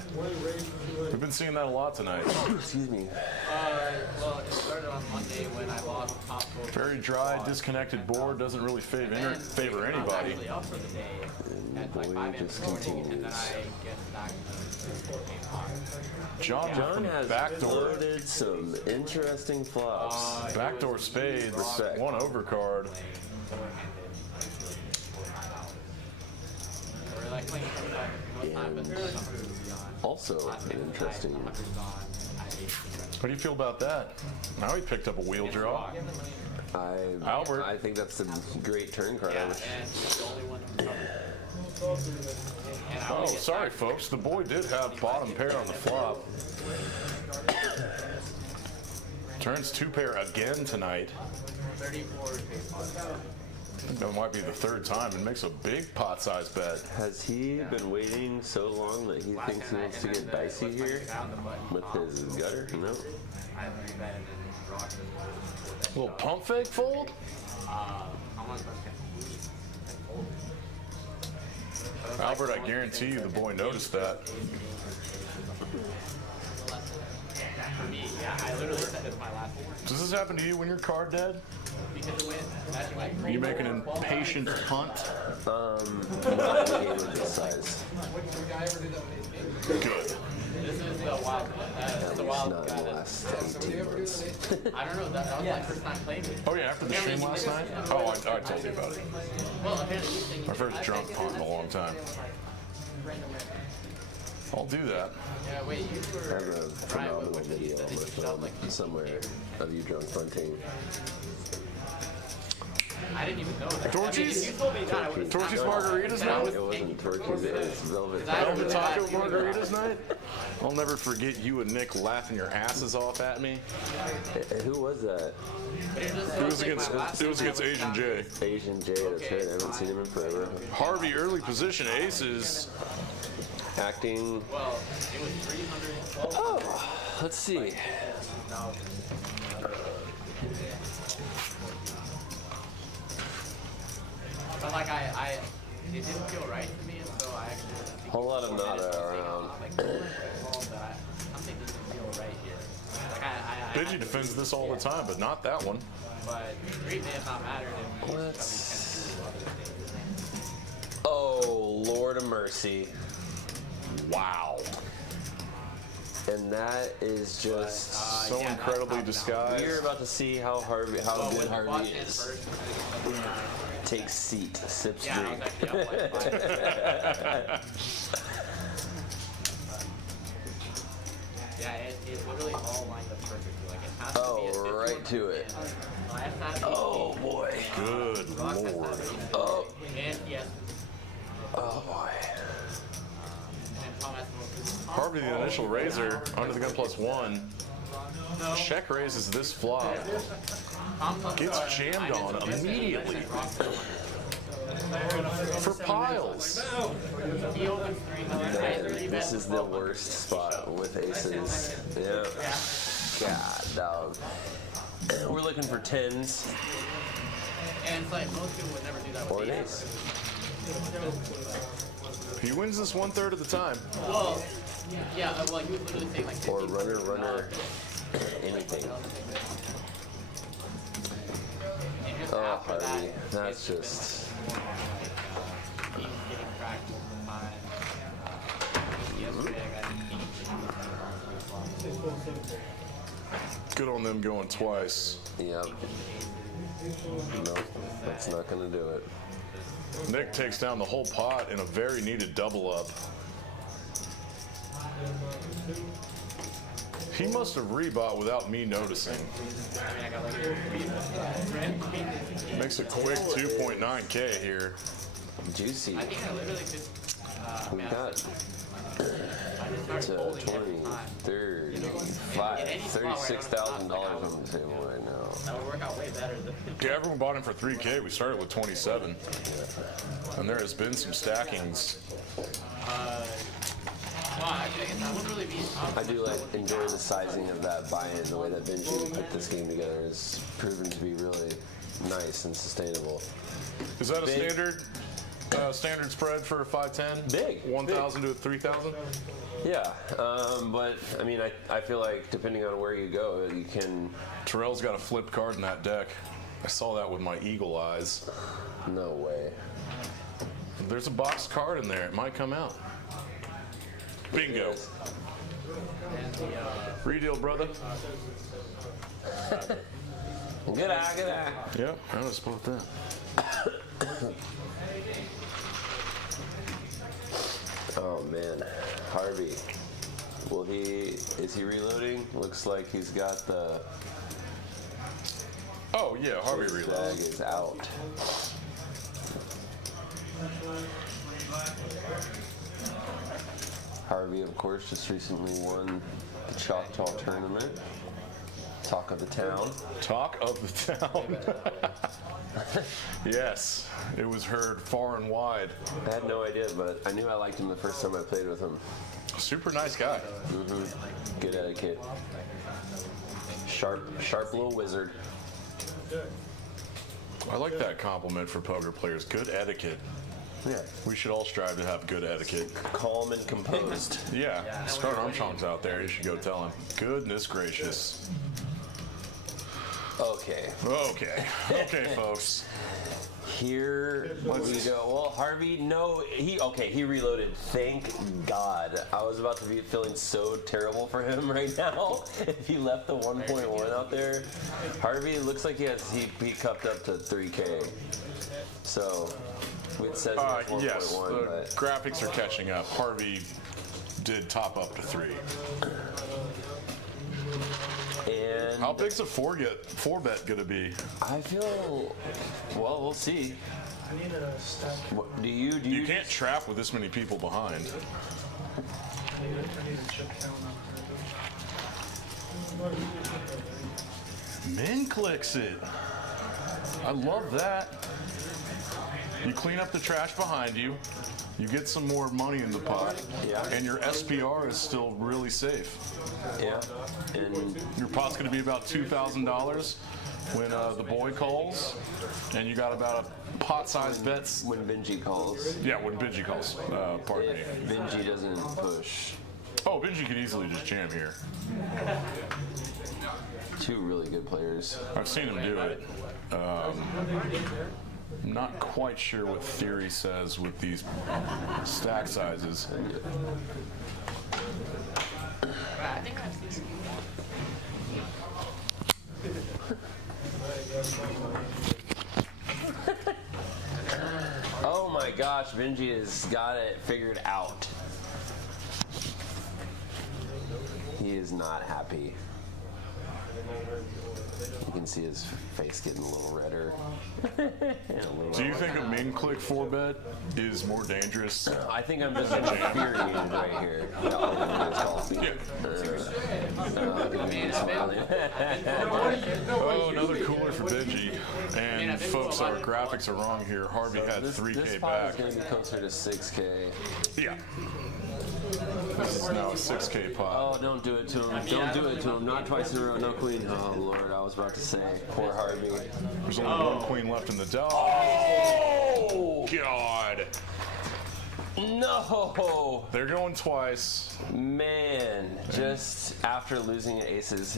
We've been seeing that a lot tonight. Excuse me. Well, it started on Monday when I lost top four. Very dry, disconnected board. Doesn't really favor anybody. Actually up for the day at like Boy 5 just a.m. and then continues. I get back to John John has backdoor. loaded some interesting flops. Backdoor spades. Respect. 1 overcard. We're like playing most time, but there's something to be on. Also an interesting. How do you feel about that? Now he picked up a wheel draw. Albert. I think that's a great turn card. Yeah, and he's the only one who covered. Oh, sorry, folks. The boy did have bottom pair on the flop. Turns 2-pair again tonight. 34 I think that might be the 3rd time and makes a big pot size bet. Has he been waiting so long that he thinks he wants to get dicey here with his gutter? No. Little pump fake fold? Albert, I guarantee you the boy noticed that. For me, yeah, I literally said it's my last one. Does this happen to you when you're card dead? Because it went, imagine like, You make an impatient punt? Not in a game of this size. Good. This is the wild. At The least wild not in the guy. last 18 months. I don't know. That was my first time playing it. Oh yeah, after the stream last night? Oh, I told you about it. Well, apparently you think My first drunk punt in a long time. I'll do that. Yeah, wait, you I were. have a phenomenal video on my phone somewhere of you drunk punting. I didn't even know that. Torchies? I mean, if you told me that, I would have. Torchies margaritas Then I night? was It wasn't Torchies, it was Velvet Velvet Taco. Taco margaritas night? I'll never forget you and Nick laughing your asses off at me. Who was that? It was against Asian J. Asian J, that's right. I haven't seen him in forever. Harvey, early position aces. Acting. Well, it was 312. Oh, let's see. But like it didn't feel right to me, and so I actually. Whole lot of nada around. Something doesn't feel right here. Like Benji defends this all the time, but not that one. But great may have not mattered if he Let's. Oh, Lord of mercy. Wow. And that is just. So incredibly disguised. We're about to see how good Harvey is. Takes seat, sips Yeah, I was drink. actually up like 5. Yeah, it literally all lined up perfectly. Like it has to be a Oh, 51 right to it. Well, it has to have to be Oh boy. Good lord. Oh, and yes, oh boy. and Tom has the most. Harvey, the initial raiser, under the gun +1. Check raises this flop. Gets jammed on immediately. For piles. He opens 3 Man, this is the worst spot with aces. Yeah. God, dog. We're looking for 10s And it's like most people would never do that with or an aces. ace. He wins this 1/3 of the time. Well, yeah, well, you would literally say like Or 50%. runner, anything. And just Oh, after that, Harvey, that's it's just. He's getting cracked all the time. Yesterday I got Good on them going twice. Yep. No, that's not gonna do it. Nick takes down the whole pot in a very needed double up. He must have rebought without me noticing. Makes a quick 2.9K here. Juicy. I think I literally could. We got to 20, 30, $36,000 on the table right now. That would work out way better than. Yeah, everyone bought in for 3K. We started with 27. And there has been some stackings. Well, I guess that wouldn't really be. I do enjoy the sizing of that buy-in. The way that Benji put this game together has proven to be really nice and sustainable. Is that a Big. standard spread for a 510? Big. 1,000 to 3,000? Yeah, but I mean, I feel like depending on where you go, you can. Terrell's got a flipped card in that deck. I saw that with my eagle eyes. No way. There's a boxed card in there. It might come out. Bingo. Redeal, brother. Good eye, good eye. Yep, I would spot that. Oh man, Harvey. Is he reloading? Looks like he's got the. Oh yeah, Harvey His reload. bag is out. Harvey, of course, just recently won the Choctaw tournament. Talk of the town. Talk of the town. Yes, it was heard far and wide. I had no idea, but I knew I liked him the first time I played with him. Super nice guy. Good etiquette. Sharp little wizard. I like that compliment for poker players. Good etiquette. Yeah. We should all strive to have good etiquette. Calm and composed. Yeah, Scott Armstrong's out there. You should go tell him. Goodness gracious. Oh, Okay. Okay, folks. Here we go. Well, Harvey, no, he reloaded. Thank God. I was about to be feeling so terrible for him right now if he left the 1.1 out there. Harvey looks like he cupped up to 3K. So it says 4.1. Yes, the graphics are catching up. Harvey did top up to 3. And how big's a 4-bet gonna be? I feel, well, we'll see. I need a stack. You can't trap with this many people behind. I need a chip count on Min clicks it. I love that. You clean up the trash behind you. You get some more money in the pot. Yeah. And your SPR is still really safe. Yeah. And your pot's going to be about $2,000 when the boy calls, and you got about a pot-sized bets. When Benji calls. Yeah, when Benji calls. Pardon me. Benji doesn't push. Oh, Benji could easily just jam here. 2 really good players. I've seen him do it. Not quite sure what theory says with these stack sizes. I think I've seen some. Oh my gosh, Benji has got it figured out. He is not happy. You can see his face getting a little redder. Do you think a min click 4-bet is more dangerous? I think I'm just infuriated right here. Oh, another cooler for Benji. And folks, our graphics are wrong here. Harvey had 3K this back. This is going to be closer to 6K. Yeah. This is now a 6K pot. Oh, don't do it to him. Don't do it to him. Not twice in a row. No queen. Oh, Lord. I was about to say. Poor Harvey. There's only 1 queen left in the deck. Oh, God. No. They're going twice. Man, just after losing aces,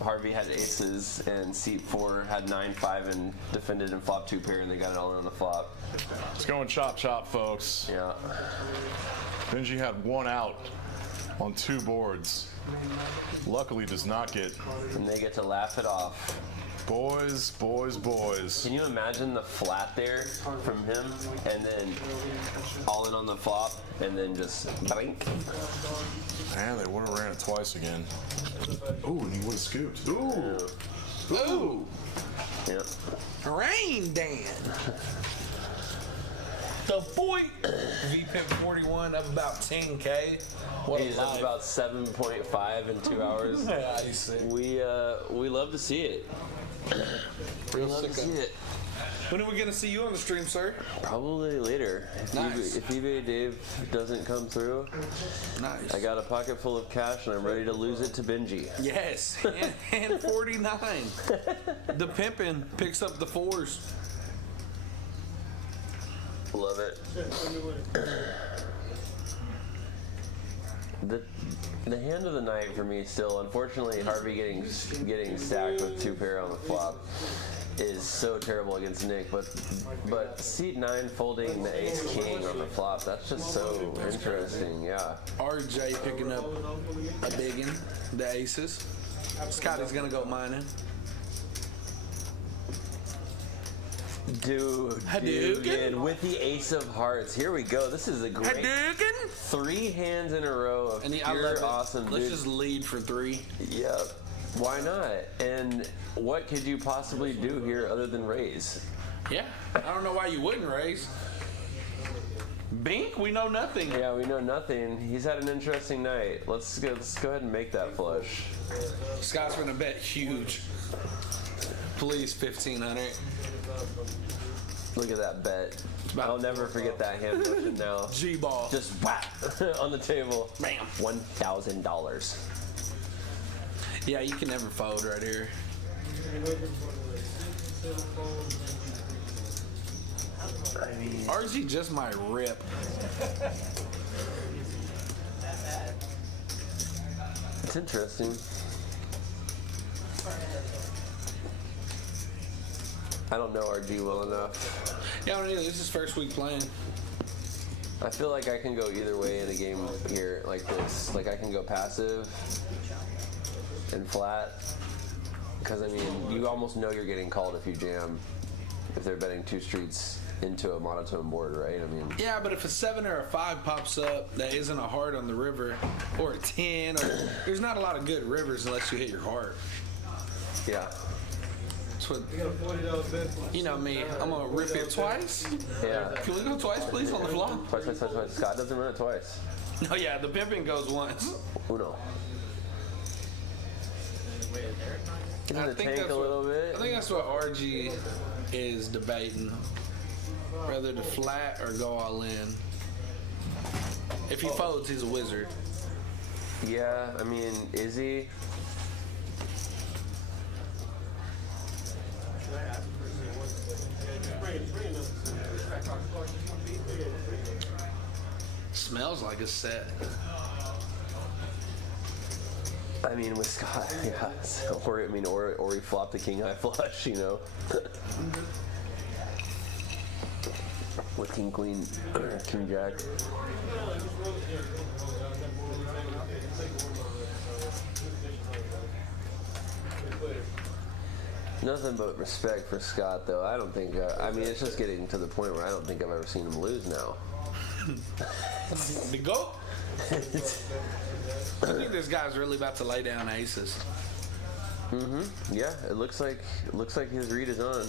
Harvey had aces and seat 4 had 9-5 and defended and flopped 2 pair, and they got it all in on the flop. It's going chop chop, folks. Yeah. Benji had 1 out on 2 boards. Luckily does not get. And they get to laugh it off. Boys, boys, boys. Can you imagine the flat there from him, and then all in on the flop, and then just blink? Man, they would have ran it twice again. Ooh, and he would have scooped. Ooh. Ooh. Yeah. Rain Dan. The boy. VPIP 41 up about 10K. What He's up about 7.5 in 2 hours. Yeah, I see. We love to see it. We love to see it. When are we going to see you on the stream, sir? Probably later. Nice. If eBay Dave doesn't come through, Nice. I got a pocket full of cash and I'm ready to lose it to Benji. Yes, and 49. The pimpin' picks up the 4s. Love it. The hand of the night for me still, unfortunately, Harvey getting stacked with 2 pair on the flop is so terrible against Nick, but seat 9 folding the ace king on the flop, that's just so interesting. Yeah. RJ picking up a biggin, the aces. Scotty's gonna go mining. Dude, with the ace of hearts. Here we go. This is a great Hadouken? 3 hands in a row of pure awesome. Let's dude. just lead for 3. Yep. Why not? And what could you possibly do here other than raise? Yeah, I don't know why you wouldn't raise. Bink, we know nothing. Yeah, we know nothing. He's had an interesting night. Let's go ahead and make that flush. Scott's gonna bet huge. Please, 1,500. Look at that bet. I'll never forget that hand motion now. G-ball. Just whap on the table. Bam. $1,000. Yeah, you can never fold right here. I mean, RG just might rip. it's interesting. I don't know RG well enough. Yeah, I don't either. This is his first week playing. I feel like I can go either way in a game here like this. Like I can go passive and flat. Because I mean, you almost know you're getting called if you jam. If they're betting 2 streets into a monotone board, right? I mean, Yeah, but if a 7 or a 5 pops up that isn't a heart on the river, or a 10, or there's not a lot of good rivers unless you hit your heart. yeah. That's what, You got a $40 bet. you know me, I'm gonna rip it twice. Yeah. Can we go twice, please, on the vlog? Twice. Scott doesn't run it twice. No, yeah, the pimping goes once. Uno. Wait, is Eric not? Get in the tank that's a little bit. I think that's what RG is debating. Whether to flat or go all in. If he folds, he's a wizard. Yeah, I mean, is he? Smells like a set. I mean, with Scott, yeah. Or he flopped the king high flush, you know. With king queen, king jack. Nothing but respect for Scott, though. I don't think. I mean, it's just getting to the point where I don't think I've ever seen him lose now. The goat? I think this guy's really about to lay down aces. Yeah, it looks like his read is on.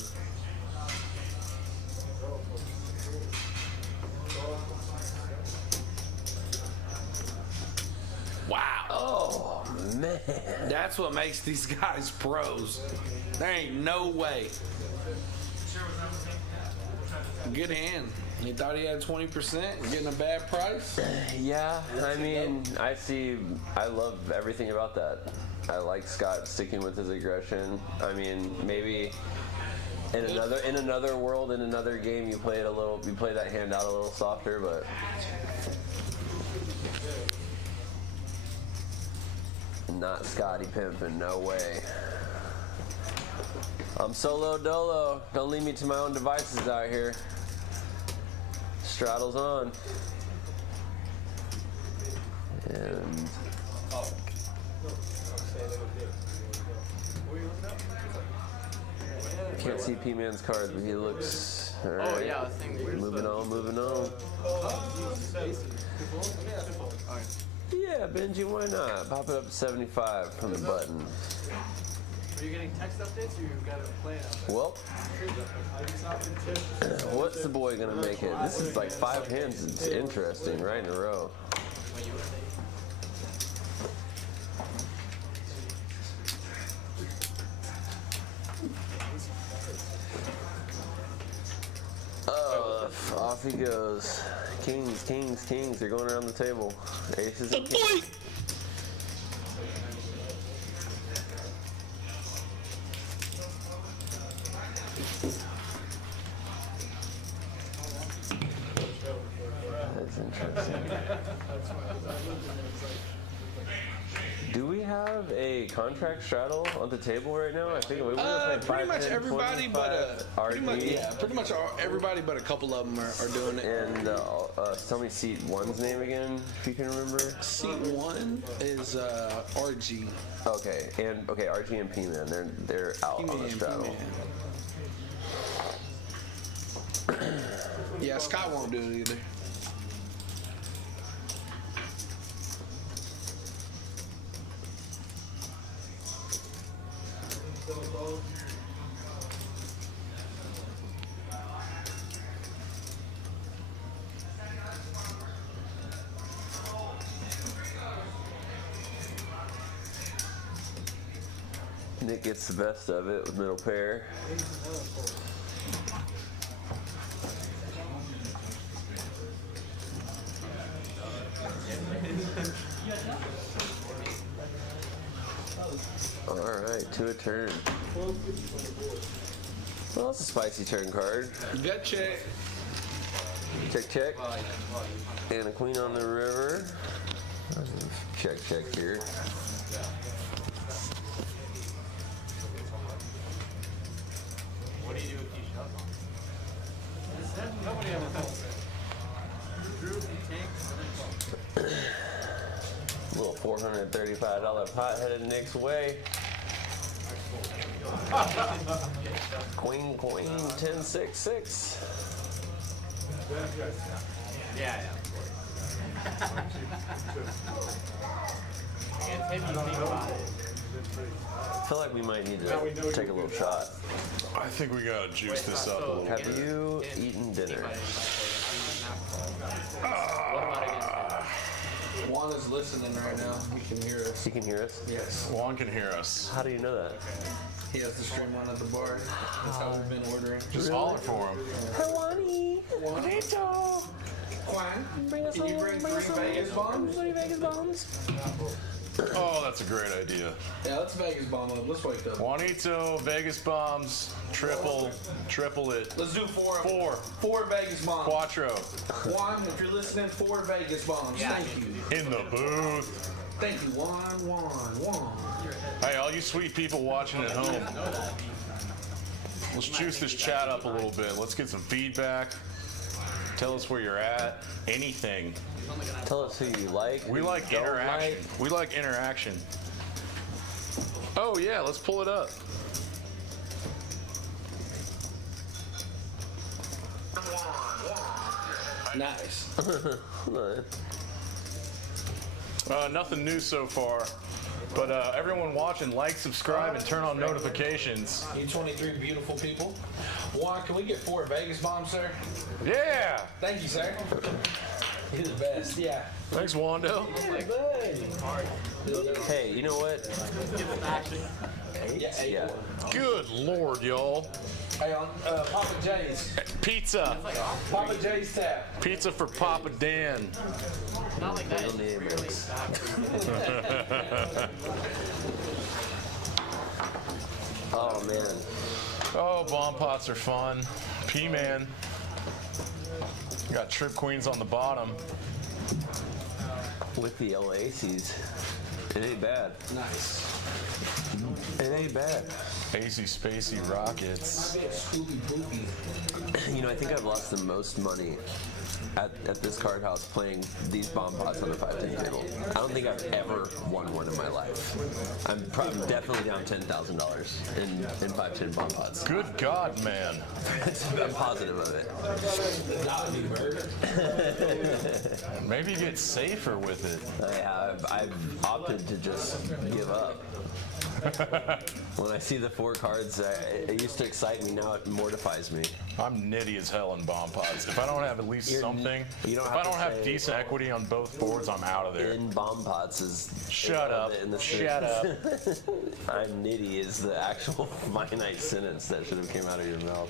Wow. Oh man. That's what makes these guys pros. There ain't no way. Good hand. He thought he had 20%, getting a bad price. Yeah, I mean, I love everything about that. I like Scott sticking with his aggression. I mean, maybe in another world, in another game, you play that hand out a little softer, but not Scotty pimping, no way. I'm solo dolo. Don't leave me to my own devices out here. Straddle's on. And can't see P-Man's card, but he looks all right. Oh yeah, I was thinking weird Moving on. Yeah, Benji, why not? Pop it up to 75 from the button. Are you getting text updates or you've got a plan out there? Well, what's the boy gonna make it? This is like 5 hands. It's interesting, right in a row. Off he goes. Kings. They're going around the table. Aces and kings. That's interesting. Do we have a contract straddle on the table right now? I think we Pretty much everybody but everybody but a couple of them are doing it. And tell me seat 1's name again, if you can remember. Seat 1 is RG. Okay, RG and P-Man, they're out on the straddle. Yeah, Scott won't do it either. Nick gets the best of it with middle pair. All right, to a turn. Well, that's a spicy turn card. Gut check. Check. And a queen on the river. Check here. What do you do if you Nobody ever does. Little $435 pot headed Nick's way. Queen, 10-6-6. Yeah. It's heavy to think about it. I feel like we might need to take a little shot. I think we gotta juice this up a little Have bit. you eaten dinner? Juan is listening right now. He can hear us. He can hear us? Yes. Juan can hear us. How do you know that? He has the stream on at the bar. That's how we've been ordering. Just holler for him. Juanito. Juan, Bring us can you bring 3 Vegas bombs? 3 Vegas bombs. Oh, that's a great idea. Yeah, let's Vegas bomb up. Let's wake up. Juanito, Vegas bombs, triple it. Let's do 4 of them. 4. 4 Vegas bombs. Quattro. Juan, if you're listening, 4 Vegas bombs. Thank you. In the booth. Thank you, Juan. Hey, all you sweet people watching at home, let's juice this chat up a little bit. Let's get some feedback. Tell us where you're at. Anything. Tell us who you like. We like interaction. We like interaction. Oh yeah, let's pull it up. Nice. Nothing new so far. But everyone watching, like, subscribe, and turn on notifications. You 23 beautiful people. Juan, can we get 4 Vegas bombs, sir? Yeah! Thank you, sir. You're the best. Yeah. Thanks, Wando. Hey, you know what? Yeah. Good Lord, y'all. Hey, on Papa J's. Pizza. Papa J's tap. Pizza for Papa Dan. Not like that. Real name Really is- Oh man. Oh, bomb pots are fun. P-Man. Got Trip Queens on the bottom. With the Oases. It ain't bad. Nice. It ain't bad. AC Spacey Rockets. Scooby Boopy. You know, I think I've lost the most money at this card house playing these bomb pots on the 510 table. I don't think I've ever won one in my life. I'm definitely down $10,000 in 510 bomb pots. Good God, man. I'm positive of it. Maybe get safer with it. I've opted to just give up. When I see the 4 cards, it used to excite me. Now it mortifies me. I'm nitty as hell in bomb pots. If I don't have at least something, you don't if have I don't to have say- decent equity on both boards, I'm out of there. In bomb pots is Shut up. In the Shut up. I'm nitty is the actual finite sentence that should have came out of your mouth.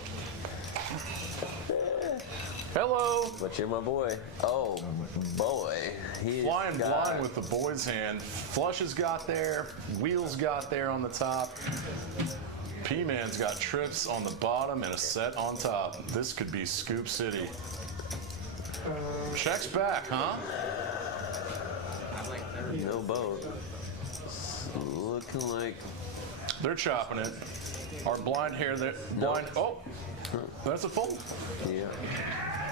Hello. But you're my boy. Oh boy, he's Flying got- blind with the boy's hand. Flushes got there. Wheels got there on the top. P-Man's got trips on the bottom and a set on top. This could be Scoop City. Check's back, huh? no boat. Looking like They're chopping it. Our blind hair there. Blind. Oh, that's a full. yeah,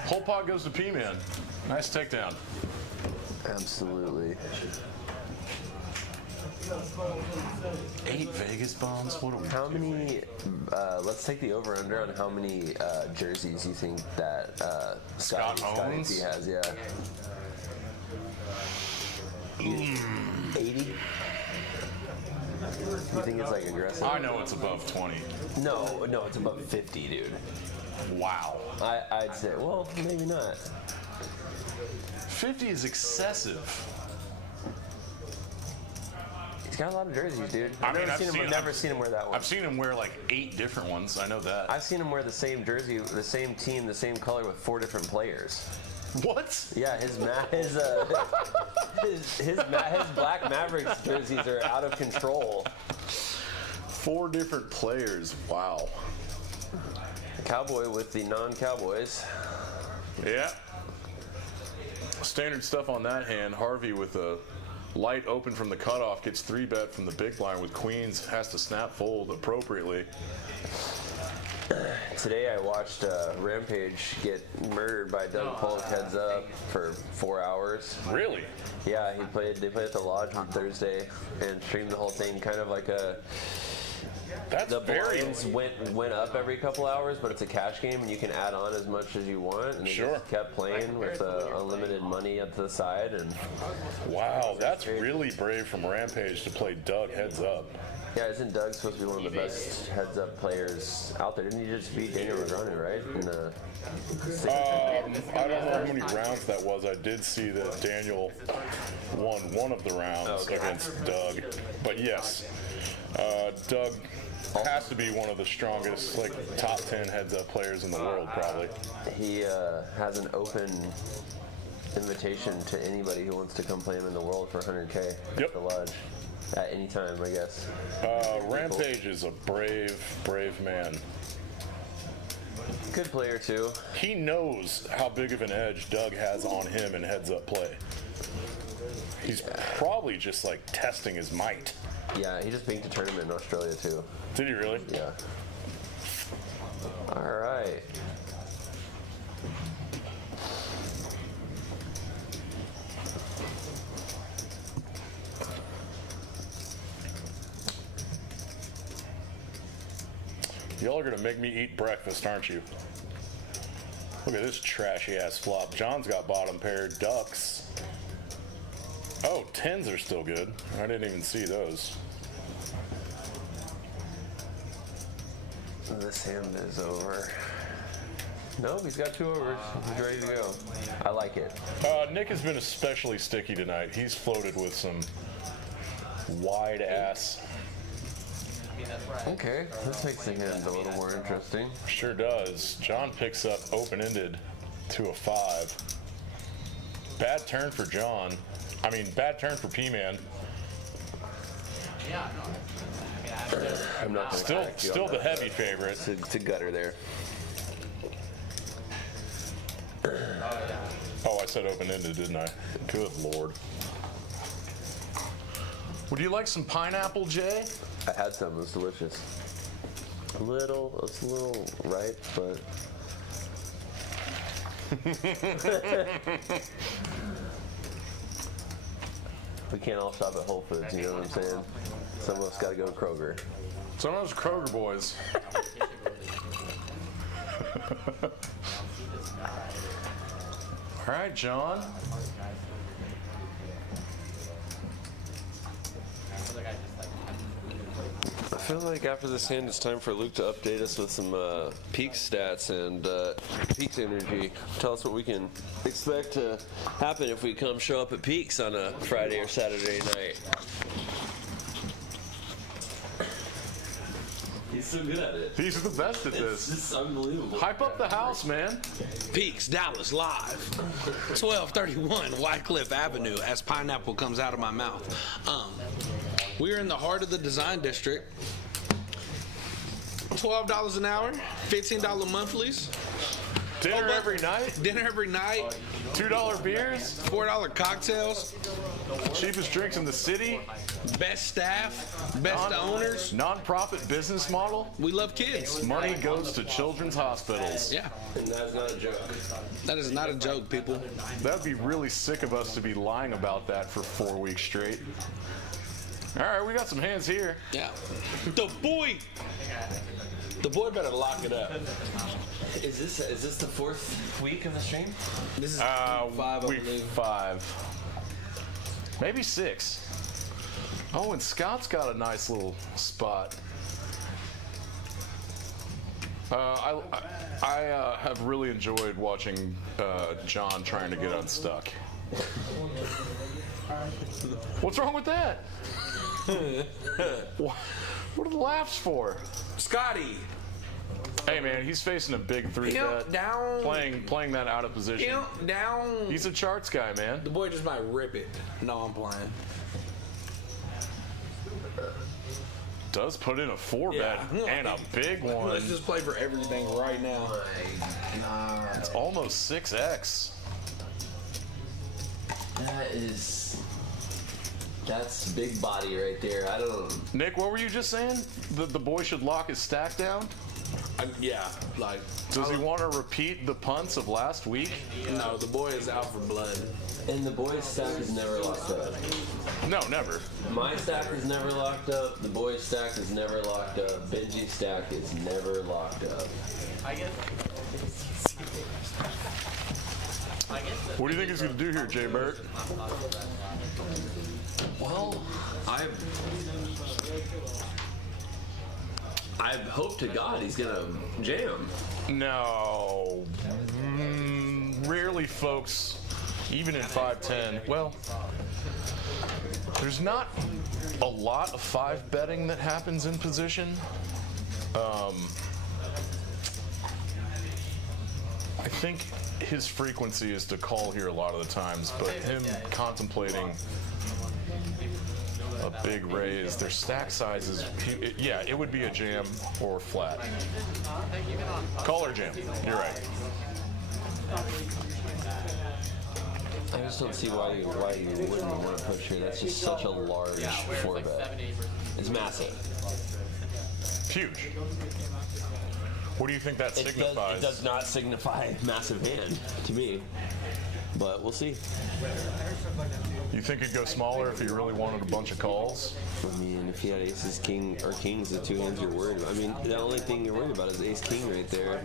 Whole pot goes to P-Man. Nice takedown. absolutely. 8 Vegas bombs. What a How many? Let's take the over under on how many jerseys you think that Scott owns? He has. Yeah. 80. You think it's like aggressive? I know it's above 20. No, it's above 50, dude. Wow. I'd say, well, maybe not. 50 is excessive. He's got a lot of jerseys, dude. I mean, I've never seen him wear that one. I've seen him wear like 8 different ones. I know that. I've seen him wear the same jersey, the same team, the same color with 4 different players. What? Yeah, his Black Mavericks jerseys are out of control. 4 different players. Wow. Cowboy with the non-Cowboys. Yeah. Standard stuff on that hand. Harvey with a light open from the cutoff gets 3-bet from the big blind with queens. Has to snap fold appropriately. Today I watched Rampage get murdered by Doug Polk heads up for 4 hours. Really? Yeah, they played at the Lodge on Thursday and streamed the whole thing, kind of like a. That's The very. blinds went up every couple hours, but it's a cash game and you can add on as much as you want. And they just kept playing with unlimited money at the side. And Wow, that's really brave from Rampage to play Doug heads up. yeah, isn't Doug supposed to be one of the best heads up players out there? Didn't he just beat Daniel Negreanu, right? I don't know how many rounds that was. I did see that Daniel won one of the rounds against Doug. But yes, Doug has to be one of the strongest, like top 10 heads-up players in the world, probably. He has an open invitation to anybody who wants to come play him in the world for 100K at the Lodge at any time, I guess. Rampage is a brave man. Good player too. He knows how big of an edge Doug has on him in heads-up play. He's probably just like testing his might. Yeah, he just banked a tournament in Australia too. Did he really? Yeah. All right. Y'all are gonna make me eat breakfast, aren't you? Look at this trashy ass flop. John's got bottom pair ducks. Oh, 10s are still good. I didn't even see those. This hand is over. Nope, he's got 2 overs. He's ready to go. I like it. Nick has been especially sticky tonight. He's floated with some wide ass. Okay, that makes the hand a little more interesting. Sure does. John picks up open-ended to a 5. Bad turn for John. I mean, bad turn for P-Man. I'm not gonna Still the heavy favorite. to gutter there. Oh, I said open-ended, didn't I? Good Lord. Would you like some pineapple, Jay? I had some. It was delicious. It's a little ripe, but. We can't all shop at Whole Foods, you know what I'm saying? Some of us gotta go to Kroger. Some of those Kroger boys. All right, John. I feel like after this hand, it's time for Luke to update us with some peak stats and peaks energy. Tell us what we can expect to happen if we come show up at Peaks on a Friday or Saturday night. He's so good at it. He's the best at this. It's unbelievable. Hype up the house, man. Peaks, Dallas, live. 1231 Wycliffe Avenue as pineapple comes out of my mouth. We're in the heart of the design district. $12 an hour, $15 monthlies. Dinner every night? Dinner every night. $2 beers? $4 cocktails. Cheapest drinks in the city? Best staff. Best owners. Non-profit business model? We love kids. Money goes to children's hospitals. Yeah. And that's not a joke. That is not a joke, people. That'd be really sick of us to be lying about that for 4 weeks straight. All right, we got some hands here. Yeah. The boy better lock it up. Is this the 4th week of the stream? This is 5, I Week believe. 5. Maybe 6. Oh, and Scott's got a nice little spot. I have really enjoyed watching John trying to get unstuck. What's wrong with that? What are the laughs for? Scotty. Hey man, he's facing a big 3-bet. Down. Playing that out of position. Down. He's a charts guy, man. The boy just might rip it. No, I'm playing. Does put in a 4-bet and a big one. Let's just play for everything right now. It's almost 6x. That's big body right there. I don't. Nick, what were you just saying? The boy should lock his stack down? Yeah, like Does he want to repeat the punts of last week? no, the boy is out for blood. And the boys' stack is never locked up. No, never. My stack is never locked up. The boys' stack is never locked up. Benji's stack is never locked up. I guess. What do you think he's going to do here, Jay Burt? Well, I hope to God he's gonna jam. No. Rarely, folks, even in 5-10. Well, there's not a lot of 5 betting that happens in position. I think his frequency is to call here a lot of the times, but him contemplating a big raise, their stack sizes, yeah, it would be a jam or flat. Call or jam, you're right. I just don't see why you wouldn't want to push here. That's just such a large 4-bet. It's massive. Huge. What do you think that signifies? It does not signify massive hand to me, but we'll see. You think it'd go smaller if he really wanted a bunch of calls? I mean, if he had aces, king, or kings, the 2 hands you're worried about. I mean, the only thing you're worried about is ace-king right there.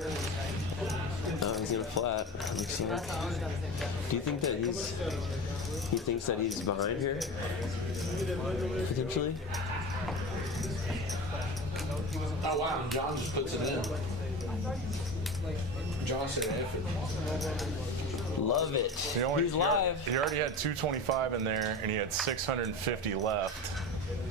Oh, he's gonna flat. Looks like. Do you think that he thinks that he's behind here? Potentially? Oh wow, John just puts it in. John said F it. Love it. He's He's live. He already had 225 in there, and he had 650 left.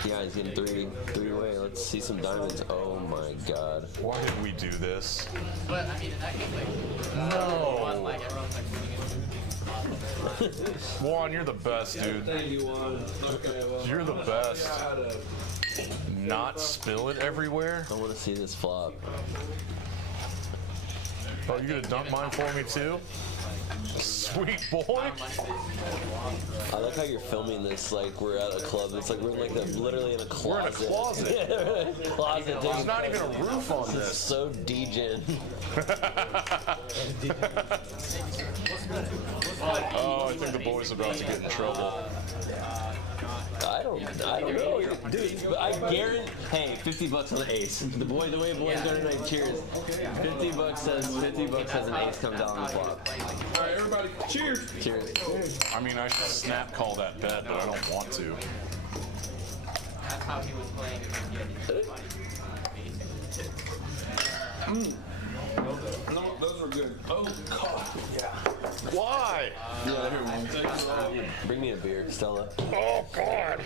Yeah, he's getting three away. Let's see some diamonds. Oh my God. Why did we do this? But I mean, in that case, like, No. like everyone's like winning it. Juan, you're the best, dude. Thank you, Juan. Okay, well, You're the best. Not spill it everywhere. I want to see this flop. Oh, you gonna dunk mine for me too? Sweet boy. I like how you're filming this like we're at a club. It's like we're like literally in a closet. We're in a closet. Yeah, we're in a closet. There's not even a roof on It's this. so degen. Oh, I think the boys are about to get in trouble. I don't know, dude. But I guarantee. Hey, $50 on the ace. The way boys go tonight. Cheers. $50 says an ace comes out on the flop. all right, everybody, cheers. Cheers. I mean, I should snap call that bet, but I don't want to. That's how he was playing. No, those were good. Oh God, yeah. Why? Bring me a beer, Stella. Oh God.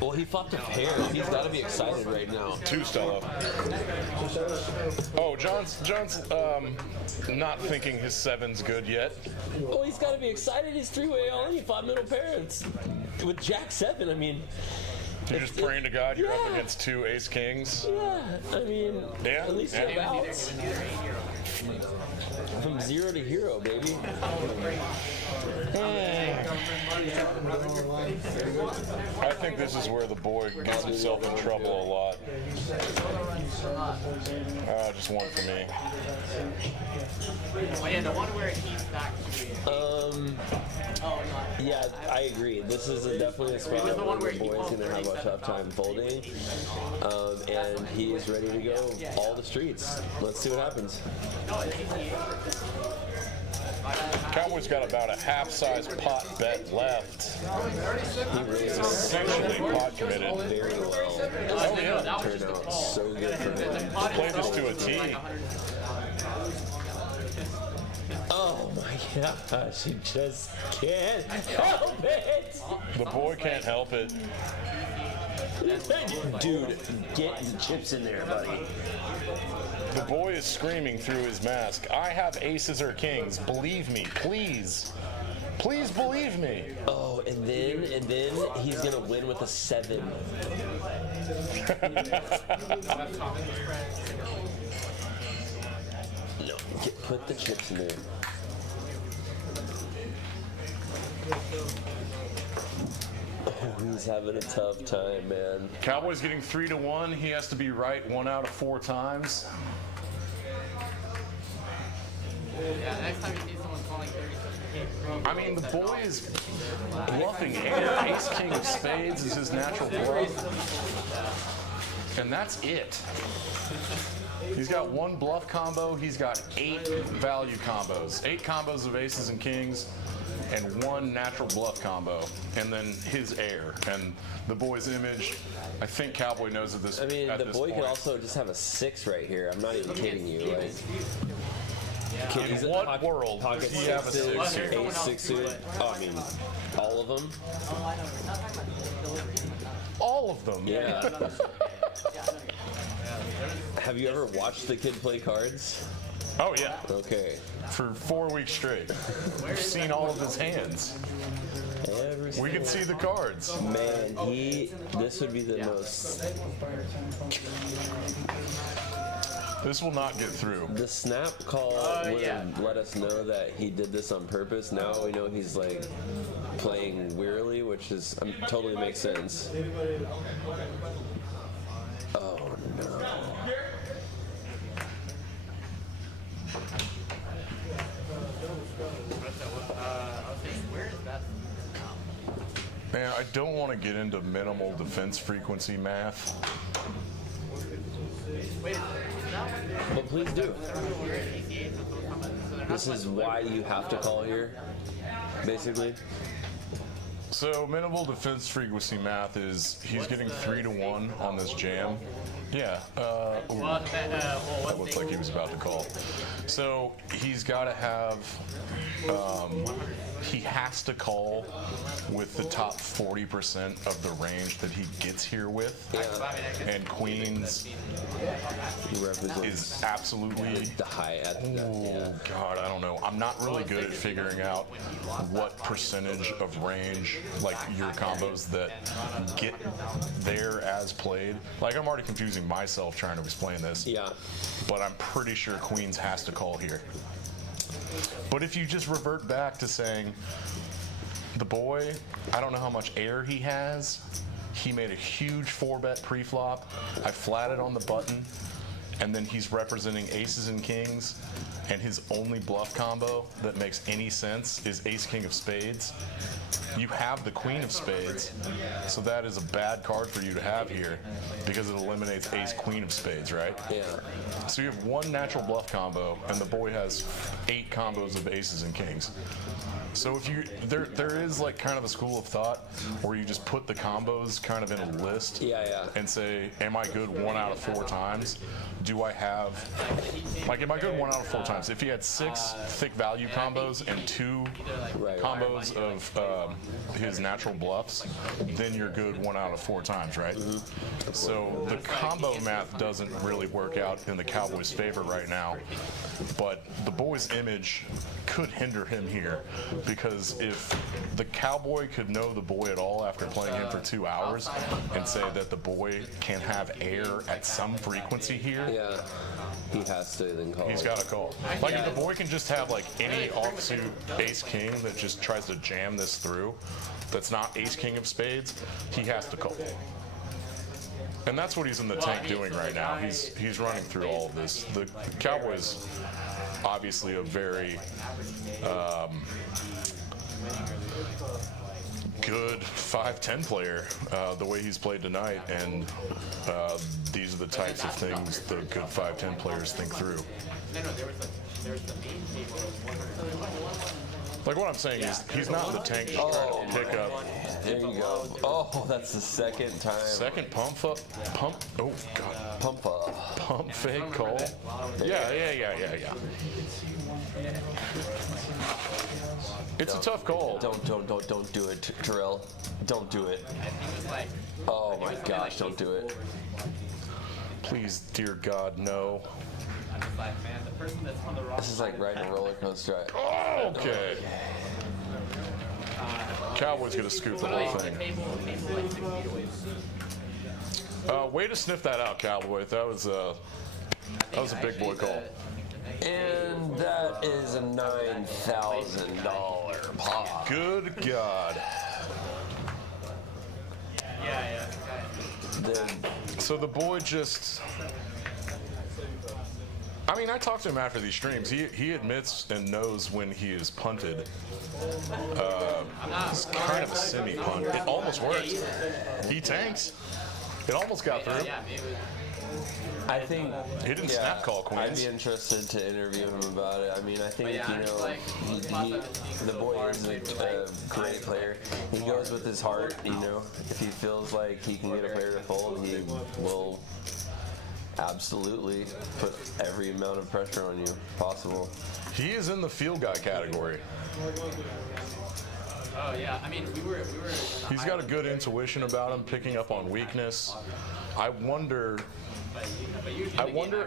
Well, he flopped a pair. He's got to be excited right now. 2 Stella. Oh, John's not thinking his 7's good yet. Well, he's got to be excited. He's 3-way all in. He flopped middle pair. It's, with Jack 7, I mean. You're just praying to God you're up against 2 ace kings. Yeah, I mean, Yeah, at least yeah. you have outs. From 0 to hero, baby. I think this is where the boy gets himself in trouble a lot. Just one for me. Oh yeah, the one where he's back to Yeah, I agree. This is definitely a spot where the boy's going to have a tough time folding. And he is ready to go all the streets. Let's see what happens. Cowboys got about a half-size pot bet left. He really He's essentially pot committed. very well. Oh yeah. Turned out so good for him. Play this to a T. Oh my gosh, he just can't help it! The boy can't help it. Dude, get the chips in there, buddy. The boy is screaming through his mask. I have aces or kings. Believe me, please. Please believe me. Oh, and then he's gonna win with a 7. No, put the chips in there. Oh, he's having a tough time, man. Cowboys getting 3-1. He has to be right 1 out of 4 times. I mean, the boy is bluffing air. Ace King of Spades is his natural bluff. And that's it. He's got one bluff combo. He's got 8 value combos. 8 combos of aces and kings and 1 natural bluff combo. And then his air. And the boy's image, I think Cowboy knows at this I mean, the boy point. could also just have a 6 right here. I'm not even kidding you. Like, In what world pocket does he have a 6 here? Ace 6 suited. Oh, I mean, all of them. All of them? Yeah. Have you ever watched the kid play cards? Oh, yeah. Okay. For 4 weeks straight. We've seen all of his hands. We can see the cards. Man, this would be the most. This will not get through. The snap call would let us know that he did this on purpose. Now we know he's like playing wearily, which is totally makes sense. Oh no. Man, I don't want to get into minimal defense frequency math. But please do. This is why you have to call here, basically. So minimal defense frequency math is he's getting 3 to 1 on this jam. Yeah. That looked like he was about to call. So he's got to have. He has to call with the top 40% of the range that he gets here with. Yeah. And queens is absolutely The high at Oh, God, I don't know. I'm not really good at figuring out what percentage of range, like your combos that get there as played. Like, I'm already confusing myself trying to explain this. Yeah. But I'm pretty sure queens has to call here. But if you just revert back to saying, the boy, I don't know how much air he has. He made a huge 4-bet pre-flop. I flatted on the button. And then he's representing aces and kings, and his only bluff combo that makes any sense is ace king of spades. You have the queen of spades, so that is a bad card for you to have here because it eliminates ace queen of spades, right? Yeah. So you have 1 natural bluff combo, and the boy has 8 combos of aces and kings. So if you there is like kind of a school of thought where you just put the combos kind of in a list and say, am I good 1 out of 4 times? Do I have, like, am I good 1 out of 4 times? If he had 6 thick value combos and 2 combos of his natural bluffs, then you're good 1 out of 4 times, right? So the combo math doesn't really work out in the Cowboys' favor right now, but the boy's image could hinder him here, because if the Cowboy could know the boy at all after playing him for 2 hours and say that the boy can have air at some frequency here, he has to then call. he's got to call. Like, if the boy can just have like any offsuit ace king that just tries to jam this through, that's not ace king of spades, he has to call. And that's what he's in the tank doing right now. He's running through all of this. The Cowboys, obviously a very good 5-10 player, the way he's played tonight, and these are the types of things the good 5-10 players think through. Like, what I'm saying is, he's not in the tank just trying to pick up. There you go. Oh, that's the second time. Second pump up, oh God. Pump Fake call. Yeah. It's a tough call. Don't do it, Terrell. Don't do it. Oh my gosh, don't do it. Please, dear God, no. This is like riding a roller coaster. Okay. Cowboys gonna scoop the whole thing. Way to sniff that out, Cowboy. That was a big boy call. And that is a $9,000 pot. Good God. The So the boy just I mean, I talked to him after these streams. He admits and knows when he is punted. It's kind of a semi-punt. It almost worked. He tanks. It almost got through. Yeah, maybe. I think He didn't snap call I'd Queens. be interested to interview him about it. I mean, I think yeah, you know, like, the boy is a great player. He goes with his heart. You know, if he feels like he can get a player to fold, he will absolutely put every amount of pressure on you possible. He is in the field guy category. Oh yeah, I mean, we were. He's got a good intuition about him, picking up on weakness. I wonder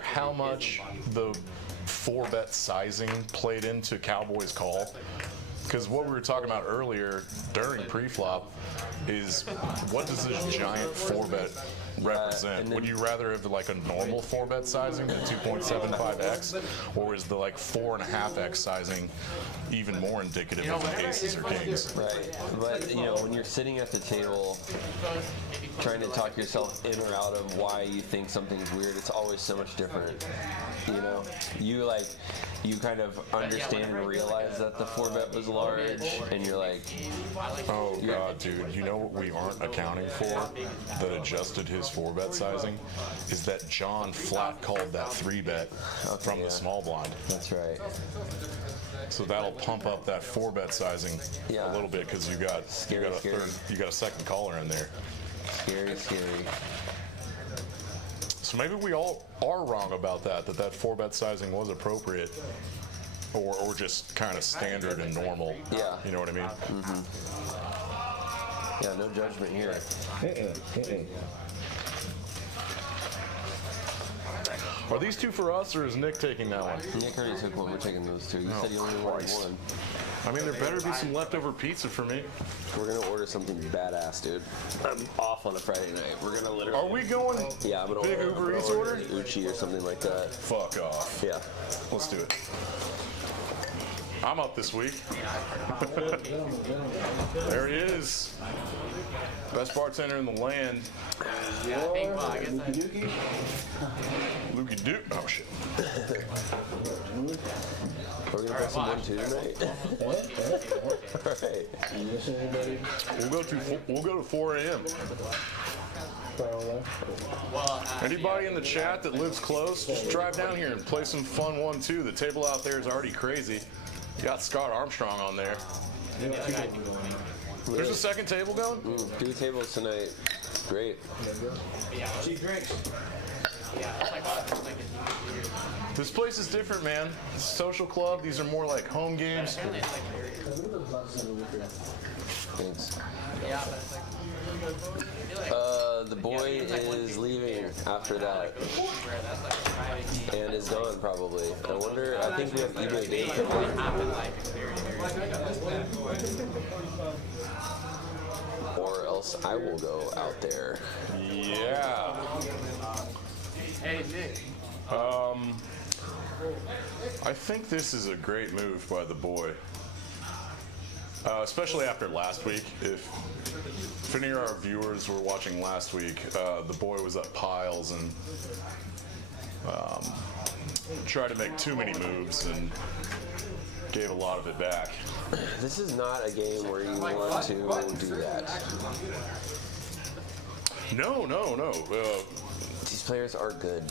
how much the 4-bet sizing played into Cowboys' call. Because what we were talking about earlier during pre-flop is what does this giant 4-bet represent? Would you rather have like a normal 4-bet sizing than 2.75x, or is the like 4.5x sizing even more indicative of aces or kings? Right, but you know, when you're sitting at the table trying to talk yourself in or out of why you think something's weird, it's always so much different. You know, you kind of understand and realize that the 4-bet was large, and you're like, Oh god, dude, you know what we aren't accounting for that adjusted his 4-bet sizing is that John flat called that 3-bet from the small blind. that's right. So that'll pump up that 4-bet sizing Yeah. a little bit because you got Scary, scary. you got a second caller in there. Scary, scary. So maybe we all are wrong about that 4-bet sizing was appropriate, or just kind of standard and normal. Yeah. You know what I mean? Yeah, no judgment here. Are these two for us, or is Nick taking that one? Nick already took one. We're taking those two. You said you only wanted Christ. one. I mean, there better be some leftover pizza for me. We're gonna order something badass, dude. I'm off on a Friday night. We're gonna literally. Are we going Yeah, I'm gonna big order, Uber Eats order? Uchi or something like that. Fuck off. Yeah. Let's do it. I'm up this week. There he is. Best bartender in the land. Yeah, I think, well, I guess Lukey Duke. Oh shit. Are we gonna put some 1-2 tonight? Alright. We'll go to 4 a.m. Anybody in the chat that lives close, just drive down here and play some fun 1-2. The table out there is already crazy. You got Scott Armstrong on there. There's a second table going? 2 tables tonight. Great. This place is different, man. It's a social club. These are more like home games. Thanks. The boy is leaving after that. And is gone probably. I wonder, I think we have eBay date. Or else I will go out there. Yeah. Hey, Nick. I think this is a great move by the boy. Especially after last week. If any of our viewers were watching last week, the boy was up piles and tried to make too many moves and gave a lot of it back. This is not a game where you want to do that. No. These players are good.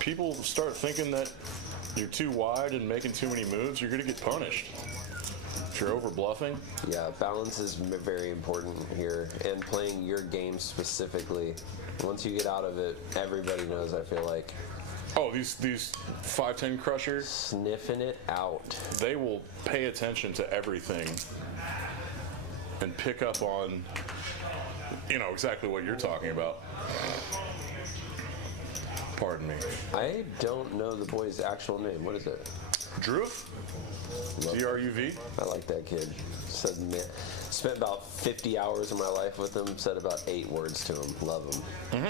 People start thinking that you're too wide and making too many moves, you're going to get punished. If you're over bluffing. Yeah, balance is very important here, and playing your game specifically. Once you get out of it, everybody knows, I feel like. Oh, these 5-10 crushers, Sniffing it out. they will pay attention to everything and pick up on, exactly what you're talking about. Pardon me. I don't know the boy's actual name. What is it? Druv? D-R-U-V? I like that kid. Spent about 50 hours of my life with him. Said about 8 words to him. Love him.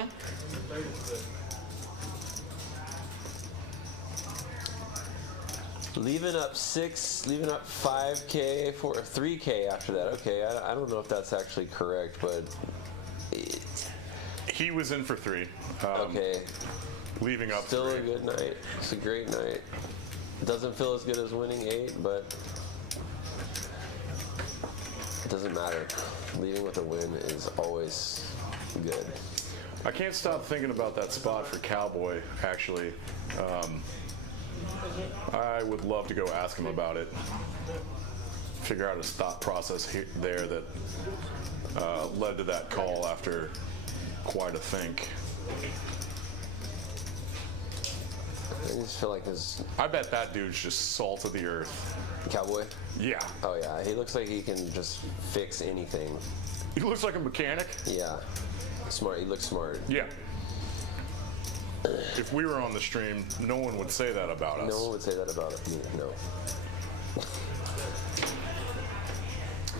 Leaving up 5K for 3K after that. Okay, I don't know if that's actually correct, but He was in for 3. okay. Leaving up Still 3. a good night. It's a great night. Doesn't feel as good as winning 8, but it doesn't matter. Leaving with a win is always good. I can't stop thinking about that spot for Cowboy, actually. I would love to go ask him about it. Figure out his thought process there that led to that call after quite a think. I just feel like his I bet that dude's just salt of the earth. Cowboy. Yeah. Oh yeah, he looks like he can just fix anything. He looks like a mechanic. Yeah, smart. He looks smart. Yeah. If we were on the stream, no one would say that about us. No one would say that about me. No.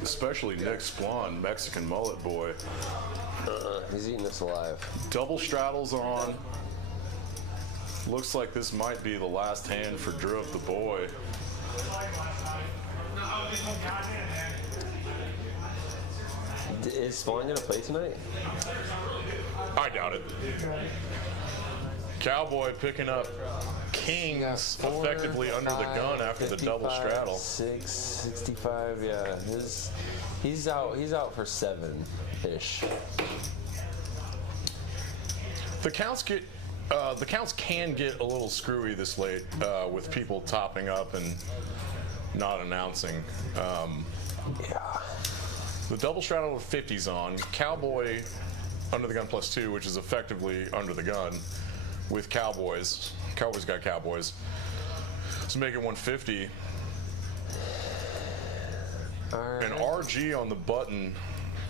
Especially Nick Splon, Mexican mullet boy. He's eating us alive. Double straddles on. Looks like this might be the last hand for Drew the boy. Is Spawn gonna play tonight? I doubt it. Cowboy picking up kings effectively under the gun after the double straddle. 6, 65, yeah. He's out for 7-ish. The counts can get a little screwy this late with people topping up and not announcing. Yeah. The double straddle with 50s on. Cowboy under the gun +2, which is effectively under the gun with Cowboys. Cowboys got Cowboys. So make it 150. Right. And RG on the button.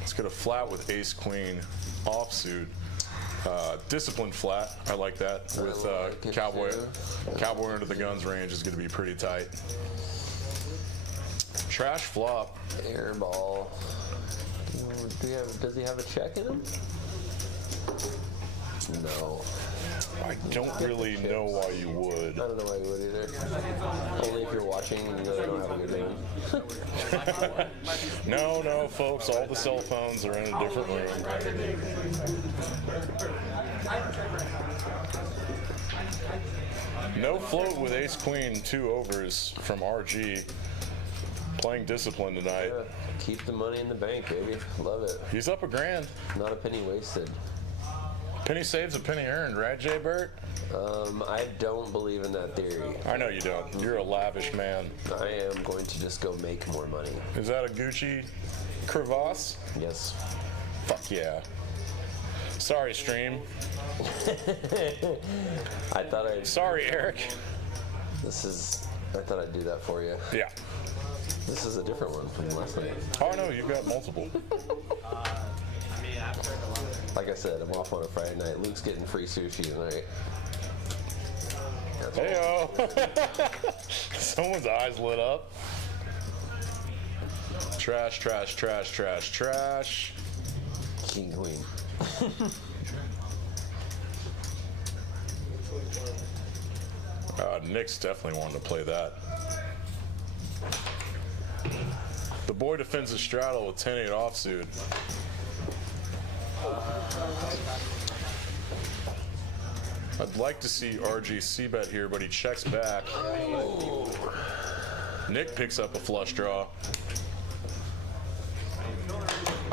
Let's get a flat with ace queen offsuit. Disciplined flat. I like that with like Cowboy. too. Cowboy under the guns range is going to be pretty tight. Trash flop. Air ball. Does he have a check in him? No. I don't really know why you would. I don't know why you would either. Only if you're watching and you know they don't have a good name. No, folks. All the cell phones are in a different room. No float with ace queen, 2 overs from RG. Playing discipline tonight. Yeah, keep the money in the bank, baby. Love it. He's up $1,000. Not a penny wasted. Penny saves, a penny earned, right, Jay Burt? I don't believe in that theory. I know you don't. You're a lavish man. I am going to just go make more money. Is that a Gucci crevasse? Yes. Fuck yeah. Sorry, stream. I thought Sorry, Eric. I thought I'd do that for you. Yeah. This is a different one from last night. Oh, no, you've got multiple. Like I said, I'm off on a Friday night. Luke's getting free sushi tonight. Heyo. Someone's eyes lit up. Trash, trash, trash, trash, trash. King Queen. Nick's definitely wanting to play that. The boy defends his straddle with 10-8 offsuit. I'd like to see RG c-bet here, but he checks back. Nick picks up a flush draw.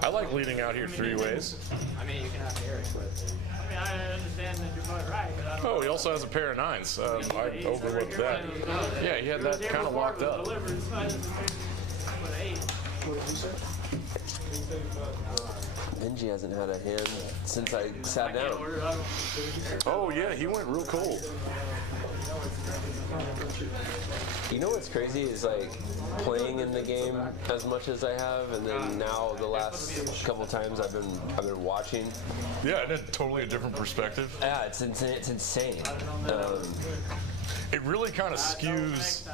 I like leading out here 3 ways. I mean, you can have Eric, but I mean, I understand that you're both right, but I don't Oh, he also has a pair of 9s. I overlooked that. Yeah, he had that kind of locked up. Benji hasn't had a hand since I sat down. Oh, yeah, he went real cold. You know what's crazy is like playing in the game as much as I have, and then now the last couple times I've been watching. Yeah, and it's totally a different perspective. Yeah, it's insane. It's insane. It really kind of skews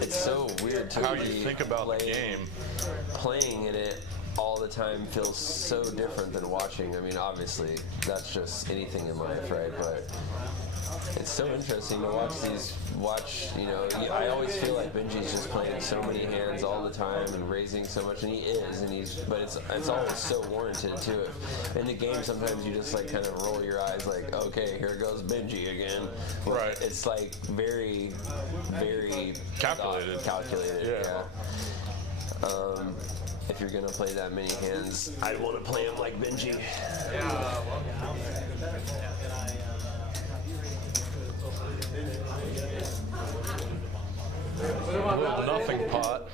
It's so weird to how you think about the game. Playing in it all the time feels so different than watching. I mean, obviously, that's just anything in life, right? But It's so interesting to watch, you know, I always feel like Benji's just playing so many hands all the time and raising so much, and he is, but it's always so warranted too. In the game, sometimes you just like kind of roll your eyes like, okay, here goes Benji again. Right. It's like very, very Calculated. Yeah. If you're gonna play that many hands, I want to play him like Benji. Little nothing pot.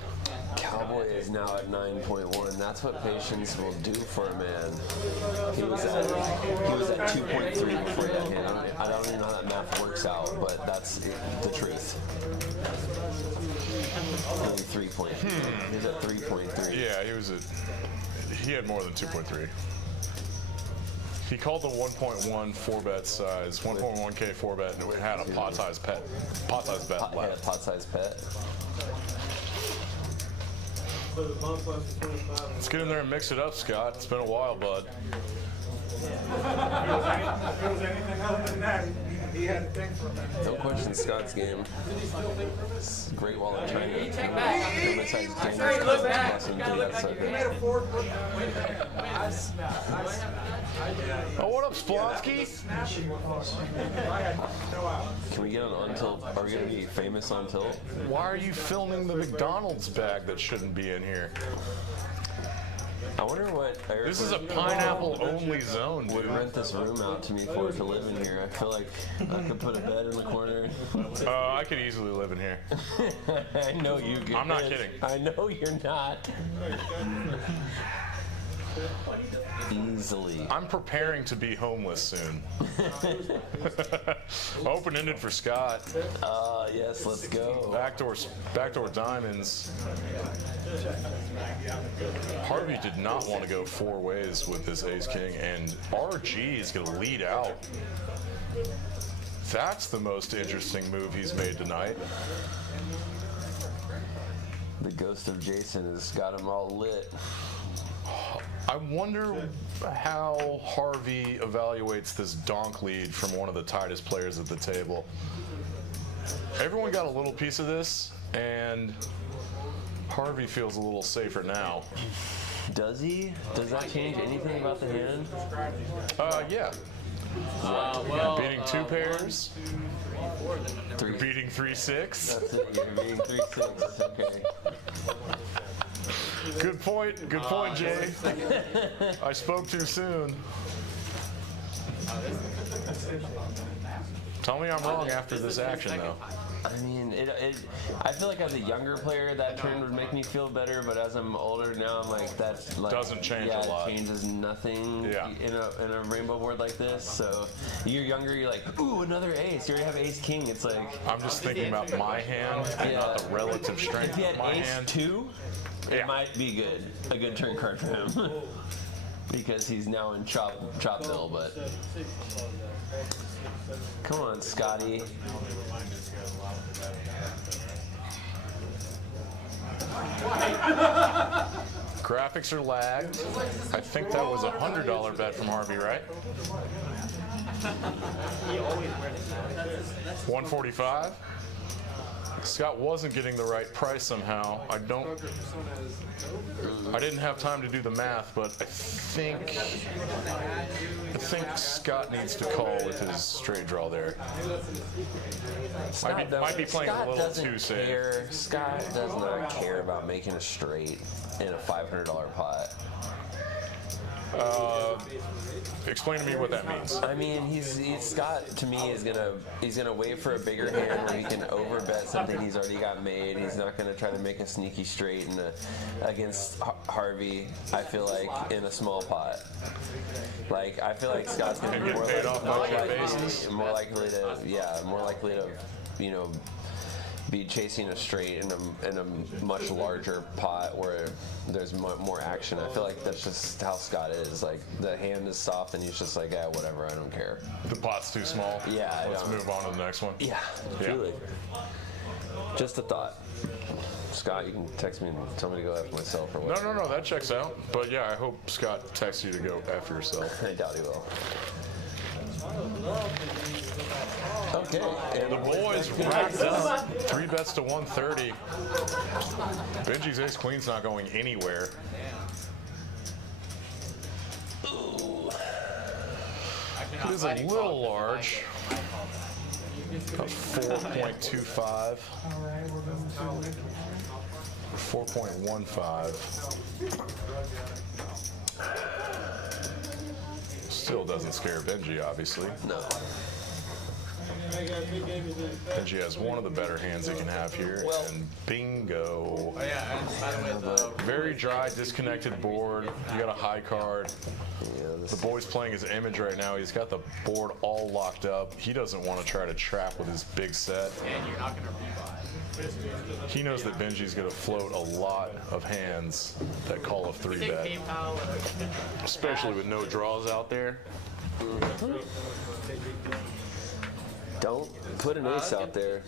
Cowboy is now at 9.1. That's what patience will do for a man. He was at 2.3 before that hand. I don't even know how that math works out, but that's the truth. Only 3.3. He was at 3.3. Yeah, he had more than 2.3. He called the 1.1 4-bet size, 1.1K 4-bet, and it had a pot-sized bet left. Had a pot-sized pet. Let's get in there and mix it up, Scott. It's been a while, bud. If it was anything other than that, he had to think for a minute. No question, Scott's game. It's Great Wall of China. You check back. Look back. He made a forward look. Oh, what up, Splonsky? I had no out. Can we get on Untilt? Are we going to be famous on Tilt? Why are you filming the McDonald's bag that shouldn't be in here? I wonder what Eric This is a pineapple-only zone, would dude. rent this room out to me for to live in here. I feel like I could put a bed in the corner. I could easily live in here. I know you could. I'm not kidding. I know you're not. Easily. I'm preparing to be homeless soon. Open-ended for Scott. Yes, let's go. Backdoor diamonds. Harvey did not want to go 4 ways with this ace-king, and RG is going to lead out. That's the most interesting move he's made tonight. The ghost of Jason has got him all lit. I wonder how Harvey evaluates this donk lead from one of the tightest players at the table. Everyone got a little piece of this, and Harvey feels a little safer now. Does he? Does that change anything about the hand? Yeah. Beating 2 pairs. Beating 3-6. That's it. You're beating 3-6. Okay. Good point, Jay. I spoke too soon. Tell me I'm wrong after this action, though. I mean, I feel like as a younger player, that turn would make me feel better, but as I'm older now, I'm like, that's like... Doesn't change a lot. It changes nothing in a rainbow board like this, so you're younger, you're like, ooh, another ace. You already have ace-king, it's like... I'm just thinking about my hand and not the relative strength If he had of my hand. ace-2, it might be good. A good turn card for him. Because he's now in chop bill, but... Come on, Scotty. Graphics are lagged. I think that was a $100 bet from Harvey, right? 145. Scott wasn't getting the right price somehow. I didn't have time to do the math, but I think Scott needs to call with his straight draw there. Might be playing a little too safe. Scott does not care about making a straight in a $500 pot. Explain to me what that means. I mean, Scott to me is gonna wait for a bigger hand where he can overbet something he's already got made. He's not gonna try to make a sneaky straight against Harvey. I feel like in a small pot. Like I feel like Scott's gonna be more likely to be chasing a straight in a much larger pot where there's more action. I feel like that's just how Scott is. Like the hand is soft and he's just like, yeah, whatever, I don't care. The pot's too small. Yeah. Let's move on to the next one. Yeah, truly. Just a thought. Scott, you can text me and tell me to go after myself or whatever. No, that checks out. But yeah, I hope Scott texts you to go after yourself. I doubt he will. Okay. And The boys racked up 3 bets to 130. Benji's ace queen's not going anywhere. It is a little large. About 4.25. 4.15. Still doesn't scare Benji, obviously. no. Benji has one of the better hands he can have here, and bingo. Oh yeah, and by the way, Very dry, disconnected board. You got a high card. Yeah, this The boy's playing his image right now. He's got the board all locked up. He doesn't want to try to trap with his big set. and you're not gonna rebuy. He knows that Benji's going to float a lot of hands that call a 3-bet, PayPal, especially with no draws out there. Don't put an ace out there.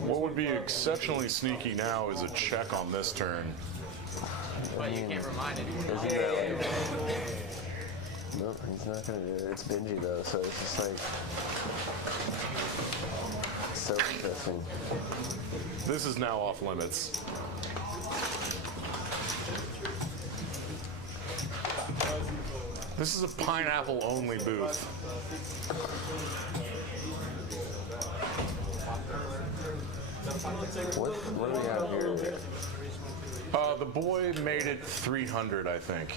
What would be exceptionally sneaky now is a check on this turn. but you can't remind anyone. Isn't that like... Nope, he's not gonna do it. It's Benji though, so it's just like... So interesting. This is now off limits. This is a pineapple only booth. What do we have here? The boy made it 300, I think.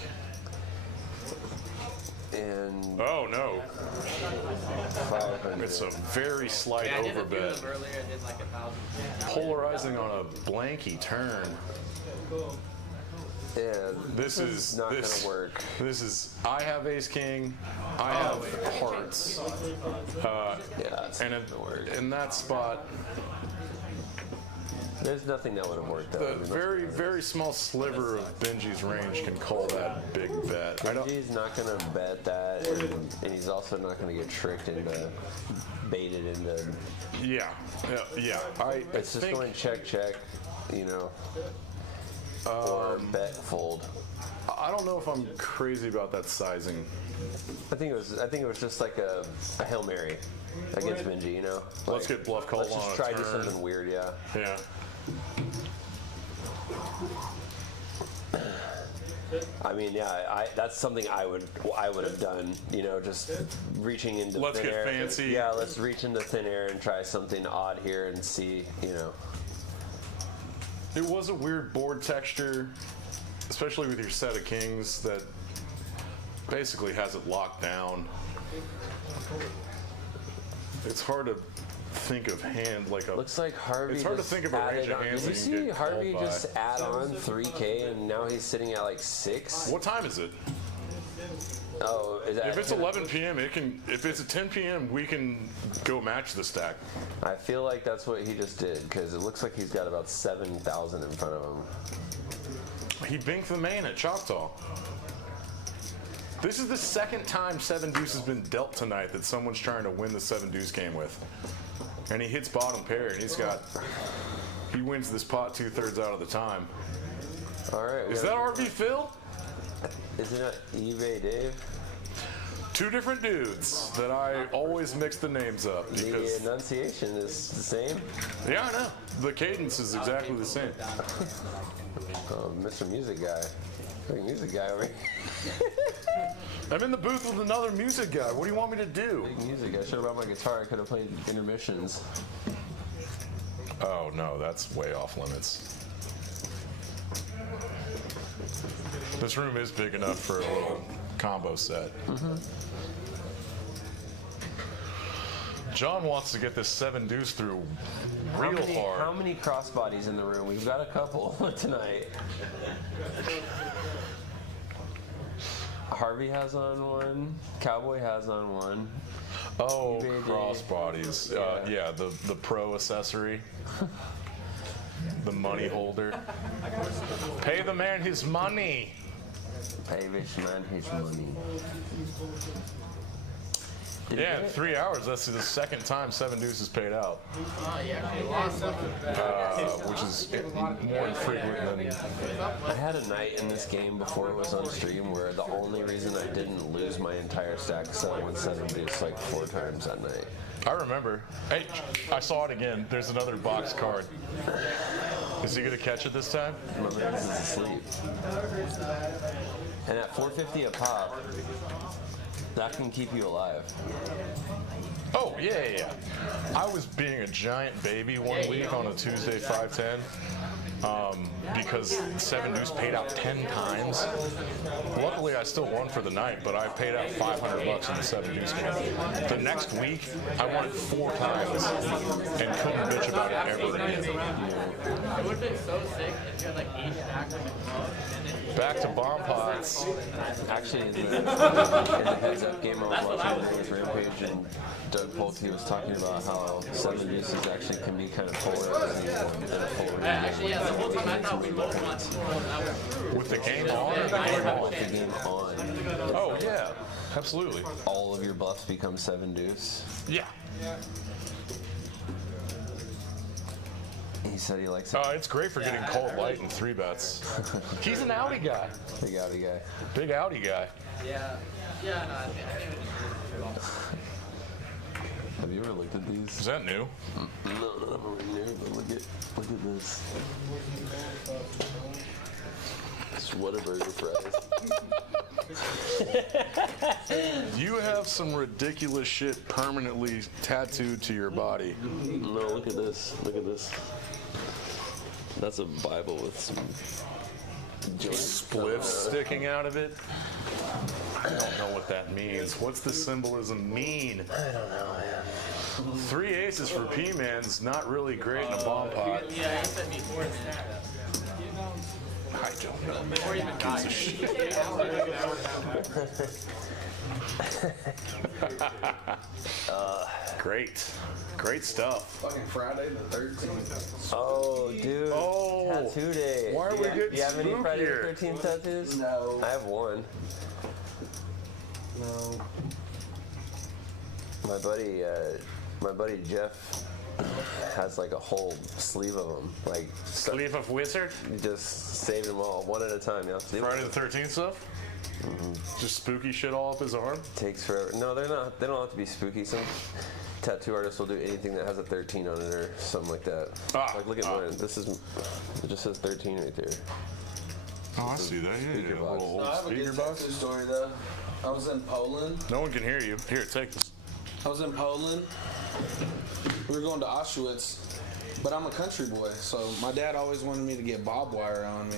And Oh no, 500. it's a very slight Yeah, I did a few of overbet. them earlier. I did like 1,000. Polarizing on a blanky turn. Yeah, This is not this, gonna work. This is I have ace king, I have hearts, Yeah, it's and not gonna work. in that spot, There's nothing that would have worked though. the I mean, very very small sliver of Benji's range can call that big bet. I don't. Benji's not gonna bet that, and he's also not gonna get tricked into, baited into. Yeah. I It's just think going check, you know, or bet fold. I don't know if I'm crazy about that sizing. I think it was just like a Hail Mary against Benji, you know. Let's get bluff called Let's on just a try to do turn. something weird, yeah. Yeah. I mean, yeah, that's something I would have done, you know, just reaching into Let's thin get air. fancy. Yeah, let's reach into thin air and try something odd here and see, you know. It was a weird board texture, especially with your set of kings that basically has it locked down. It's hard to think of hand like a. Looks like Harvey. It's hard to just think of a range added of on- hands Did you that you can see get Harvey called by. just add on 3K and now he's sitting at like 6? What time is it? Oh, is that? If it's 11 p.m., it can. If it's at 10 p.m., we can go match the stack. I feel like that's what he just did because it looks like he's got about 7,000 in front of him. He binked the main at Choctaw. This is the second time 7 deuce has been dealt tonight that someone's trying to win the 7 deuce game with. And he hits bottom pair, and he wins this pot 2/3 out of the time. All right. Is that RV Phil? Isn't it eBay Dave? 2 different dudes that I always mix the names up The because, enunciation is the same. yeah, I know. The cadence is exactly the same. Oh, Mr. Music Guy. Big music guy over here. I'm in the booth with another music guy. What do you want me to do? Big music. I should have brought my guitar. I could have played intermissions. Oh, no, that's way off limits. This room is big enough for a little combo set. John wants to get this 7 deuce through real hard. How many crossbodies in the room? We've got a couple tonight. Harvey has on one. Cowboy has on one. Oh, eBay crossbodies. Yeah, the pro accessory. The money holder. Pay the man his money. Pay this man his money. Yeah, in 3 hours. That's the second time 7 deuces paid out, Oh, you actually lost something. which is more infrequent than. I had a night in this game before it was on stream where the only reason I didn't lose my entire stack is I went 7 deuce like 4 times that night. I remember. Hey, I saw it again. There's another box card. Is he gonna catch it this time? My man is asleep. And at 450 a pop, that can keep you alive. Oh, yeah. I was being a giant baby one week on a Tuesday 510 because 7 deuce paid out 10 times. Luckily, I still won for the night, but I paid out $500 in the 7 deuce game. The next week, I won it 4 times and couldn't bitch about it ever again. It would have been so sick if you had like 8 stacks of McDonald's. Back to bomb pots. Actually, in the heads-up game I was watching with Rampage, and Doug Pulte was talking about how 7 deuces actually can be kind of polarizing in a full room. Actually, yeah, the whole time I thought we both watched With the game on? With the game on, Oh, yeah. Absolutely. all of your buffs become 7 deuce. Yeah. He said he likes it. It's great for getting cold light in 3 bets. He's an Audi guy. Big Audi guy. Big Audi guy. Yeah, no, I think Have you ever looked at these? Is that new? No, not over here, but look at this. It's Whataburger fries. You have some ridiculous shit permanently tattooed to your body. No, look at this. Look at this. That's a Bible with some Spliffs sticking out of it. I don't know what that means. What's the symbolism mean? I don't know, man. 3 aces for P-Man's not really great in a bomb pot. yeah, you said before that. I don't know. Before you even got Great stuff. Fucking Friday the 13th. Oh, dude. Oh, Tattoo day. why are we getting Do you have any Friday the spookier? 13th tattoos? No. I have one. No. My buddy Jeff has like a whole sleeve of them. Like, Sleeve of Wizard? just saved them all one at a time. Yeah. Friday the 13th stuff? Just spooky shit all up his arm? Takes forever. No, they're not. They don't have to be spooky. Some tattoo artists will do anything that has a 13 on it or something like that. Like, look at mine. This is. It just says 13 right there. Oh, I see that. Yeah, Speaker a box. little No, I old have a speaker good box. tattoo story though. I was in Poland. No one can hear you. Here, take this. I was in Poland. We were going to Auschwitz, but I'm a country boy, so my dad always wanted me to get barbed wire on me.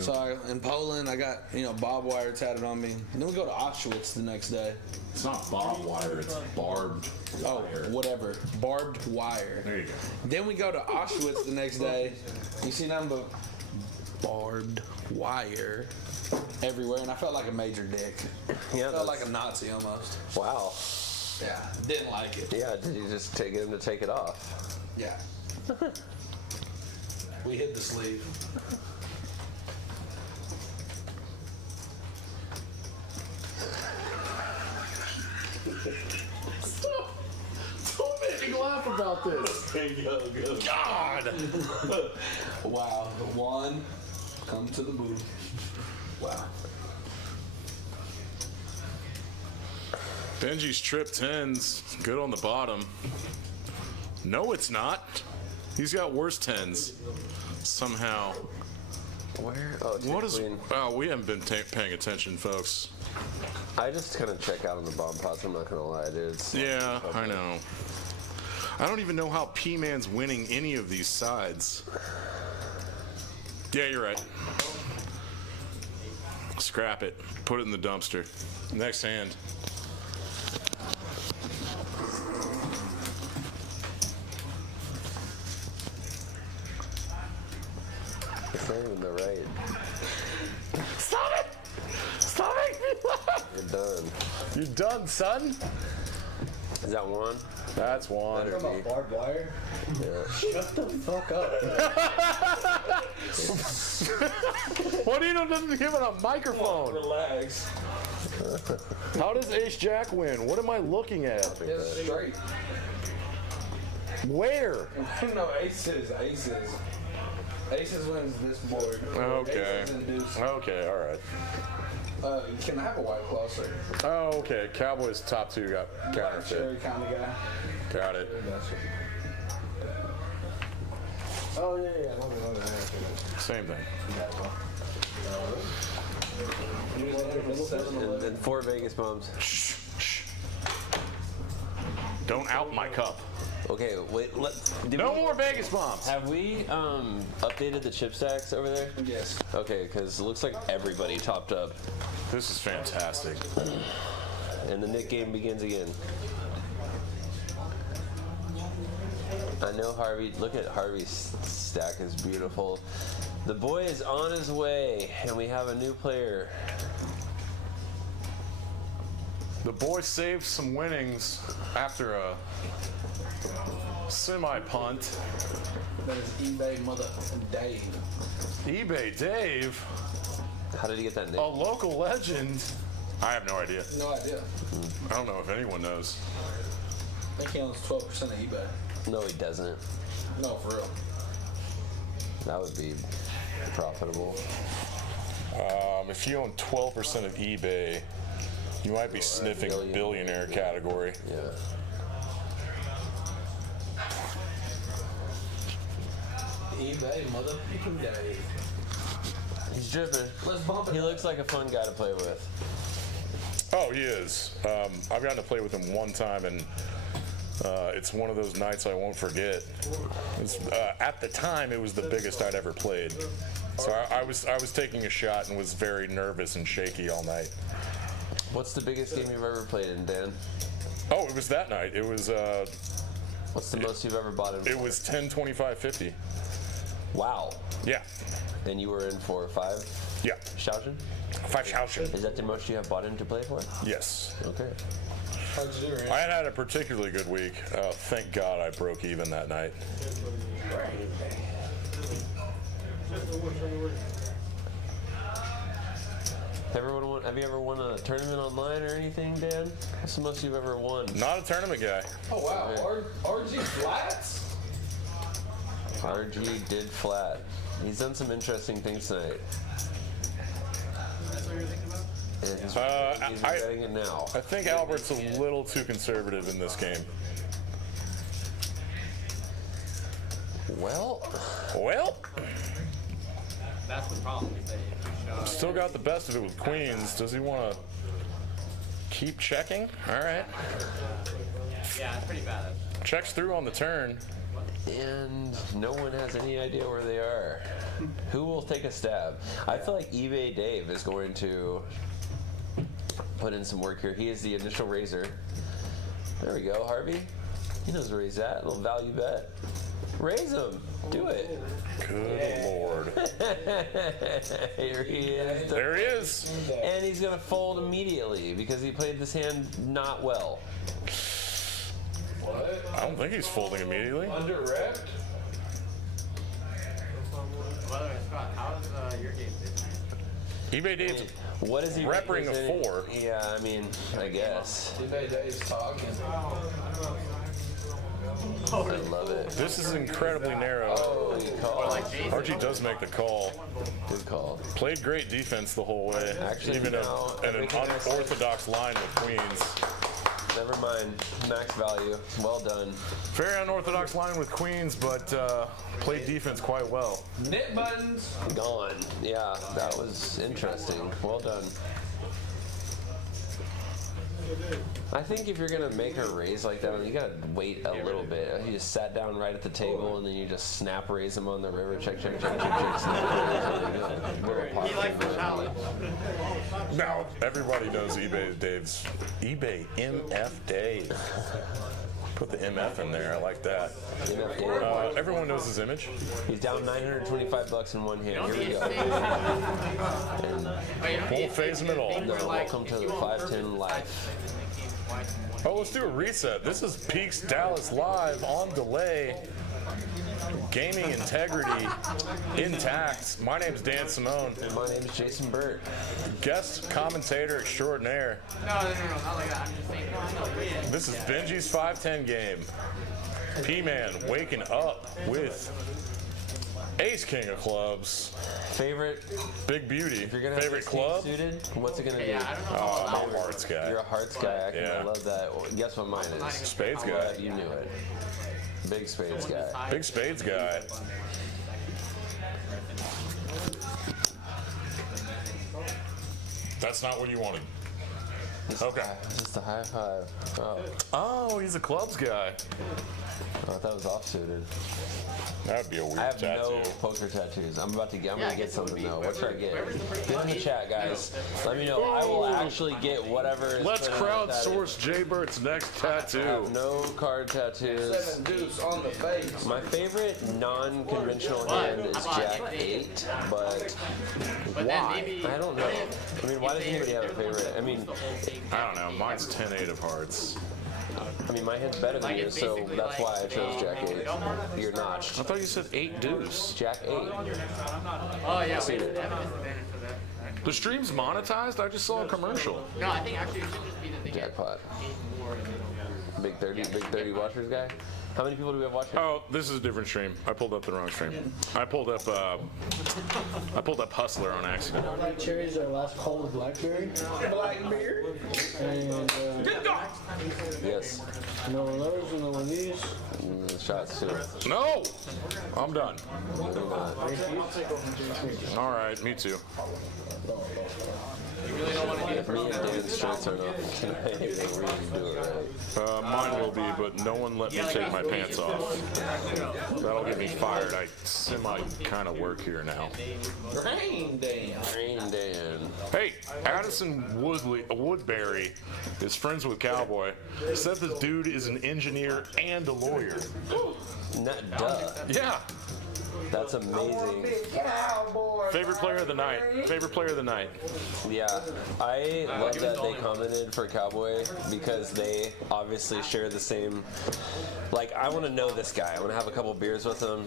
So in Poland, I got barbed wire tatted on me. And then we go to Auschwitz the next day. It's not barbed wire, it's barbed Oh, whatever, barbed wire. There you go. Then we go to Auschwitz the next day. You see nothing but barbed wire everywhere, and I felt like a major dick. Yeah, I felt like a Nazi almost. Wow. Yeah, didn't like it. Yeah, did you just get him to take it off? Yeah. We hid the sleeve. Don't make me laugh about this. God! Wow. One, come to the booth. Wow. Benji's trip 10s, good on the bottom. No, it's not. He's got worse 10s. Somehow. Where? Oh, What is. Queen. Oh, we haven't been paying attention, folks. I just kind of check out on the bomb pots. I'm not gonna lie, dude. Yeah, I know. I don't even know how P-Man's winning any of these sides. Yeah, you're right. Scrap it. Put it in the dumpster. Next hand. It's not even the right. Stop it! Stop making me laugh! You're done. You're done, son. Is that one? That's one. Better be. Barbed wire? Yeah. Shut the fuck up. What are you doing? Give it a microphone. Relax. How does Ace Jack win? What am I looking at? It's straight. Where? No, aces. Aces wins this board. Okay. Aces and deuces. Okay, all right. You can have a white claw, sir. Oh, okay. Cowboys top 2 got Black cherry counterfeit. kind of guy. Got it. Oh, yeah. Same thing. And 4 Vegas bombs. Shh. Don't out my cup. Okay, wait. No more Vegas bombs. Have we updated the chip stacks over there? Yes. Okay, because it looks like everybody topped up. This is fantastic. And the Nick game begins again. I know Harvey. Look at Harvey's stack is beautiful. The boy is on his way, and we have a new player. The boy saved some winnings after a semi-punt. That is eBay Mother Dave. eBay Dave, How did he get that name? a local legend. I have no idea. No idea. I don't know if anyone knows. I think he owns 12% of eBay. No, he doesn't. No, for real. That would be profitable. If you own 12% of eBay, you might be sniffing billionaire category. Yeah. eBay Mother Dave. He's dripping. Let's bump it. He looks like a fun guy to play with. Oh, he is. I've gotten to play with him one time, and it's one of those nights I won't forget. At the time, it was the biggest I'd ever played. So I was taking a shot and was very nervous and shaky all night. What's the biggest game you've ever played in, Dan? Oh, it was that night. It was What's the most you've ever bought in? it was 10, 25, 50. Wow. Yeah. And you were in for 5 Yeah. Shouchen? 5 Shouchen. Is that the most you have bought in to play for? Yes. Okay. How'd you do, Randy? I had a particularly good week. Thank God I broke even that night. Have you ever won a tournament online or anything, Dan? What's the most you've ever won? Not a tournament guy. Oh, wow. RG Flats? RG did flat. He's done some interesting things tonight. And he's regretting it now. I think Albert's a little too conservative in this game. Well, That's the problem. Is that if you shove, still got the best of it with queens. Does he want to keep checking? All right. yeah, it's pretty bad. Checks through on the turn. and no one has any idea where they are. Who will take a stab? I feel like eBay Dave is going to put in some work here. He is the initial raiser. There we go, Harvey. He knows where he's at. A little value bet. Raise him. Do it. Good Lord. Here he is. There he is. And he's going to fold immediately because he played this hand not well. I don't think he's folding immediately. Under rep? By the way, Scott, how's your game been? eBay Dave's What is he repping a representing? 4. Yeah, I mean, I guess. eBay Dave's talking. I love it. This is incredibly narrow. Oh, good call. Archie does make the call. Good call. Played great defense the whole way. Actually, even now, in an everything I said- unorthodox line with queens. Never mind. Max value. Well done. Very unorthodox line with queens, but played defense quite well. Knit buttons. Gone. Yeah, that was interesting. Well done. I think if you're gonna make a raise like that, you gotta wait a little bit. You just sat down right at the table and then you just snap raise them on the river. Check, check, check, check, check. Snap. He likes the challenge. Now everybody knows eBay Dave's eBay MF Dave. Put the MF in there. I like that. Everyone knows his image. He's down $925 in one hand. Here we go. And Won't phase him at all. welcome to the 510 Life. Oh, let's do a reset. This is Peaks Dallas live on delay. gaming integrity intact. My name's Dan Simone. And my name's Jason Burt. Guest commentator extraordinaire. No, not like that. I'm just saying, no, This is Benji's 510 game. P-Man waking up with Ace King of Clubs. Favorite? Big Beauty. If you're gonna have Favorite this team club? suited, what's it gonna do? Yeah, I don't know. Oh, I'm a hearts guy. You're a hearts guy. Yeah. I love that. Guess what mine is? Spades I'm guy. glad you knew it. Big spades guy. Big spades guy. That's not what you wanted. Okay. Just a high five. Oh, Oh, he's a clubs guy. I thought that was off-suited. That'd be a weird I have tattoo. no poker tattoos. I'm gonna get something though. What should I get? Get in the chat, guys. Let me know. I will actually get whatever. Is Let's put on that crowdsource Jay Burt's next I have tattoo. no card tattoos. 7 deuce on the face. My favorite non-conventional hand is Jack 8, but why? I don't know. I mean, why does anybody have a favorite? I mean, I don't know. Mine's 10-8 of hearts. my hand's better than yours, so that's why I chose Jack 8. You're notched. I thought you said 8 deuce. Jack 8. Oh, yeah, wait. They have a disadvantage for that. Right? The stream's monetized? I just saw a commercial. No, I think actually it should just be that they get Jackpot. 8 more and they don't. Big 30 watchers guy. How many people do we have watching? Oh, this is a different stream. I pulled up the wrong stream. I pulled up Hustler on accident. Black cherries are last call of blackberry. Blackbeard. And Yes. no one of those and no one of these. Shots too. No! I'm done. All right, me too. If me and Dan's shirts are not tonight, then we're gonna do it right. Mine will be, but no one let me take my pants off. That'll get me fired. I semi kind of work here now. Rain Dan. Rain Dan. Hey, Addison Woodbury is friends with Cowboy. Said this dude is an engineer and a lawyer. Duh. Yeah. That's amazing. Favorite player of the night. Favorite player of the night. Yeah, I love that they commented for Cowboy because they obviously share the same. Like, I want to know this guy. I want to have a couple beers with him.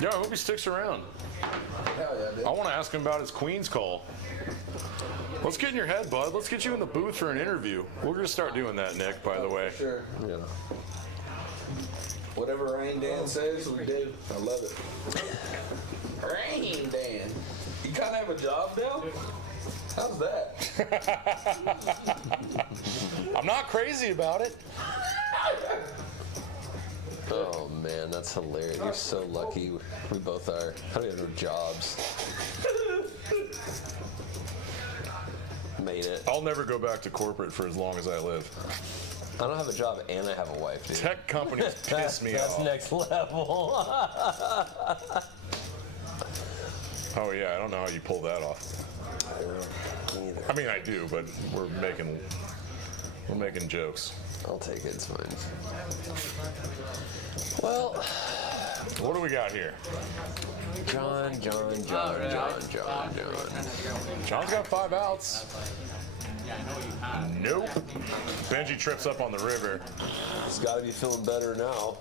Yeah, I hope he sticks around. I want to ask him about his Queen's call. Let's get in your head, bud. Let's get you in the booth for an interview. We're going to start doing that, Nick, by the way. Sure. Yeah. Whatever Rain Dan says, we do. I love it. Rain Dan. You kind of have a job now? How's that? I'm not crazy about it. Oh man, that's hilarious. You're so lucky. We both are. How do we have no jobs? Made it. I'll never go back to corporate for as long as I live. I don't have a job and I have a wife, dude. Tech companies piss me That's off. next level. Oh yeah, I don't know how you pull that off. Neither. I mean, I do, but we're making jokes. I'll take it. It's fine. Well, What do we got here? John. John's got 5 outs. Nope. Benji trips up on the river. He's got to be feeling better now.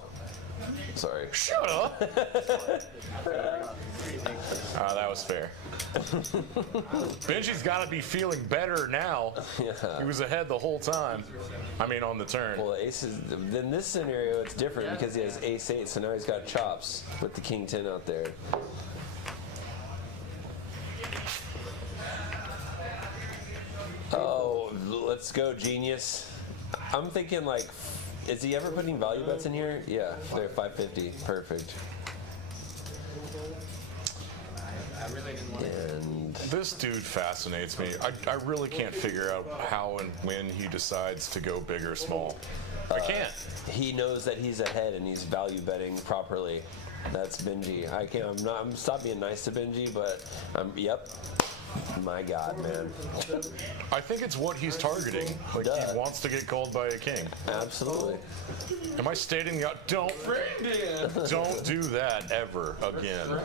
Sorry. Shut up. That was fair. Benji's got to be feeling better now. Yeah. He was ahead the whole time. I mean, on the turn. Well, ace is. In this scenario, it's different because he has ace 8, so now he's got chops with the king 10 out there. Oh, let's go, genius. I'm thinking like, is he ever putting value bets in here? Yeah, they're 550. Perfect. And This dude fascinates me. I really can't figure out how and when he decides to go big or small. I can't. he knows that he's ahead and he's value betting properly. That's Benji. I can't. I'm stop being nice to Benji, but yep. My God, man. I think it's what he's targeting. Like, Duh. he wants to get called by a king. Absolutely. Am I stating the don't do that ever again?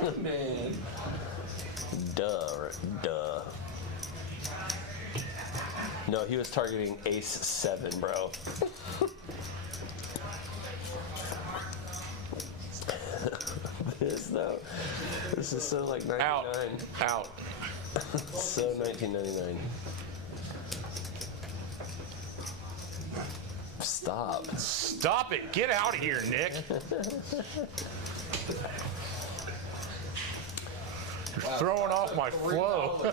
Duh. No, he was targeting ace 7, bro. though. This is so like 99. Out. So 1999. Stop it. Get out of here, Nick. You're throwing off my flow.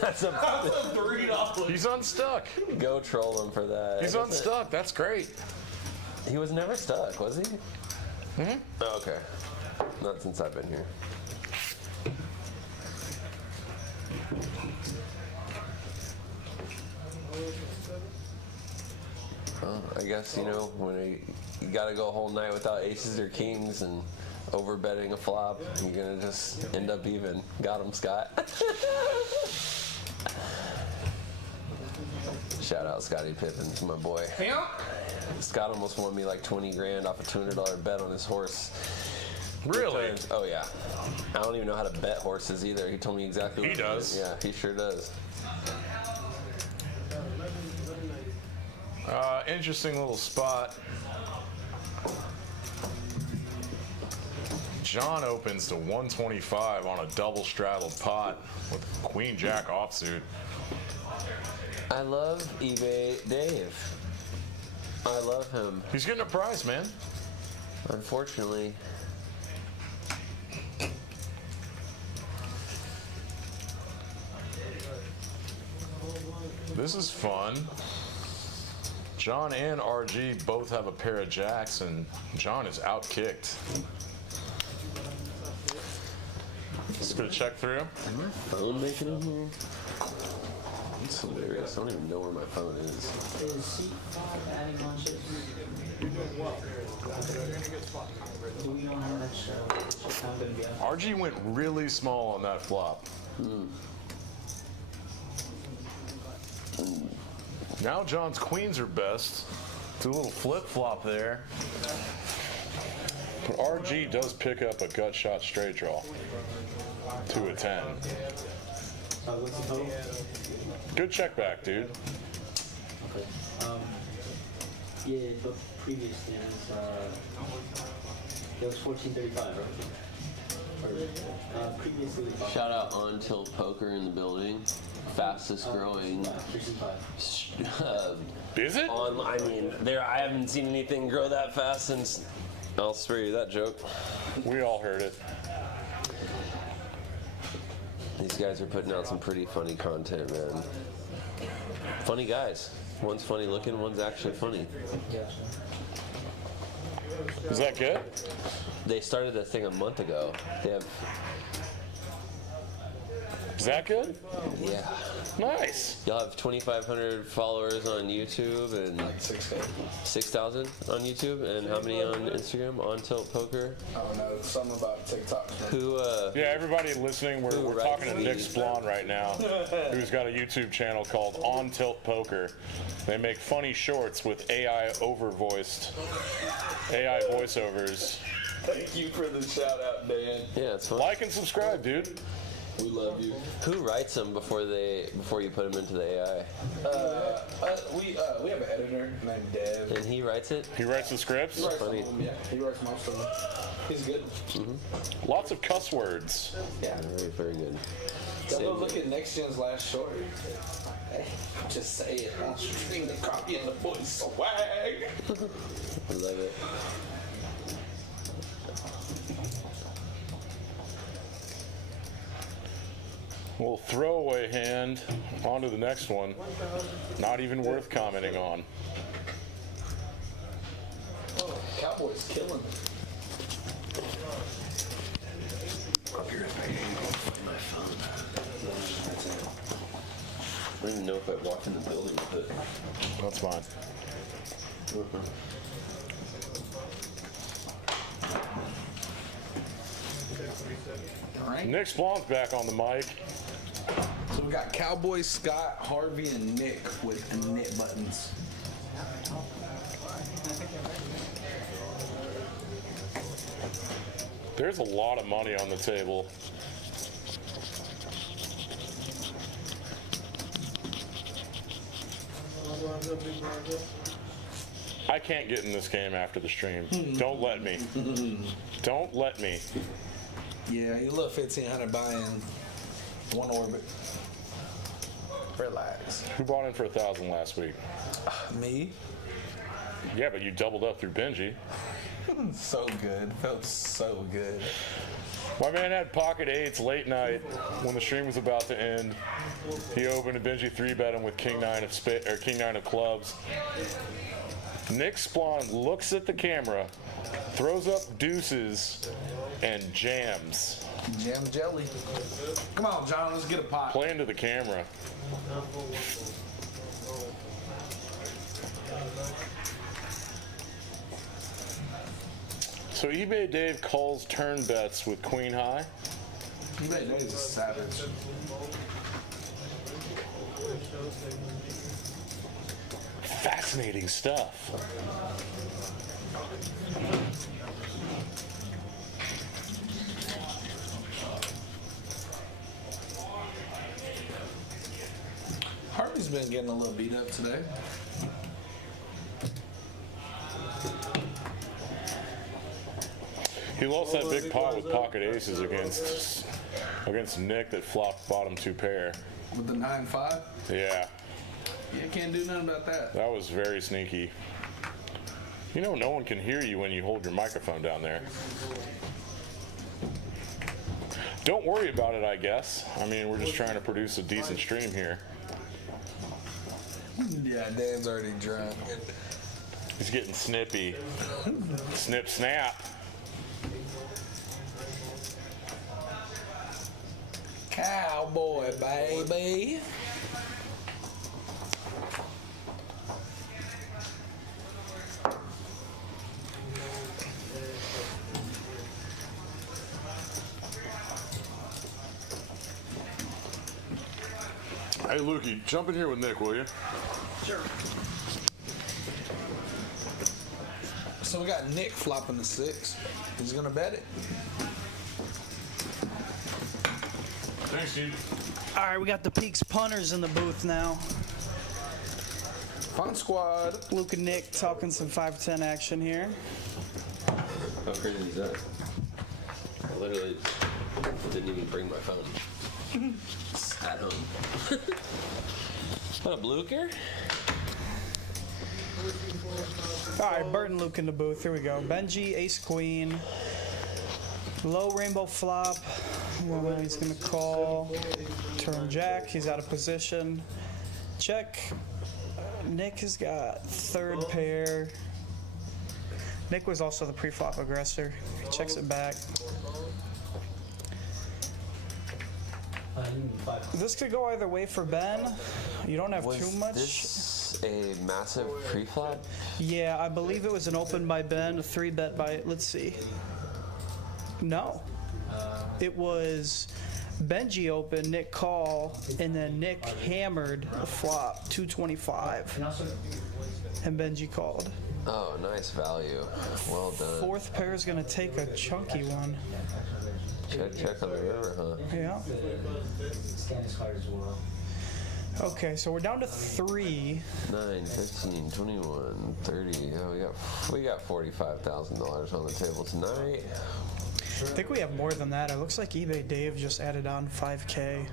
That's a $3. He's unstuck. Go troll him for that. He's unstuck. That's great. He was never stuck, was he? Mm-hmm. Oh, okay. Not since I've been here. Well, I guess, you know, when you gotta go a whole night without aces or kings and over betting a flop, you're gonna just end up even. Got him, Scott. Shout out Scottie Pippen, my boy. Yeah. Scott almost won me like 20 grand off a $200 bet on his horse. Really? Oh yeah. I don't even know how to bet horses either. He told me exactly what He does. Yeah, he sure does. Interesting little spot. John opens to 125 on a double straddled pot with Queen Jack offsuit. I love eBay Dave. I love him. He's getting a prize, man. Unfortunately. This is fun. John and RG both have a pair of jacks, and John is outkicked. Just gonna check through. Is my phone making it here? That's hilarious. I don't even know where my phone is. Is C5 adding on chips? Do we don't have much I'm gonna be out. RG went really small on that flop. Now John's queens are best. It's a little flip flop there. But RG does pick up a gut shot straight draw to a 10. What's the total? Good check back, dude. Okay. Yeah, but previous stands, it was 1435, right? Or, previously, Shout out On Tilt Poker in the building. Fastest growing. 65. Is it? I mean, I haven't seen anything grow that fast since. I'll swear you that joke. We all heard it. These guys are putting out some pretty funny content, man. Funny guys. One's funny looking, one's actually funny. Is that good? They started the thing a month ago. They have. Is that good? Yeah. Nice. Y'all have 2,500 followers on YouTube and 6,000 on YouTube, and how many on Instagram? On Tilt Poker. I don't know. Something about TikTok. Who? Yeah, everybody listening, we're talking to Nick Splon right now, who's got a YouTube channel called On Tilt Poker. They make funny shorts with AI voiceovers. Thank you for the shout out, Dan. Yeah, it's fun. Like and subscribe, dude. We love you. Who writes them before you put them into the AI? We have an editor named Dev. And he writes it. He writes the scripts. He writes some of them, yeah. He writes most of them. He's good. Lots of cuss words. Yeah. Very, very good. Go look at Next Gen's last short. Hey, just say it on stream, the copy and the voice swag. I love it. Well, throwaway hand. On to the next one. Not even worth commenting on. Cowboys killing it. I don't even know if I walked in the building with it. That's fine. Nick Splon's back on the mic. So we got Cowboys, Scott, Harvey, and Nick with knit buttons. There's a lot of money on the table. I can't get in this game after the stream. Don't let me. Don't let me. Yeah, you look 1,500 buying one orbit. Relax. Who bought in for 1,000 last week? Me? Yeah, but you doubled up through Benji. So good. Felt so good. My man had pocket eights late night when the stream was about to end. He opened a Benji 3-bet him with King 9 of clubs. Nick Splon looks at the camera, throws up deuces, and jams. Jam jelly. Come on, John, let's get a pot. Playing to the camera. So eBay Dave calls turn bets with Queen High. eBay Dave's a savage. Fascinating stuff. Harvey's been getting a little beat up today. He lost that big pot with pocket aces against Nick that flopped bottom 2 pair. With the 9-5? Yeah, Yeah, can't do nothing about that. that was very sneaky. You know, no one can hear you when you hold your microphone down there. Don't worry about it, I guess. I mean, we're just trying to produce a decent stream here. Yeah, Dan's already drunk. He's getting snippy. Snip, snap. Cowboy, baby. Hey, Lukey, jump in here with Nick, will you? Sure. So we got Nick flopping the 6. He's gonna bet it. Thanks, dude. All right, we got the Peaks punters in the booth now. Fun squad. Luke and Nick talking some 5-10 action here. How crazy is that? I literally didn't even bring my phone. Just at home. What up, Luker? All right, Bert and Luke in the booth. Here we go. Benji, ace queen. Low rainbow flop. Well, he's going to call. Turn jack. He's out of position. Check. Nick has got 3rd pair. Nick was also the pre-flop aggressor. He checks it back. This could go either way for Ben. You don't have too much. Was this a massive pre-flop? Yeah, I believe it was an open by Ben, a 3-bet by, let's see. No. It was Benji open, Nick call, and then Nick hammered a flop, 225. And Benji called. Oh, nice value. Well done. 4th pair is going to take a chunky one. Check on the river, huh? Yeah. Scan his card as well. Okay, so we're down to 3. 9, 15, 21, 30. Oh, we got $45,000 on the table tonight. I think we have more than that. It looks like eBay Dave just added on 5K.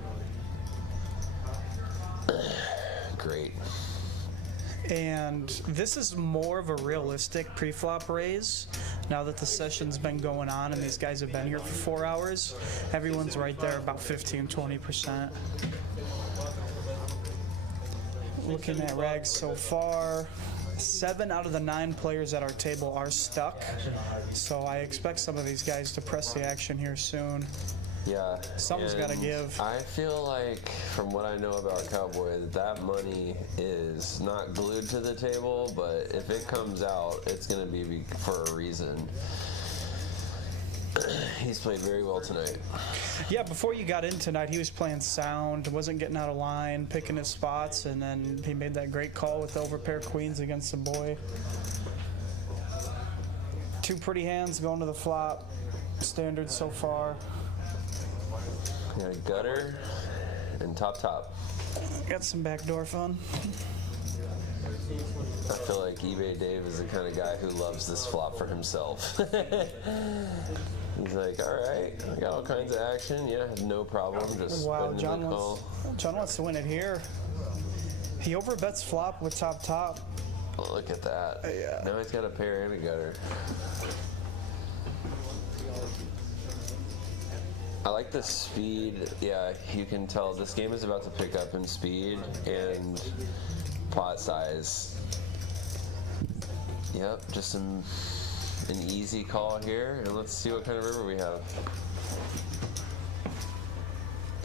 Great. And this is more of a realistic pre-flop raise. Now that the session's been going on and these guys have been here for 4 hours, everyone's right there about 15-20%. Looking at rags so far, 7 out of the 9 players at our table are stuck. So I expect some of these guys to press the action here soon. Yeah. Something's got to give. I feel like, from what I know about Cowboy, that money is not glued to the table, but if it comes out, it's going to be for a reason. He's played very well tonight. Yeah, before you got in tonight, he was playing sound, wasn't getting out of line, picking his spots, and then he made that great call with the overpair queens against the boy. 2 pretty hands going to the flop. Standard so far. Got a gutter and top. Got some backdoor fun. I feel like eBay Dave is the kind of guy who loves this flop for himself. He's like, all right, I got all kinds of action. Yeah, no problem. Just Wow, waiting John to call. John wants to win it here. He overbets flop with top. Oh, look at that. Yeah. Now he's got a pair and a gutter. I like the speed. Yeah, you can tell this game is about to pick up in speed and pot size. Yep, just an easy call here, and let's see what kind of river we have.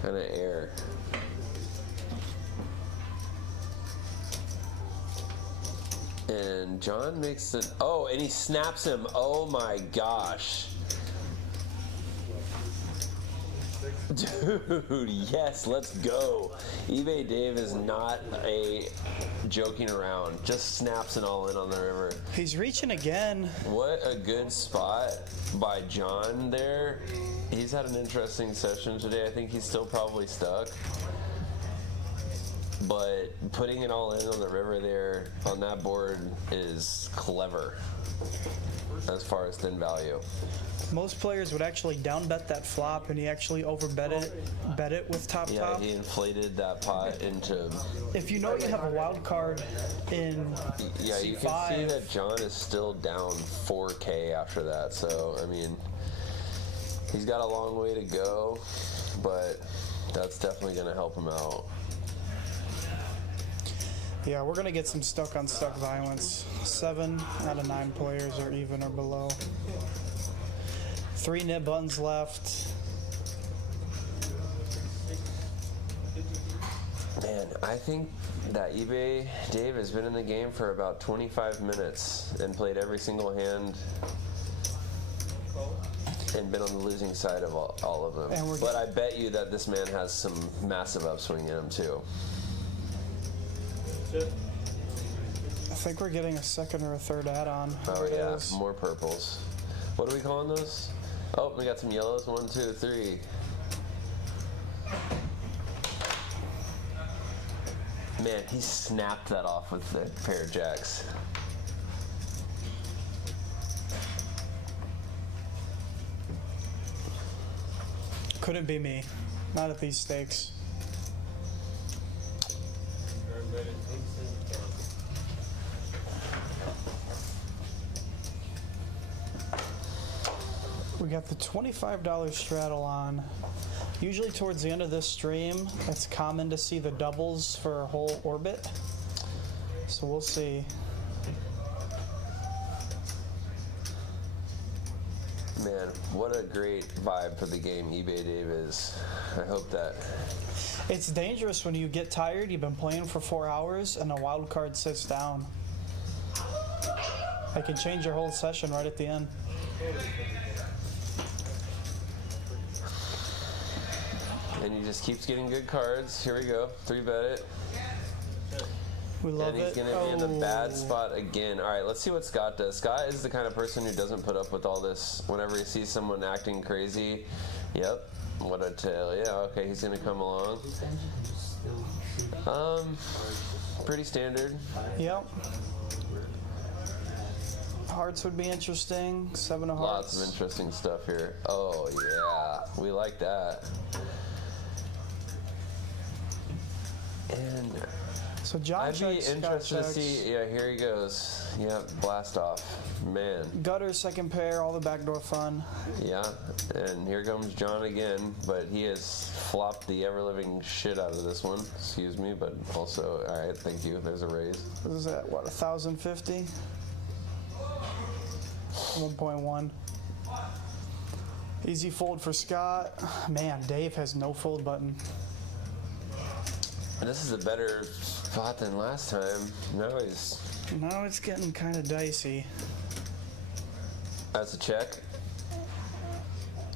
Kind of air. And John makes it. Oh, and he snaps him. Oh my gosh. Dude, yes, let's go. eBay Dave is not a joking around. Just snaps it all in on the river. He's reaching again. What a good spot by John there. He's had an interesting session today. I think he's still probably stuck. But putting it all in on the river there on that board is clever as far as thin value. Most players would actually down bet that flop, and he actually bet it with top. Yeah, he inflated that pot into. If you know you have a wild card in Yeah, you can C5, see that John is still down 4K after that. So I mean, he's got a long way to go, but that's definitely going to help him out. Yeah, we're gonna get some stuck on stuck violence. 7 out of 9 players are even or below. 3 nib buttons left. Man, I think that eBay Dave has been in the game for about 25 minutes and played every single hand and been on the losing side of all of them. But I bet you that this man has some massive upswing in him too. I think we're getting a second or a third add-on. Oh yeah, more purples. What are we calling those? Oh, we got some yellows. 1, 2, 3. Man, he snapped that off with the pair of jacks. Couldn't be me. Not at these stakes. We got the $25 straddle on. Usually towards the end of this stream, it's common to see the doubles for a whole orbit. So we'll see. Man, what a great vibe for the game eBay Dave is. I hope that. It's dangerous when you get tired, you've been playing for 4 hours, and a wild card sits down. It can change your whole session right at the end. And he just keeps getting good cards. Here we go. 3-bet it. We love and he's it. going to be in the bad spot again. All right, let's see what Scott does. Scott is the kind of person who doesn't put up with all this. Whenever he sees someone acting crazy, yep, what a tale. Yeah, okay, he's going to come along. Pretty standard. Yep. Hearts would be interesting. 7 of hearts. Lots of interesting stuff here. Oh, yeah, we like that. And so John I'd be interested to see. Yeah, here he goes. Yep, blast off, man. Gutter, second pair, all the backdoor fun. Yeah, and here comes John again, but he has flopped the ever-living shit out of this one. Excuse me, but also, all right, thank you. There's a raise. What is that? What, 1,050? 1.1. Easy fold for Scott. Man, Dave has no fold button. And this is a better spot than last time. Now it's getting kind of dicey. That's a check.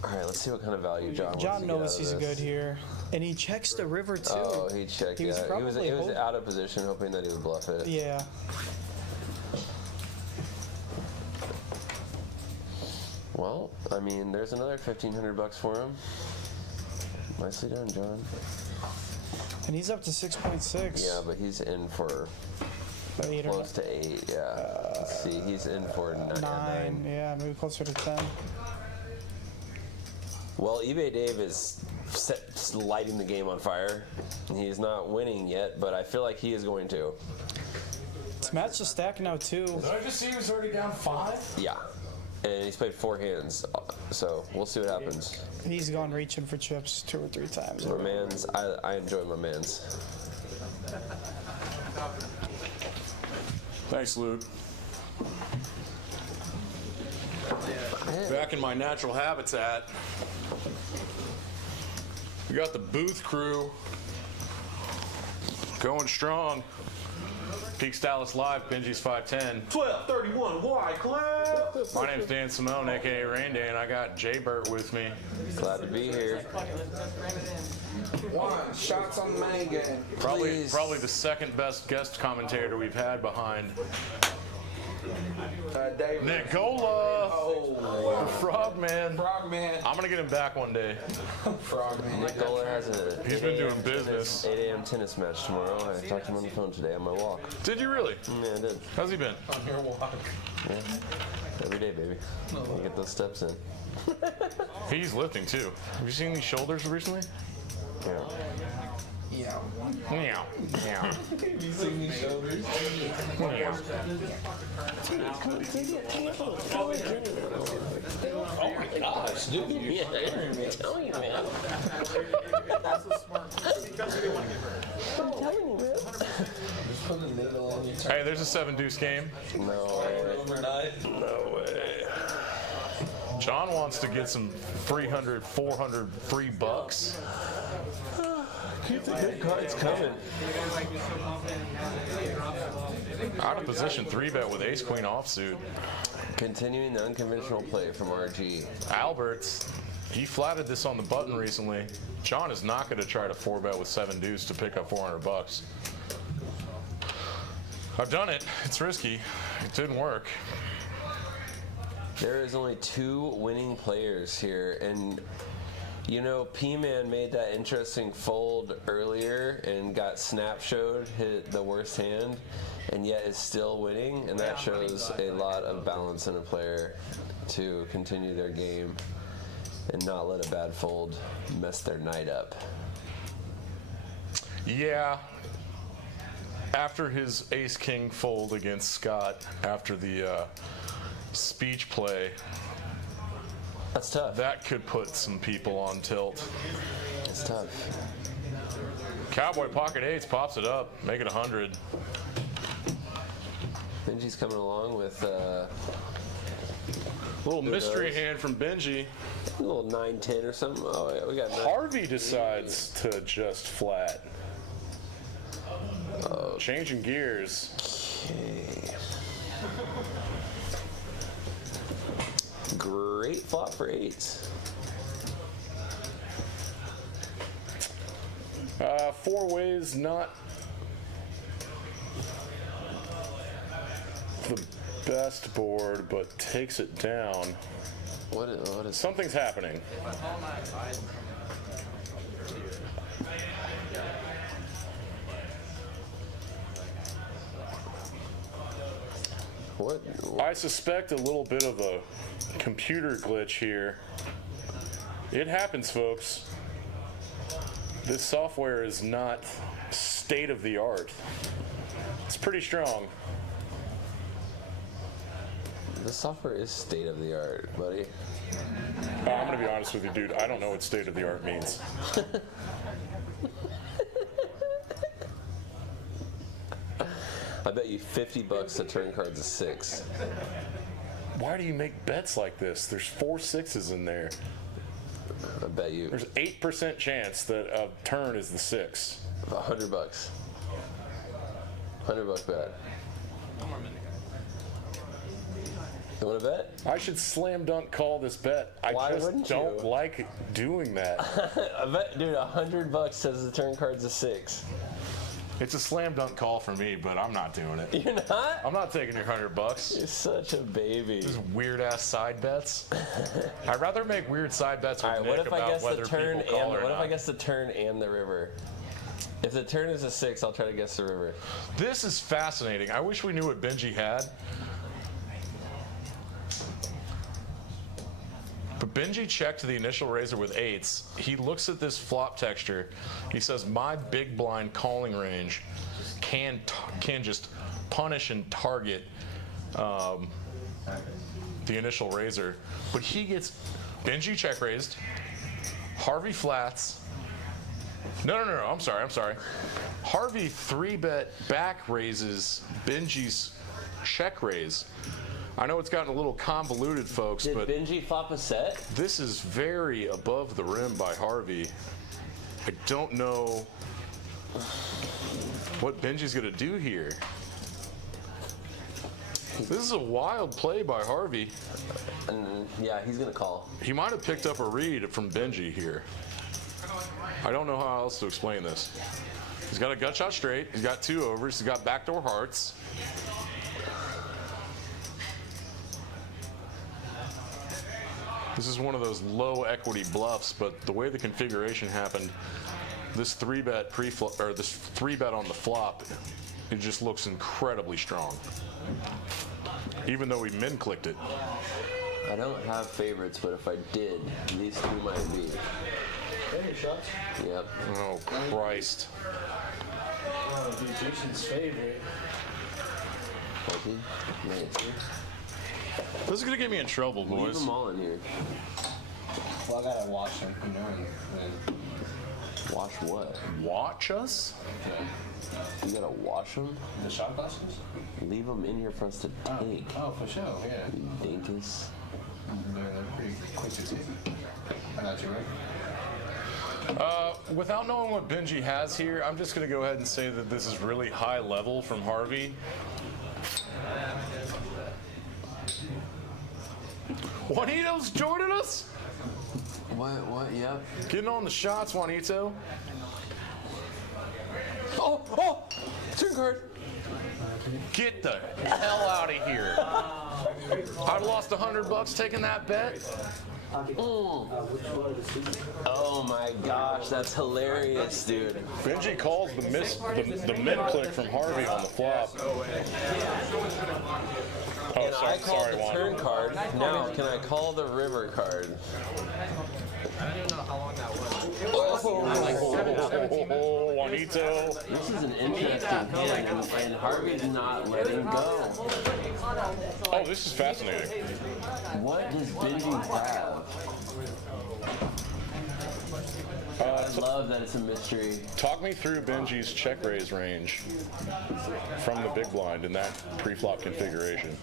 All right, let's see what kind of value John wants John to knows get out of he's this. good here. And he checks the river too. Oh, he checked, He was yeah. He was probably out of position, hoping that he would bluff it. Yeah. Well, I mean, there's another $1,500 for him. Nicely done, John. And he's up to 6.6. Yeah, but he's in for 8 or Close to 8, yeah. Let's see, he's in for 9. Yeah, maybe closer to 10. Well, eBay Dave is lighting the game on fire. He's not winning yet, but I feel like he is going to. This match is stacking now too. Did I just see he was already down 5? Yeah. And he's played 4 hands, so we'll see what happens. He's gone reaching for chips 2 or 3 times. My man's, I enjoy my man's. Thanks, Luke. Back in my natural habitat. We got the booth crew going strong. Peaks Dallas Live, Benji'S 510. 1231 WYCLIFF. My name's Dan Simone, aka Rain Dan. I got Jay Burt with me. Glad to be here. One, shots on the main game. Probably the second best guest commentator we've had behind Dave. Nicola, Oh, the Frogman. Frogman. I'm gonna get him back one day. Frogman. Nicola has a He's been doing business. 8 a.m. tennis match tomorrow. I talked to him on the phone today on my walk. Did you really? Yeah, I did. How's he been? On your walk. Yeah. Every day, baby. Gotta get those steps in. He's lifting too. Have you seen these shoulders recently? Yeah. Yeah. Meow. Meow. Have you seen these shoulders? Oh my gosh, dude. Yeah, I'm telling you, man. That's a smart move. Because we didn't want to get hurt. I'm telling you, man. Just put a needle on your Hey, there's a 7 deuce game. No way. overnight. No way. John wants to get some 300, 400 free bucks. Keep the good cards coming. Out of position 3-bet with ace queen offsuit. Continuing the unconventional play from RG. Alberts, he flatted this on the button recently. John is not going to try to 4-bet with 7 deuce to pick up 400 bucks. I've done it. It's risky. It didn't work. There is only 2 winning players here, and you know, P-Man made that interesting fold earlier and got snapshowed, hit the worst hand, and yet is still winning, and that shows a lot of balance in a player to continue their game and not let a bad fold mess their night up. Yeah. After his ace-king fold against Scott, after the speech play, That's tough. that could put some people on tilt. That's tough. Cowboy pocket eights pops it up, make it 100. Benji's coming along with a Little mystery knows? hand from Benji. little 9-10 or something. Oh, yeah, we got 9. Harvey decides to just flat. Changing gears. Okay. Great flop for 8s. 4 ways, not the best board, but takes it down. What is Something's happening. what? I suspect a little bit of a computer glitch here. It happens, folks. This software is not state of the art. It's pretty strong. The software is state of the art, buddy. I'm gonna be honest with you, dude. I don't know what state of the art means. I bet you $50 to turn cards a 6. Why do you make bets like this? There's 4 6s in there. I bet you There's 8% chance that a turn is the 6. $100. $100 bet. You want to bet? I should slam dunk call this bet. Why I just wouldn't don't you? like doing that. I bet, dude, $100 says the turn card's a 6. It's a slam dunk call for me, but I'm not doing it. You're not? I'm not taking your $100. You're such a baby. These weird ass side bets. I'd rather make weird side bets with All right, Nick what if I about guess whether the turn people call and or what if not. I guess the turn and the river? If the turn is a 6, I'll try to guess the river. This is fascinating. I wish we knew what Benji had. But Benji checked the initial raiser with 8s. He looks at this flop texture. He says, my big blind calling range can just punish and target the initial raiser. But he gets Benji check raised, Harvey flats. No, I'm sorry. Harvey 3-bet back raises Benji's check raise. I know it's gotten a little convoluted, folks, Did but Benji flop a set? this is very above the rim by Harvey. I don't know what Benji's gonna do here. This is a wild play by Harvey. Yeah, he's gonna call. He might have picked up a read from Benji here. I don't know how else to explain this. He's got a gut shot straight. He's got 2 overs. He's got backdoor hearts. This is one of those low equity bluffs, but the way the configuration happened, this 3-bet pre-flop or this 3-bet on the flop, it just looks incredibly strong. Even though we min clicked it. I don't have favorites, but if I did, these 2 might be. Hey, shots. Yep. Oh Christ. Oh, dude, Jason's favorite. 14, 19. This is gonna get me in trouble, Leave boys. them all in here. Well, I gotta watch them, you know, and Watch what? Watch us? You gotta wash them? the shot glasses. Leave them in here for us to take. Oh, for sure, yeah. You dinkus. They're pretty quick to see. I got you, right? Without knowing what Benji has here, I'm just gonna go ahead and say that this is really high level from Harvey. Juanito's joining us? What? Yep. Getting on the shots, Juanito. Oh! Turn card. Get the hell out of here. I'd lost $100 taking that bet. Oh my gosh, that's hilarious, dude. Benji calls the mid click from Harvey on the flop. Oh, And I called the turn card. Now, can I call the river card? I don't even know how long that was. Oh, Juanito. This is an interesting hand, and Harvey's not letting go. Oh, this is fascinating. What does Benji have? I love that it's a mystery. Talk me through Benji's check raise range from the big blind in that pre-flop configuration.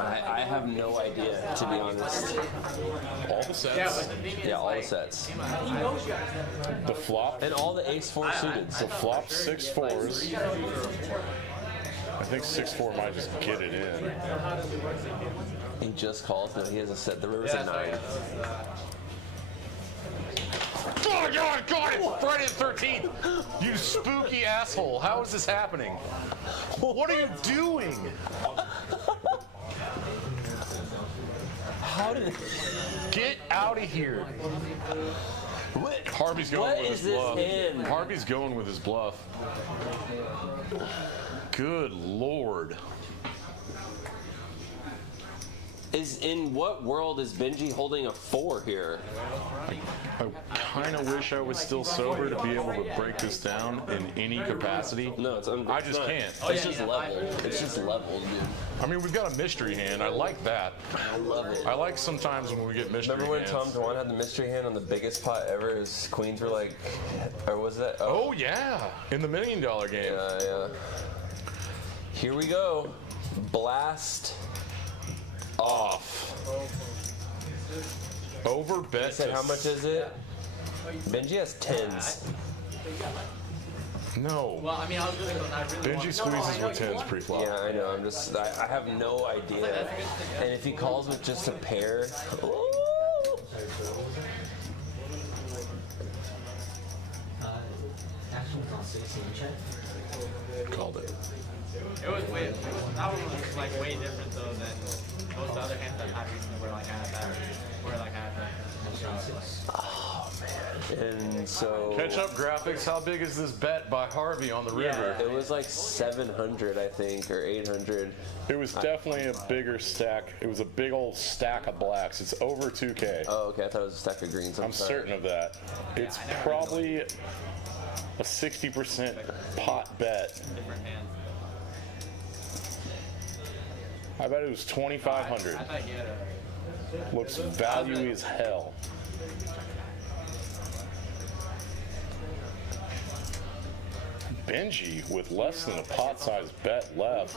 I have no idea, to be honest. All the sets, Yeah, all the sets. the flop, And all the ace-4 suited. the flop 6-4s. I think 6-4 might just get it in. He just called. No, he has a set. The river's a 9. Oh, God, got it! Friday the 13th! You spooky asshole. How is this happening? What are you doing? How did... Get out of here. What? Harvey's going What with is his this bluff. hand? Harvey's going with his bluff. Good Lord. In what world is Benji holding a 4 here? I kind of wish I was still sober to be able to break this down in any capacity. No, it's I just can't. It's just level. It's just level, dude. I mean, we've got a mystery hand. I like that. I love it. I like sometimes when we get mystery Remember when hands. Tom Dwan had the mystery hand on the biggest pot ever? His queens were like, or was that? Oh, yeah. In the $1 million game. Yeah. Here we go. Blast off. Over bet. I said, how much is it? Benji has 10s. No. Well, I mean, I was really close. I really Benji squeezes with 10s pre-flop. Yeah, I know. I have no idea. And if he calls with just a pair. Called it. It was way. That one was like way different though than most of the other hands I've had recently, where like I had that, where like I had that. Oh man. And so Catch up graphics. How big is this bet by Harvey on the river? it was like 700, I think, or 800. It was definitely a bigger stack. It was a big old stack of blacks. It's over 2K. Oh, okay. I thought it was a stack of greens. I'm sorry. certain of that. It's probably a 60% pot bet. Different hands. I bet it was 2,500. I thought he had a. Looks value as hell. Benji with less than a pot-sized bet left.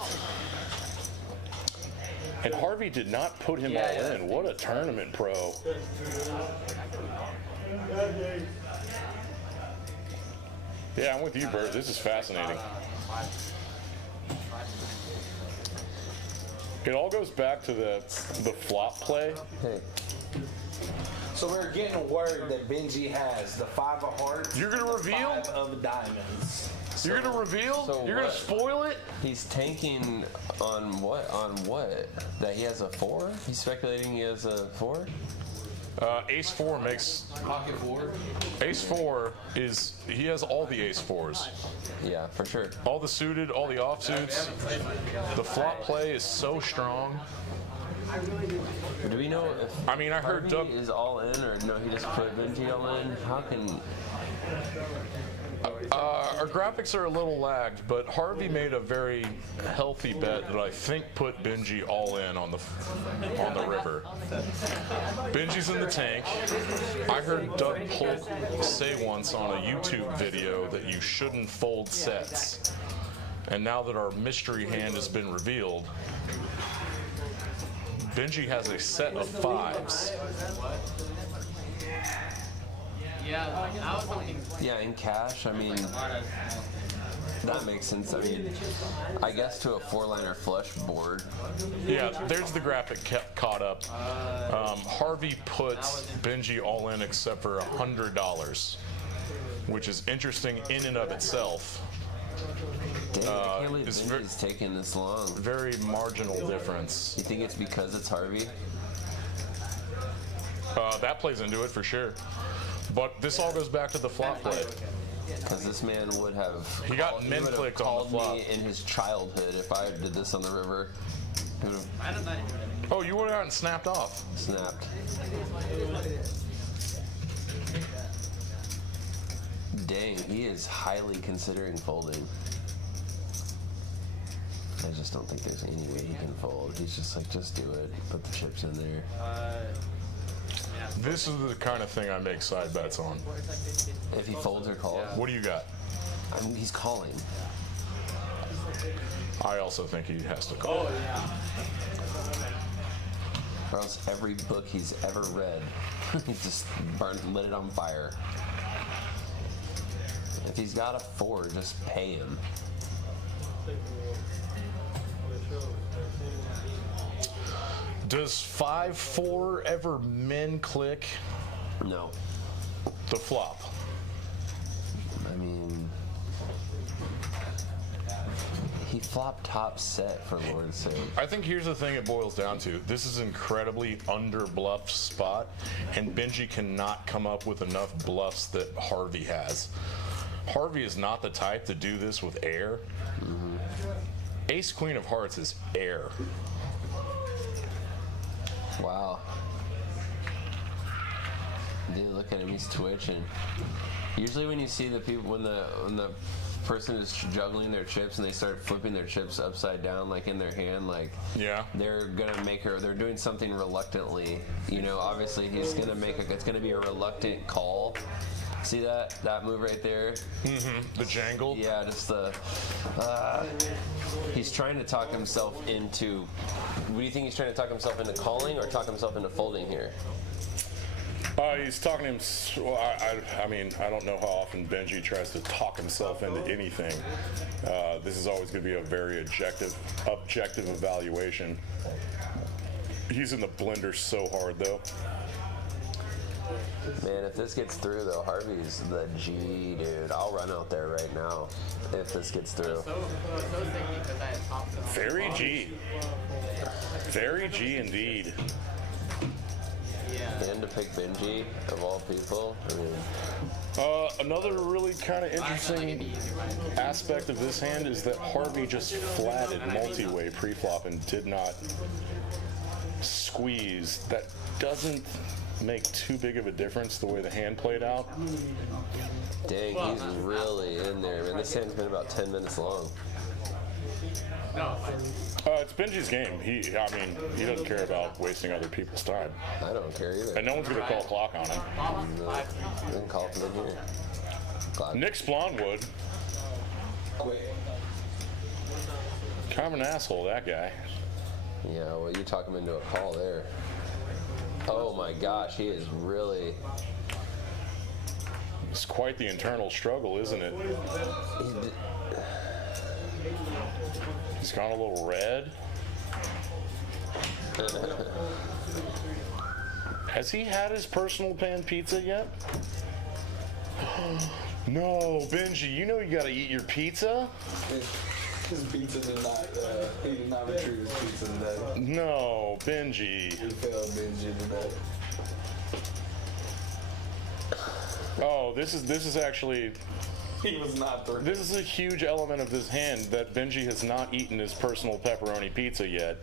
And Harvey did not put him all in. What a tournament pro. Yeah, I'm with you, Bert. This is fascinating. It all goes back to the flop play. Hey, So we're getting word that Benji has the 5 of hearts. You're gonna and the reveal? 5 of diamonds. You're gonna reveal? So You're gonna what? spoil it? he's tanking on what? On what? That he has a 4? He's speculating he has a 4? Ace 4 makes. Pocket 4. Ace 4 is. He has all the ace 4s. Yeah, for sure. All the suited, all the offsuits. The flop play is so strong. Do we know if I mean, I heard Harvey Doug. is all in, or no? He just put Benji all in. How can? Our graphics are a little lagged, but Harvey made a very healthy bet that I think put Benji all in on the river. Benji's in the tank. I heard Doug Polk say once on a YouTube video that you shouldn't fold sets. And now that our mystery hand has been revealed, Benji has a set of 5s. Yeah, I was thinking. Yeah, in cash. I mean, that makes sense. I mean, I guess to a 4-liner flush board. Yeah, there's the graphic caught up. Harvey puts Benji all in except for $100, which is interesting in and of itself. Dang, I can't believe it's Benji's taking this long. Very marginal difference. You think it's because it's Harvey? That plays into it for sure. But this all goes back to the flop play. Because this man would have. He got he min would have clicked on the called flop. me in his childhood if I did this on the river. He would have I don't know. Oh, you went out and snapped off. snapped. Dang, he is highly considering folding. I just don't think there's any way he can fold. He's just like, just do it. Put the chips in there. This is the kind of thing I make side bets on. If he folds or calls, What do you got? I mean, he's calling. I also think he has to call. Or else every book he's ever read, he just lit it on fire. If he's got a 4, just pay him. Does 5-4 ever min click No. the flop? I mean, he flopped top set for Lord's sake. I think here's the thing it boils down to. This is incredibly under bluffed spot, and Benji cannot come up with enough bluffs that Harvey has. Harvey is not the type to do this with air. Ace Queen of Hearts is air. Wow. Dude, look at him, he's twitching. Usually when you see the people, when the person is juggling their chips and they start flipping their chips upside down, like in their hand, like Yeah. they're gonna make her, they're doing something reluctantly. You know, obviously he's gonna make it's gonna be a reluctant call. See that move right there? The jangle. Yeah, just the. He's trying to talk himself into. What do you think he's trying to talk himself into calling or talk himself into folding here? He's talking him. Well, I mean, I don't know how often Benji tries to talk himself into anything. This is always going to be a very objective evaluation. He's in the blender so hard, though. Man, if this gets through, though, Harvey's the G, dude. I'll run out there right now if this gets through. So sticky because I had topped it off. Very G. Very G indeed. Yeah. hand to pick Benji of all people? I mean, Another really kind of interesting aspect of this hand is that Harvey just flatted multi-way pre-flop and did not squeeze. That doesn't make too big of a difference the way the hand played out. dang, he's really in there, man. This hand's been about 10 minutes long. It's Benji's game. He doesn't care about wasting other people's time. I don't care either. And no one's gonna call clock on him. No, you can call from in here. Clock. Nick Splon would. Kind of an asshole, that guy. Yeah, well, you talk him into a call there. Oh my gosh, he is really... It's quite the internal struggle, isn't it? He's gone a little red. Has he had his personal pan pizza yet? No, Benji, you know you gotta eat your pizza? His pizza did not, he did not retrieve his pizza today. No, Benji. He failed Benji today. Oh, this is actually, He was not through. this is a huge element of this hand that Benji has not eaten his personal pepperoni pizza yet.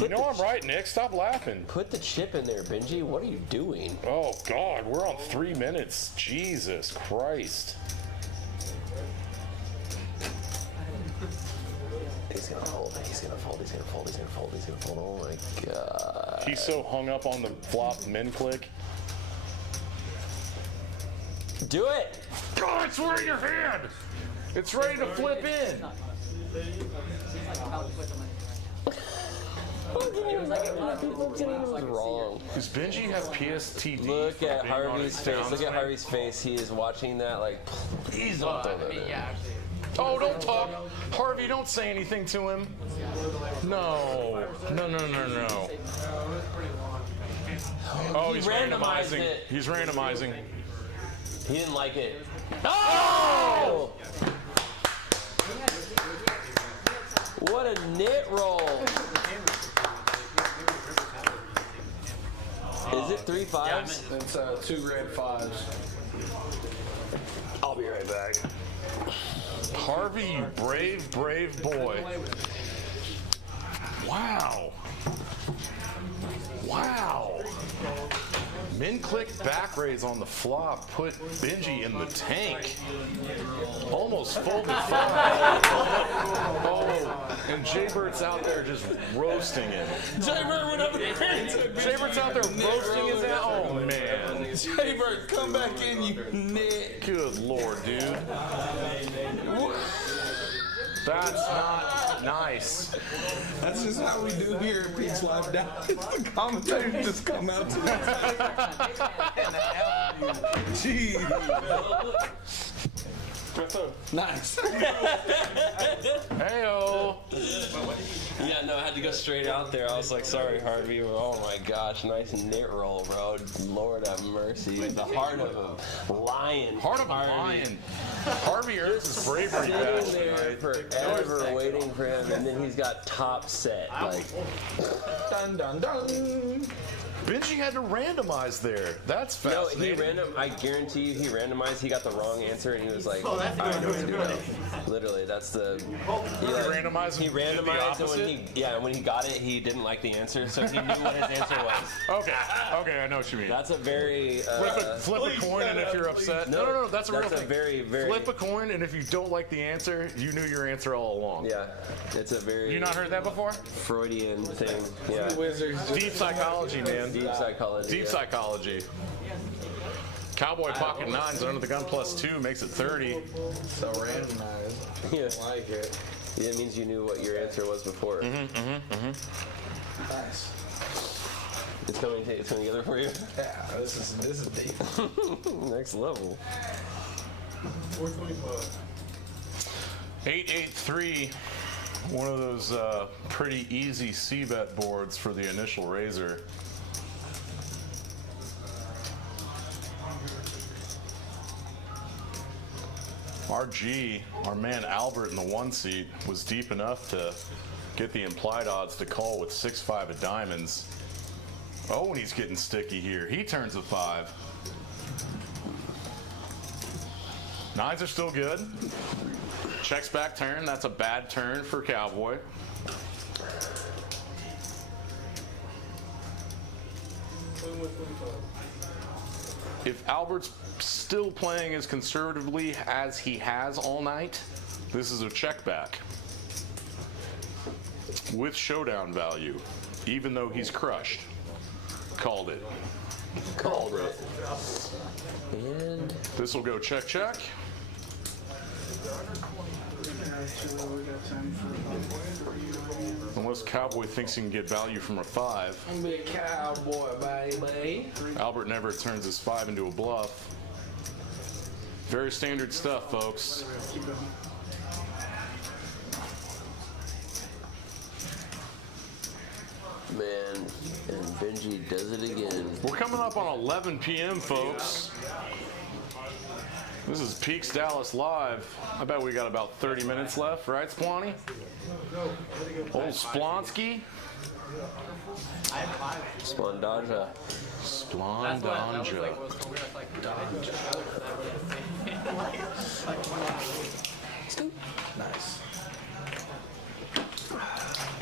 You know I'm right, Nick. Stop laughing. Put the chip in there, Benji. What are you doing? Oh, God. We're on 3 minutes. Jesus Christ. He's gonna fold. He's gonna fold. He's gonna fold. He's gonna fold. He's gonna fold. Oh my god. He's so hung up on the flop min click. Do it! God, it's right in your hand. It's ready to flip in. Wrong. Does Benji have PSTD? Look for at being on Harvey's his face. Look at downswing? Harvey's face. He is watching that like, please don't throw that in. Oh, don't talk. Harvey, don't say anything to him. No. No, no, no, no. Oh, he's randomized randomizing. it. He's randomizing. He didn't like it. Oh! What a knit roll. Is it 3 5s? It's 2 red 5s. I'll be right back. Harvey, you brave, brave boy. Wow. Wow. Min click back raise on the flop put Benji in the tank. Almost folded 5. Oh, and Jaybert's out there just roasting him. Jaybird went up and Jaybert's out there roasting his ass. Oh, man. Jaybird, come back in, you Nick. Good Lord, dude. That's not nice. That's just how we do here at Pete's Live Down. The commentators just come out to us. Gee. Nice. Heyo. Yeah, no, I had to go straight out there. I was like, sorry, Harvey. Oh my gosh, nice knit roll, bro. Lord have mercy. The heart of a lion. Heart of a lion. Harvey earns his bravery badge tonight. Forever waiting for him, and then he's got top set. Like, Dun dun dun. Benji had to randomize there. That's no, he fascinating. I guarantee you, he randomized. He got the wrong answer, and he was like, I don't know what to do now. Literally, that's the. He randomized. He randomized, and when he got it, he didn't like the answer, so he knew what his answer was. Okay, I know what you mean. That's a very. Flip a coin, and if you're upset, no, that's a real thing. Very, very. Flip a coin, and if you don't like the answer, you knew your answer all along. Yeah, it's a very. You not heard that before? Freudian thing. Yeah. Deep psychology, man. Deep psychology. Deep psychology. Cowboy pocket 9s under the gun +2 makes it 30. So randomized. Yeah. I like it. Yeah, it means you knew what your answer was before. Nice. It's coming together for you. Yeah, this is deep. Next level. 883. One of those pretty easy C-bet boards for the initial raiser. RG, our man Albert in the 1 seat, was deep enough to get the implied odds to call with 6-5 of diamonds. Oh, and he's getting sticky here. He turns a 5. 9s are still good. Checks back turn. That's a bad turn for Cowboy. If Albert's still playing as conservatively as he has all night, this is a check back with showdown value, even though he's crushed. Called it. Called it. And This will go check, check. Unless Cowboy thinks he can get value from a 5. I'm a big cowboy, baby. Albert never turns his 5 into a bluff. Very standard stuff, folks. man, and Benji does it again. We're coming up on 11 p.m., folks. This is Peaks Dallas Live. I bet we got about 30 minutes left, right, Splani? Old Splonsky. Splendanja. Splendanja. Nice.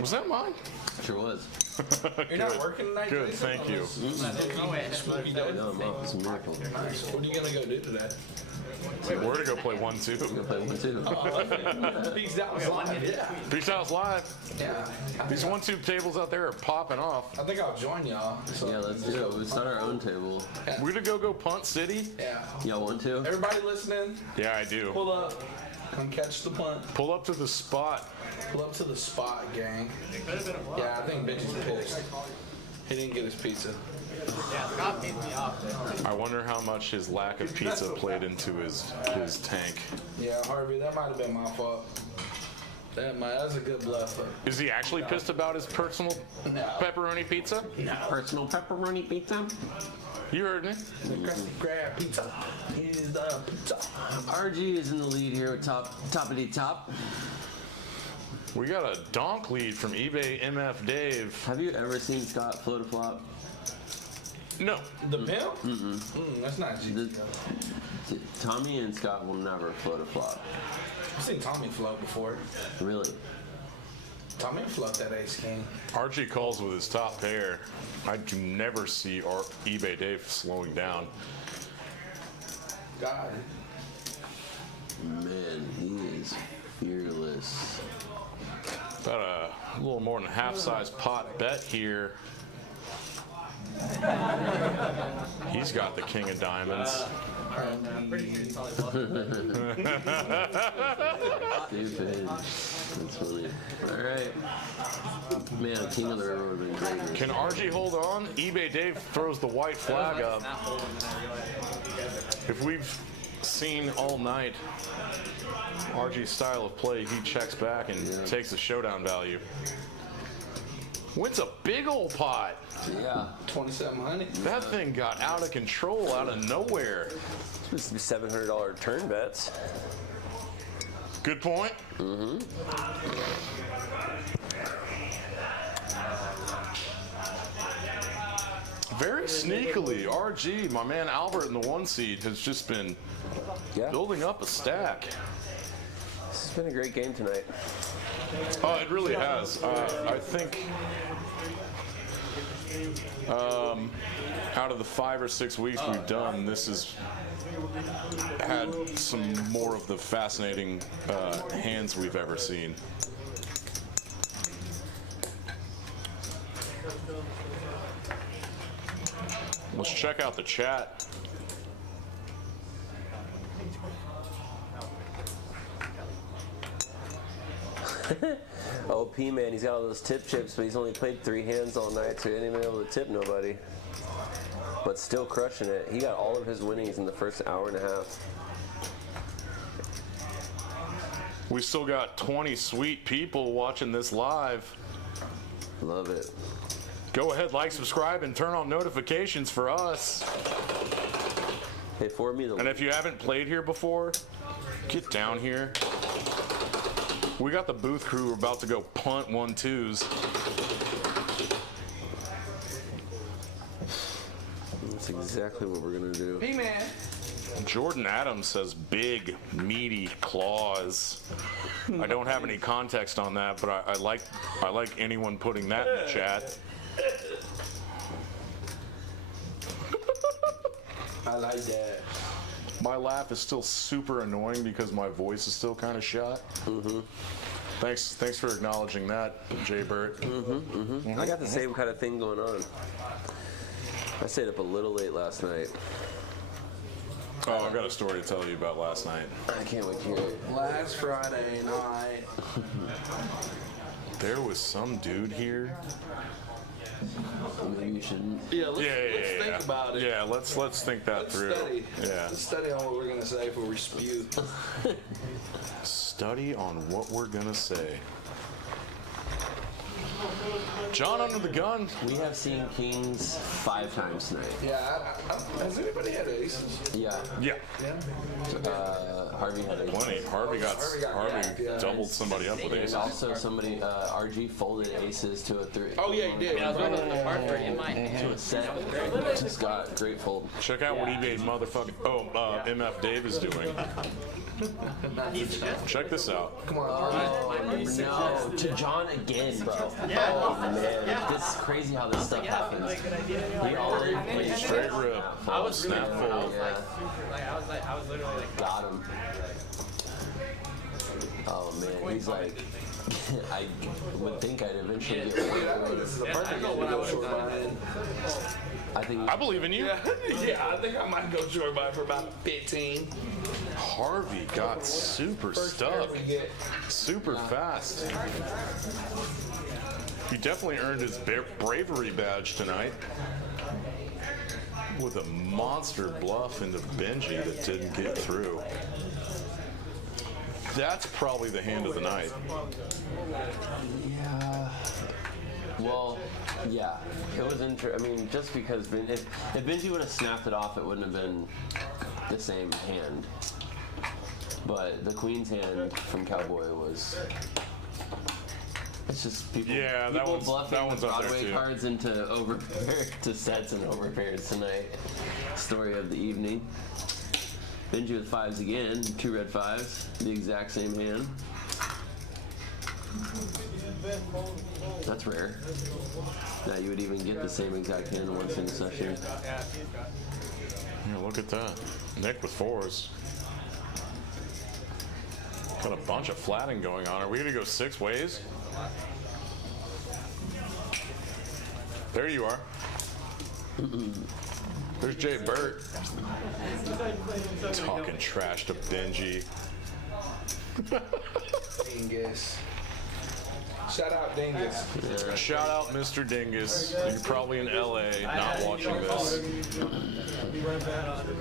Was that mine? Sure was. You're not working tonight? Good, Jason? thank you. Spooky day? No, I'm off. It's a miracle. Nice. What are you gonna go do today? We're to go play 1-2. We're gonna play one too. Peaks Dallas Live. Yeah. Peaks Dallas Live. Yeah. These 1-2 tables out there are popping off. I think I'll join y'all. So. Yeah, let's do it. We start our own table. We're to go punt city. Yeah. Y'all want to? Everybody listening, Yeah, I do. pull up. Come catch the punt. Pull up to the spot. Pull up to the spot, gang. Yeah, I think Benji's pissed. He didn't get his pizza. Yeah, Scott paid me off. I wonder how much his lack of pizza played into his tank. Yeah, Harvey, that might have been my fault. That was a good bluff. Is he actually pissed about his personal pepperoni pizza? Personal pepperoni pizza. You heard me. Grab pizza. Here's the pizza. RG is in the lead here with toppity top. We got a donk lead from eBay MF Dave. Have you ever seen Scott float a flop? No. The pimp? That's not G. Tommy and Scott will never float a flop. I've seen Tommy float before. Really? Tommy float that ace king. Archie calls with his top pair. I do never see eBay Dave slowing down. God. Man, he is fearless. About a little more than half-size pot bet here. He's got the king of diamonds. Stupid. That's funny. All right. Man, King of the River would have been great. Can RG hold on? eBay Dave throws the white flag up. If we've seen all night RG's style of play, he checks back and takes the showdown value. Wins a big old pot. Yeah. 2,700. That thing got out of control out of nowhere. Supposed to be $700 turn bets. Good point. Very sneakily, RG, my man Albert in the 1 seed, has just been building up a stack. This has been a great game tonight. Oh, it really has. I think out of the 5 or 6 weeks we've done, this has had some more of the fascinating hands we've ever seen. Let's check out the chat. Oh, P-Man, he's got all those tip chips, but he's only played 3 hands all night, so he ain't even able to tip nobody. But still crushing it. He got all of his winnings in the first hour and a half. We still got 20 sweet people watching this live. Love it. Go ahead, like, subscribe, and turn on notifications for us. Hey, for me, And if you haven't played here before, get down here. We got the booth crew. We're about to go punt 1-2s. exactly what we're gonna do. P-Man. Jordan Adams says big, meaty claws. I don't have any context on that, but I like anyone putting that in the chat. I like that. My laugh is still super annoying because my voice is still kind of shot. Thanks for acknowledging that, Jay Burt. I got the same kind of thing going on. I stayed up a little late last night. Oh, I've got a story to tell you about last night. I can't wait to hear it. Last Friday night. There was some dude here. Maybe you shouldn't. Yeah, let's think about it. Yeah, let's think that Let's through. study. Yeah. Let's study on what we're gonna say before we spew. Study on what we're gonna say. John under the gun. We have seen Kings 5 times tonight. Yeah, has anybody had aces? Yeah. Yeah. Harvey had a Plenty. Harvey yeah. doubled somebody up with And aces. also somebody, RG folded aces to a 3. Oh yeah, he did. I was one of the parts where in my To a set. Just got great fold. Check out what eBay motherfucking MF Dave is doing. Check this out. Come on. No, to John again, bro. Yeah. Oh man, this is crazy how this stuff happens. He already played Straight rip. I was Snap I fold. was like super, I was literally like, Got him. Oh man, he's like, I would think I'd eventually get one. This is a perfect know what I would've short done. buy-in. I think I believe in you. Yeah, I think I might go short buy for about 15. Harvey got super First pair stuck. we get. Super fast. He definitely earned his bravery badge tonight. With a monster bluff into Benji that didn't get through. That's probably the hand of the night. Yeah. Well, yeah, it was I mean, just because if Benji would have snapped it off, it wouldn't have been the same hand. But the Queen's hand from Cowboy was. It's just people. Yeah, that people one's- bluffing that one's with up there, Broadway too. cards into to sets and overpairs tonight. Story of the evening. Benji with 5s again, 2 red 5s, the exact same hand. That's rare. Now you would even get the same exact hand once in a session. Yeah, look at that. Nick with 4s. Got a bunch of flatting going on. Are we gonna go 6 ways? There you are. There's Jay Burt. Talking trash to Benji. Dingus. Shout out Dingus. Shout out Mr. Dingus. You're probably in LA not watching this.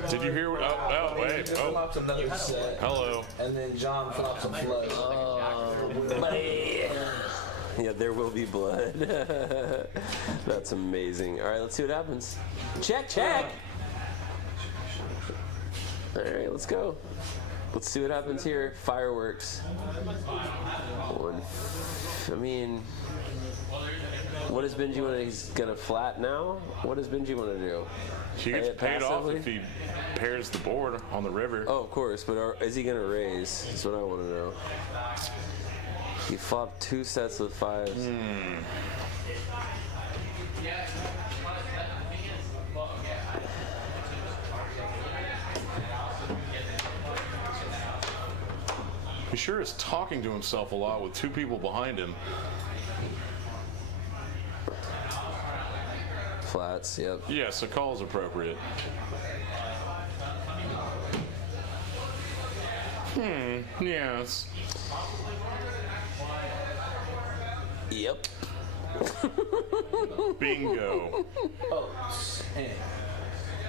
Did you hear what? Oh, wait. Just Oh, flops another set. hello. And then John flops a float. Yeah, there will be blood. That's amazing. All right, let's see what happens. Check, check. All right, let's go. Let's see what happens here. Fireworks. I mean, what does Benji want to? He's gonna flat now. What does Benji want to do? He Play gets it paid off passively? if he pairs the board on the river. Oh, of course, but is he gonna raise? That's what I want to know. He flopped 2 sets with 5s. He sure is talking to himself a lot with 2 people behind him. Flats, yep. Yes, a call is appropriate. Yes. Yep. Bingo.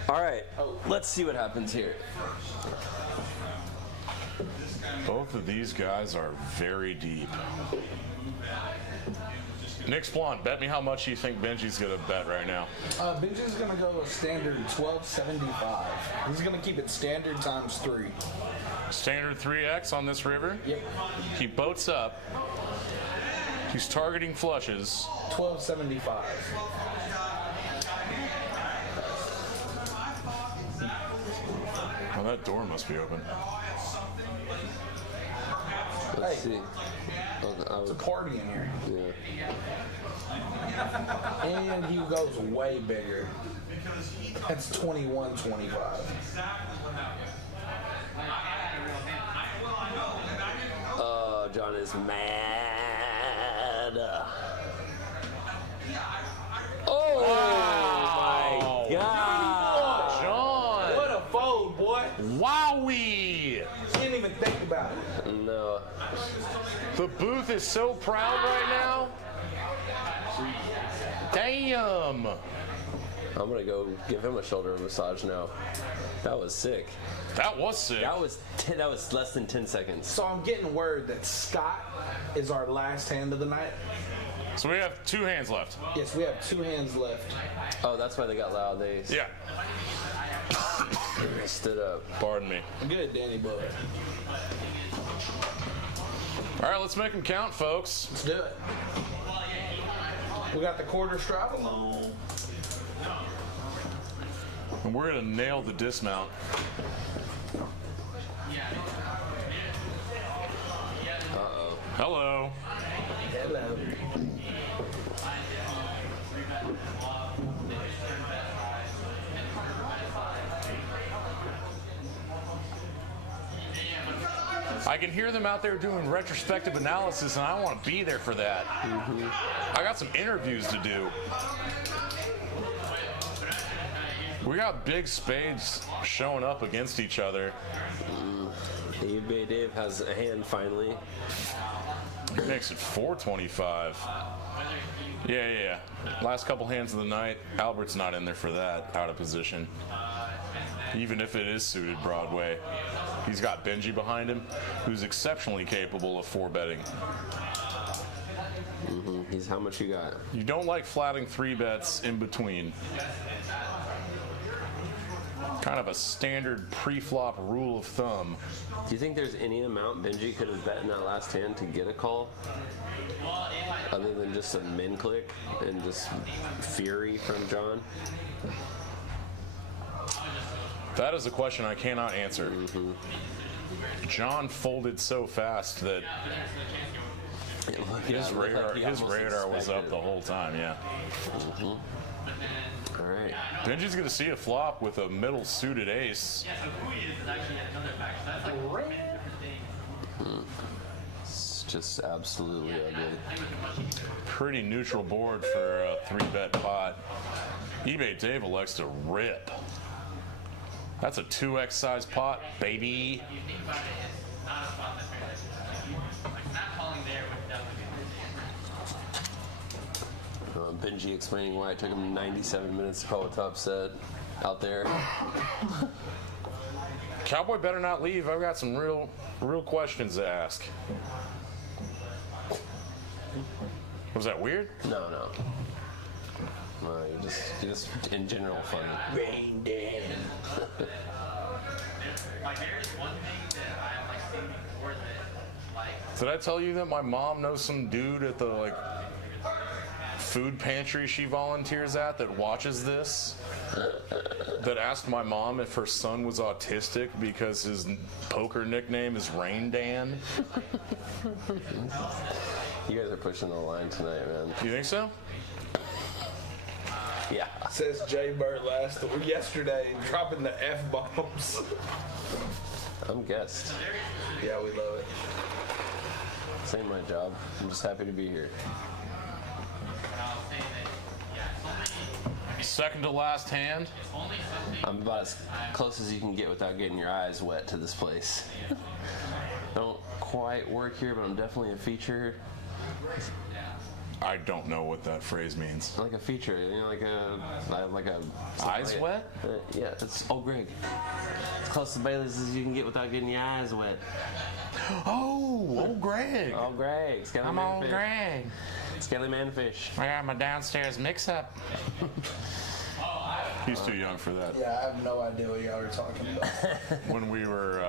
All right, let's see what happens here. Both of these guys are very deep. Nick Splont, bet me how much you think Benji's gonna bet right now. Benji's gonna go a standard 1275. He's gonna keep it standard times 3. Standard 3x on this river. Yep. He boats up. He's targeting flushes. 1275. Oh, that door must be open. Let's see. It's a party in here. Yeah. And he goes way bigger. That's 21-25. Oh, John is mad. Oh my God. John! What a fold, boy. Wowee! Didn't even think about it. No. The booth is so proud right now. Damn! I'm gonna go give him a shoulder massage now. That was sick. That was sick. That was less than 10 seconds. So I'm getting word that Scott is our last hand of the night. So we have 2 hands left. Yes, we have 2 hands left. Oh, that's why they got loud. They Yeah. stood up. Pardon me. Good, Danny Boy. All right, let's make them count, folks. Let's do it. We got the quarter strap alone. And we're gonna nail the dismount. Uh-oh. Hello. Hello. I can hear them out there doing retrospective analysis, and I want to be there for that. I got some interviews to do. We got big spades showing up against each other. eBay Dave has a hand finally. It makes it 425. Yeah. Last couple hands of the night. Albert's not in there for that, out of position. Even if it is suited Broadway. He's got Benji behind him, who's exceptionally capable of 4-betting. He's how much you got? You don't like flatting 3 bets in between. Kind of a standard pre-flop rule of thumb. Do you think there's any amount Benji could have bet in that last hand to get a call? Other than just a min click and just fury from John? That is a question I cannot answer. John folded so fast that his radar was up the whole time, yeah. All right. Benji's going to see a flop with a middle suited ace. It's just absolutely ugly. Pretty neutral board for a 3-bet pot. eBay Dave elects to rip. That's a 2x size pot, baby. Benji explaining why it took him 97 minutes to call a top set out there. Cowboy better not leave. I've got some real questions to ask. Was that weird? No. You're just in general funny. Rain Dan. Did I tell you that my mom knows some dude at the food pantry she volunteers at that watches this? That asked my mom if her son was autistic because his poker nickname is Rain Dan. You guys are pushing the line tonight, man. You think so? Yeah. Says Jay Bird yesterday, dropping the F-bombs. I'm guessed. Yeah, we love it. This ain't my job. I'm just happy to be here. Second to last hand. I'm about as close as you can get without getting your eyes wet to this place. Don't quite work here, but I'm definitely a feature. I don't know what that phrase means. Like a feature, like a Eyes wet? Yeah, it's Greg. As close to Bailey's as you can get without getting your eyes wet. Oh, Greg. Oh, Greg. Skelly I'm Manfish. on Greg. Skelly Manfish. I got my downstairs mix-up. He's too young for that. Yeah, I have no idea what y'all are talking about. When we were...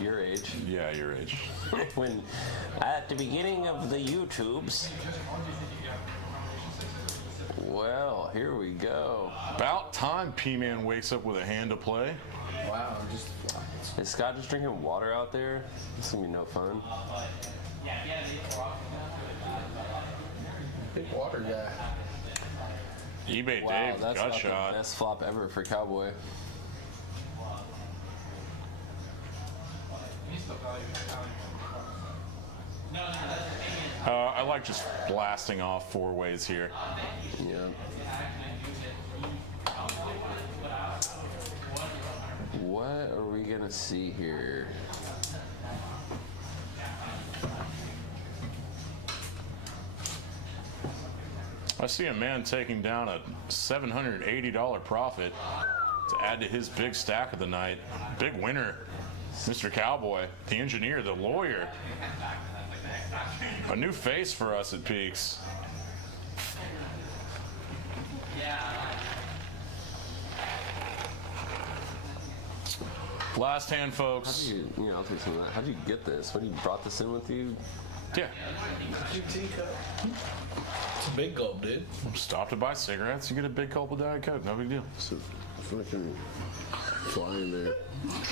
Your age. Yeah, your age. When at the beginning of the YouTubes. Well, here we go. About time P-Man wakes up with a hand to play. Wow, just Is Scott just drinking water out there? This is gonna be no fun. Big water guy. eBay Wow, Dave that's gut not shot. the best flop ever for Cowboy. I like just blasting off 4 ways here. Yeah. What are we gonna see here? I see a man taking down a $780 profit to add to his big stack of the night. Big winner, Mr. Cowboy, the engineer, the lawyer. A new face for us at Peaks. Last hand, folks. I'll take some of that. How did you get this? When you brought this in with you? Yeah. It's a big gulp, dude. Stop to buy cigarettes, you get a big gulp of Diet Coke. No big deal. So fucking fly in there.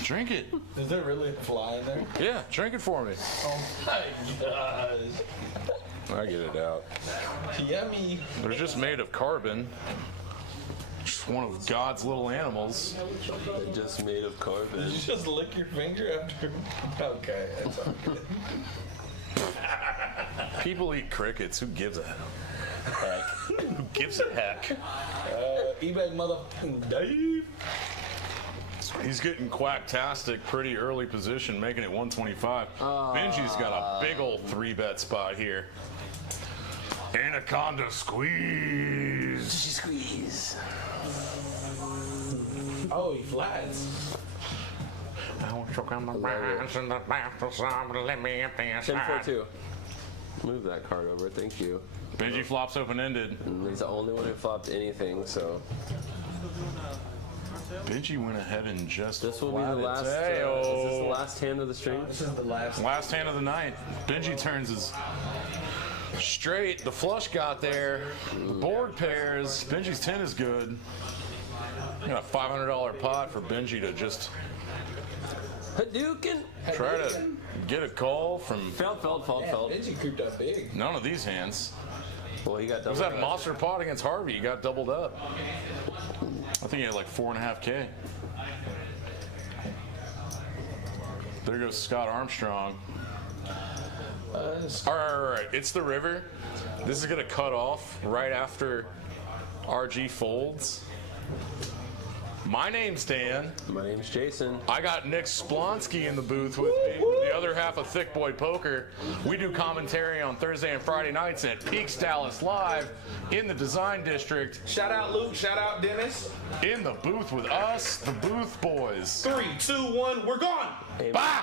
Drink it. Is there really a fly in there? Yeah, drink it for me. Oh my gosh. I get it out. Yummy. They're just made of carbon. Just one of God's little animals. They're just made of carbon. Did you just lick your finger after? Okay, that's all good. People eat crickets. Who gives a heck? Who gives a heck? eBay motherfucking Dave. He's getting quacktastic pretty early position, making it 125. Benji's got a big old 3-bet spot here. Anaconda squeeze. Squeeze. Oh, he flats. 10-4-2. Move that card over, thank you. Benji flops open-ended. And he's the only one who flopped anything, so. Benji went ahead and just This will be the flatted. last. Hey-o. Is this the last hand of the string? This is the last. Last hand of the night. Benji turns his straight. The flush got there. The board pairs. Benji's 10 is good. Got a $500 pot for Benji to just Hadouken! try to get a call from Felt. Benji creeped up big. none of these hands. Well, he got It was double. that monster pot against Harvey. He got doubled up. I think he had like 4.5K. There goes Scott Armstrong. All right. It's the river. This is gonna cut off right after RG folds. My name's Dan. My name's Jason. I got Nick Splonsky in the booth with me, the other half of Thick Boy Poker. We do commentary on Thursday and Friday nights at Peaks Dallas Live in the Design District. Shout out Luke, shout out Dennis. In the booth with us, the Booth Boys. 3, 2, 1, we're gone. Bye!